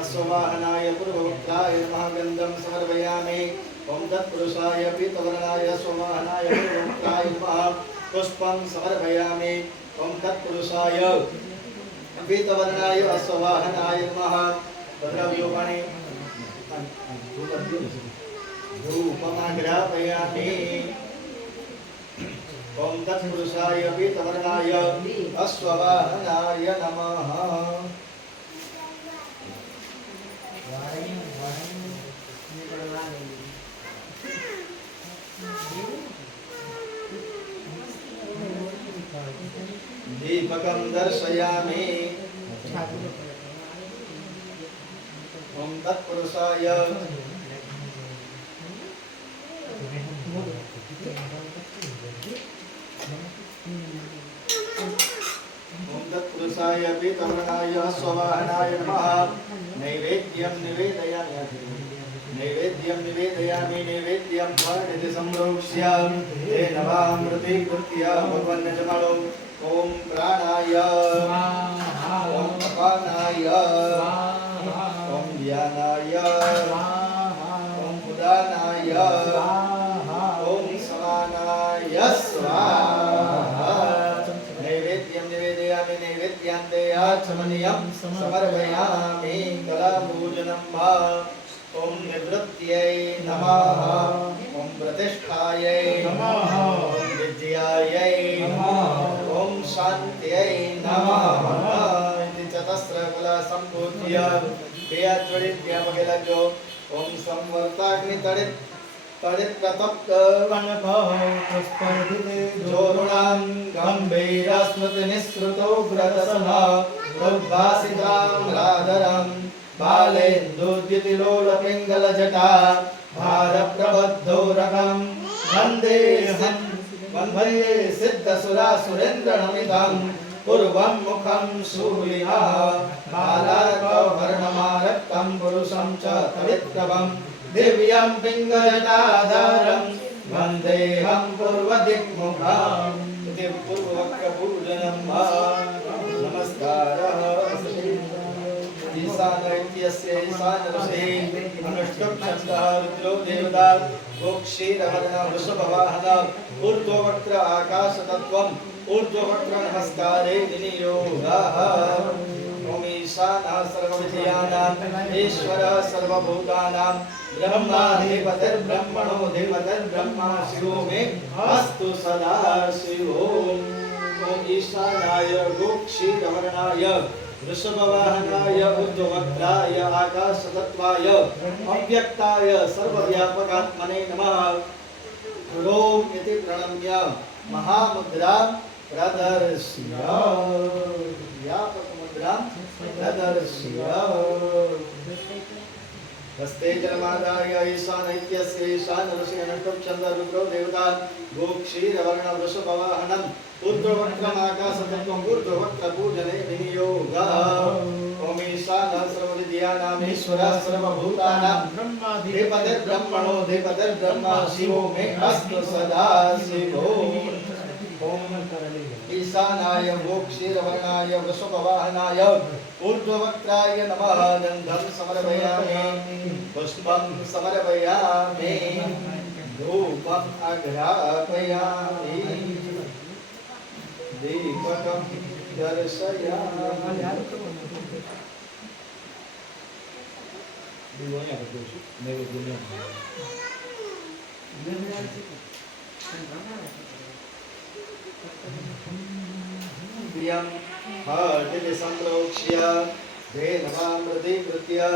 अश्ववाहनाय पूर्वोक्त्राय नमः गंधं समर्पयामि ओम तत्पुरुषाय पीतवर्णाय अश्ववाहनाय पूर्वोक्त्राय नमः पुष्पं समर्पयामि ओम तत्पुरुषाय पीतवर्णाय अश्ववाहनाय नमः भद्रव्योपाणि धूपमाग्रापयामि ओम तत्पुरुषाय पीतवर्णाय अश्ववाहनाय नमः दीपकं दर्शयामि ओम तत्पुरुषाय ओम तत्पुरुषाय पीतवर्णाय अश्ववाहनाय नमः नैवेद्यं निवेदयामि नैवेद्यं फलिति संप्रोक्ष्य तेन वामृति कृत्य भगवान् जमालो ओम प्राणाय ओम अपानाय ओम ज्ञानाय ओम उदानाय ओम समानाय स्वाहा नैवेद्यं निवेदयामि नैवेद्यान्ते आचमनीयं समर्पयामि कलापूजनं वा ओम निवृत्त्यै नमः ओम प्रतिष्ठायै नमः ओम विद्यायै नमः ओम शान्त्यै नमः इति चतस्रकला संपूज्य क्रियाचरित्यामगे लगो ओम संवर्ताग्नि तड़ित प्रतप्त वनभः पुष्पदिते जोरुणां गम्भीरस्मृति निःसृतो व्रतसनः उद्भासितां राधरं बालेन्दुद्युतिलोलपिङ्गलजटा भारप्रबद्धोरकं वन्दे सिद्धसुरासुरेन्द्रनमितं पूर्वं मुखं शूलिनः बालार्कवर्णमारक्तं पुरुषं च तवित्रवं दिव्यं पिङ्गलजटाधारं वन्देऽहं पूर्वदिक्मुखम् इति पूर्ववक्रपूजनं नमस्कारः ईशानैत्यस्य ईशानऋषे अनुष्टुप्छन्दः रुद्रो देवता गोक्षीरवर्णः वृषभवाहनः ऊर्ध्ववक्त्र आकाशतत्त्वम् ऊर्ध्ववक्त्र नमस्कारे विनियोगः ओम ईशानः सर्वविद्यानाम् ईश्वरः सर्वभूतानां ब्रह्माधिपतिर्ब्रह्मणोऽधिपतिर्ब्रह्मा शिवो मे अस्तु सदा शिवो ओम ईशानाय गोक्षीरवर्णाय वृषभवाहनाय ऊर्ध्ववक्त्राय आकाशतत्त्वाय अव्यक्ताय सर्वव्यापकात्मने नमः ओम इति प्रणम्य महामुद्रा प्रदर्श्य व्यापक मुद्रा प्रदर्श्य हस्ते जलमादाय ईशानैत्यस्य ईशानऋषि अनुष्टुप्छन्दः रुद्रो देवता गोक्षीरवर्ण वृषभवाहनम् ऊर्ध्ववक्रमाकाशतत्त्वम् ऊर्ध्ववक्रपूजने विनियोगः ओम ईशानः सर्वविद्यानाम् ईश्वरः सर्वभूतानां ब्रह्माधिपतिर्ब्रह्मणोऽधिपतिर्ब्रह्मा शिवो मे अस्तु सदा शिवो ओम ईशानाय गोक्षीरवर्णाय वृषभवाहनाय ऊर्ध्ववक्त्राय नमः गन्धं समर्पयामि पुष्पं समर्पयामि धूपम् अघ्रापयामि दीपकं दर्शयामि प्रियं हटिति संप्रोक्ष्य धेनवामृति कृत्य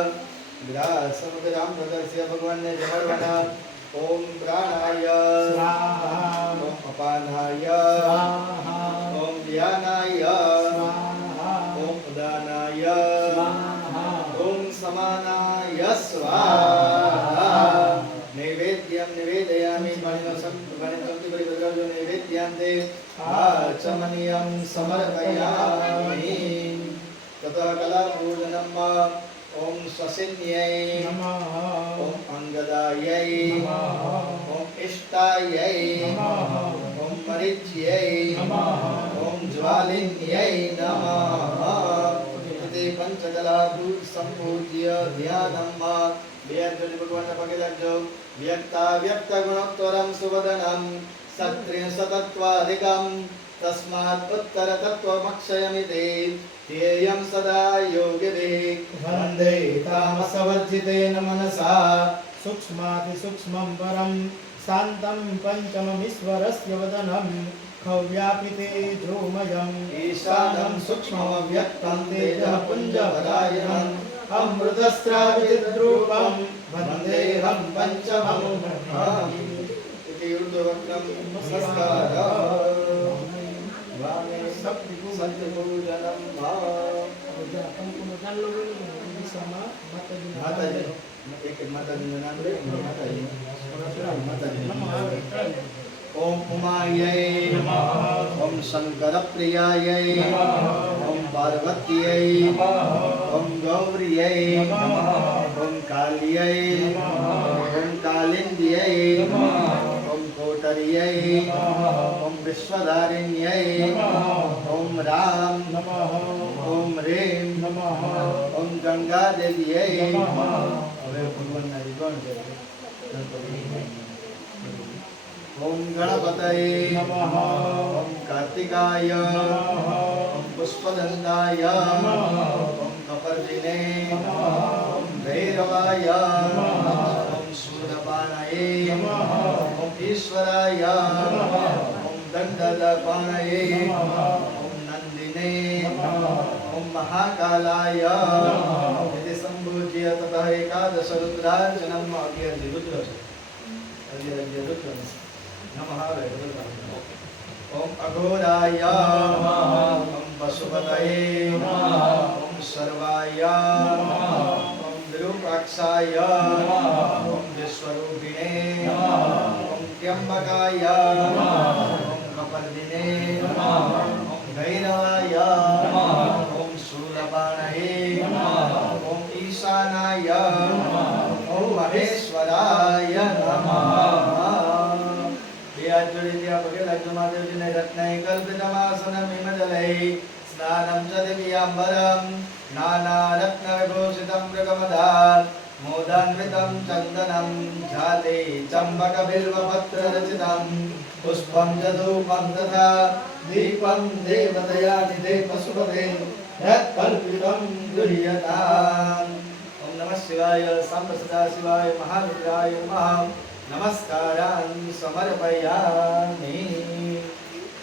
ग्रासमुद्रां प्रदर्श्य भगवान् ने जमर्वण ओम प्राणाय स्वाहा ओम अपानाय स्वाहा ओम व्यानाय स्वाहा ओम उदानाय स्वाहा ओम समानाय स्वाहा नैवेद्यं निवेदयामि जो नैवेद्यान्ते आचमनीयं समर्पयामि ततः कलापूजनं ओम स्वसिन्यै नमः ओम अंगदायै नमः ओम इष्टायै नमः ओम परिच्यै नमः ओम ज्वालिन्यै नमः इति पंचकलाभूत संपूज्य ध्यानम् व्यक्ति भगवान पगे लगो व्यक्ता व्यक्त गुणोत्तरं सुवदनं सत्त्रिंशतत्वाधिकं तस्मात् उत्तर तत्त्वमक्षयमिति ध्येयं सदा योगिभिः वन्दे तामसवर्जितेन मनसा सूक्ष्मातिसूक्ष्मं परं शान्तं पञ्चममीश्वरस्य वदनं खव्यापिते जोमयम् ईशानं सूक्ष्ममव्यक्तं तेजः पुञ्जपरायणम् अमृतस्राविद्रूपं वन्देऽहं पञ्चमं ब्रह्म इति ऊर्ध्ववक्त्रं नमस्कारः वामे सत्यपूजनं माताजी एक माताजी नाम ले माताजी ओम उमायै नमः ओम शंकर प्रियायै नमः ओम पार्वत्यै नमः ओम गौर्यै नमः ओम काल्यै नमः ओम कालिन्द्यै नमः ओम कोटर्यै नमः ओम विश्वधारिण्यै नमः ओम राम नमः ओम रेम नमः ओम गंगा देव्यै नमः હવે ભગવાનના વિદ્વાન છે ओम गणपतये नमः ओम कार्तिकाय नमः ओम पुष्पदंताय नमः ओम कपर्दिने नमः ओम भैरवाय नमः ओम शूलपाणये नमः ओम ईश्वराय नमः ओम दंडदपाणये नमः ओम नंदिने नमः ओम महाकालाय नमः इति संपूज्य ततः एकादश रुद्रार्चनम् अज्ञे रुद्र अज्ञे रुद्र नमः ओम अघोराय नमः ओम पशुपतये नमः ओम सर्वाय नमः ओम विरूपाक्षाय नमः ओम विश्वरूपिणे नमः ओम त्र्यंबकाय नमः ओम कपर्दिने नमः ओम भैरवाय नमः ओम शूलपाणये नमः ओम ईशानाय नमः ओम महेश्वराय नमः पगे लगो महादेवजीने रत्नै कल्पितमासनमिमजलै स्नानं च दिव्याम्बरं नानारत्नविभूषितं मृगमदात् मोदान्वितं चन्दनं झाले चम्बकबिल्वपत्ररचितं पुष्पं च धूपं तथा दीपं देवतया निधे पशुपते यत्कल्पितं गृह्यताम् ॐ नमः शिवाय सांब सदाशिवाय महारुद्राय नमः नमस्कारान् समर्पयामि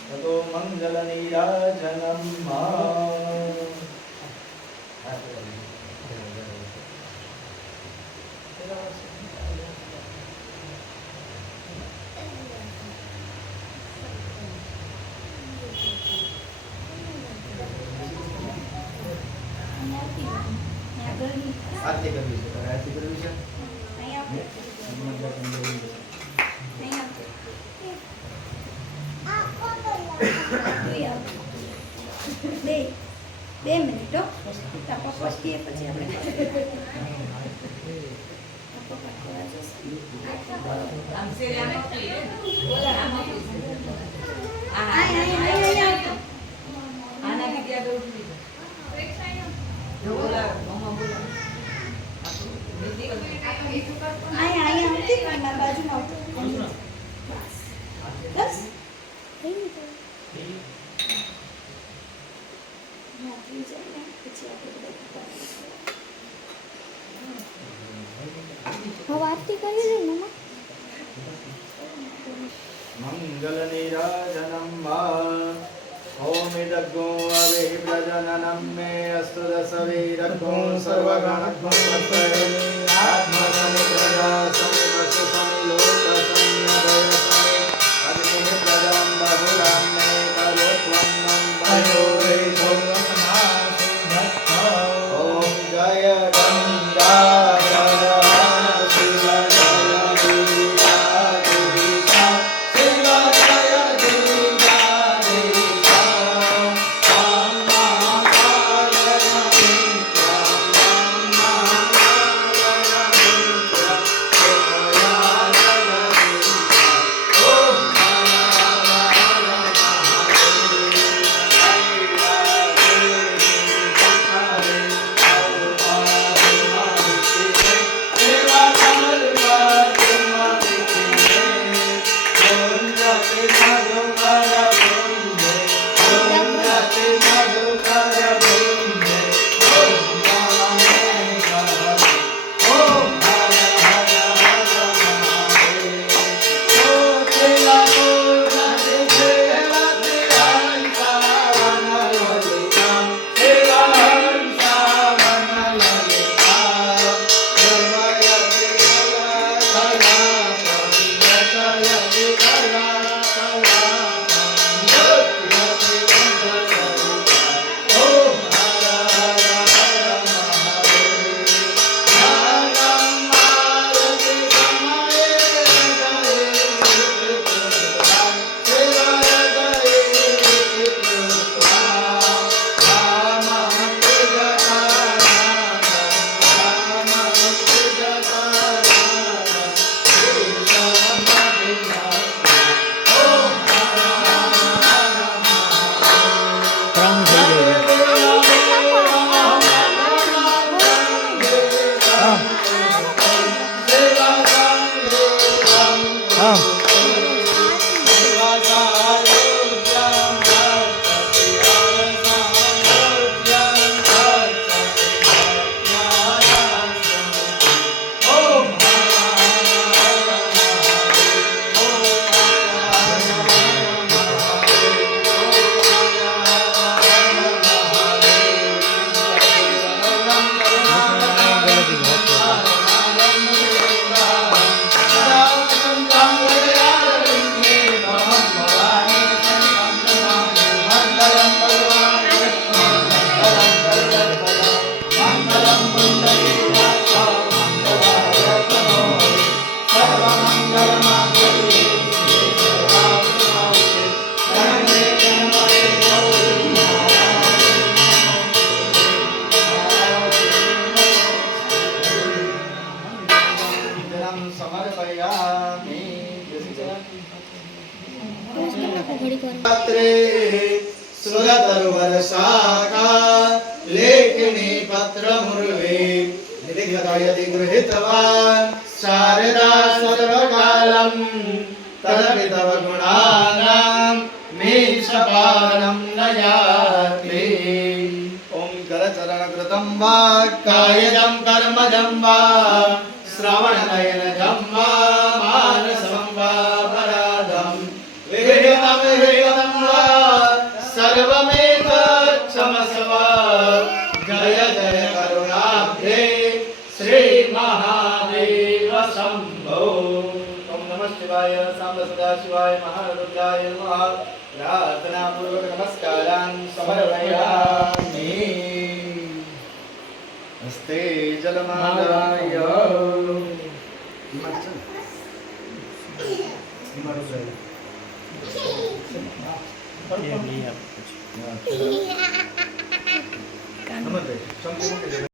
ततो मङ्गलनीराजनं आरती करवी છે આરતી કરવી છે બે મિનિટ હો પપ્પા પછી આપણે હવે આરતી કરી દે મમ્મા. મંગલનિરાજનમ ઓમ ઇદગ્ગો અવે પ્રજનનમ મે અસ્તુ દસવીરગ્ગો સર્વગણગ્ગો વસ્તરે આત્મસમિ પ્રજા સમિ પશુ સમિ લોક तरुवर शाखा लेखिनी पत्र मुर्वे निलिखित यदि गृहीतवान् शारदा सर्वकालं तदपि तव गुणानां मीशपानं न याति ॐ करचरणकृतं वा कायजं कर्मजं वा श्रवणनयनजं वा मानसं वा पराधं विहितं वा सर्वमेतत्क्षमस्व जय जय करुणाब्धे श्री महादेव शंभो ओम नमः शिवाय सांब सदा शिवाय महारुद्राय नमः प्रार्थना पूर्वक नमस्कारान् समर्पयामि हस्ते जलमादाय કાન નમસ્તે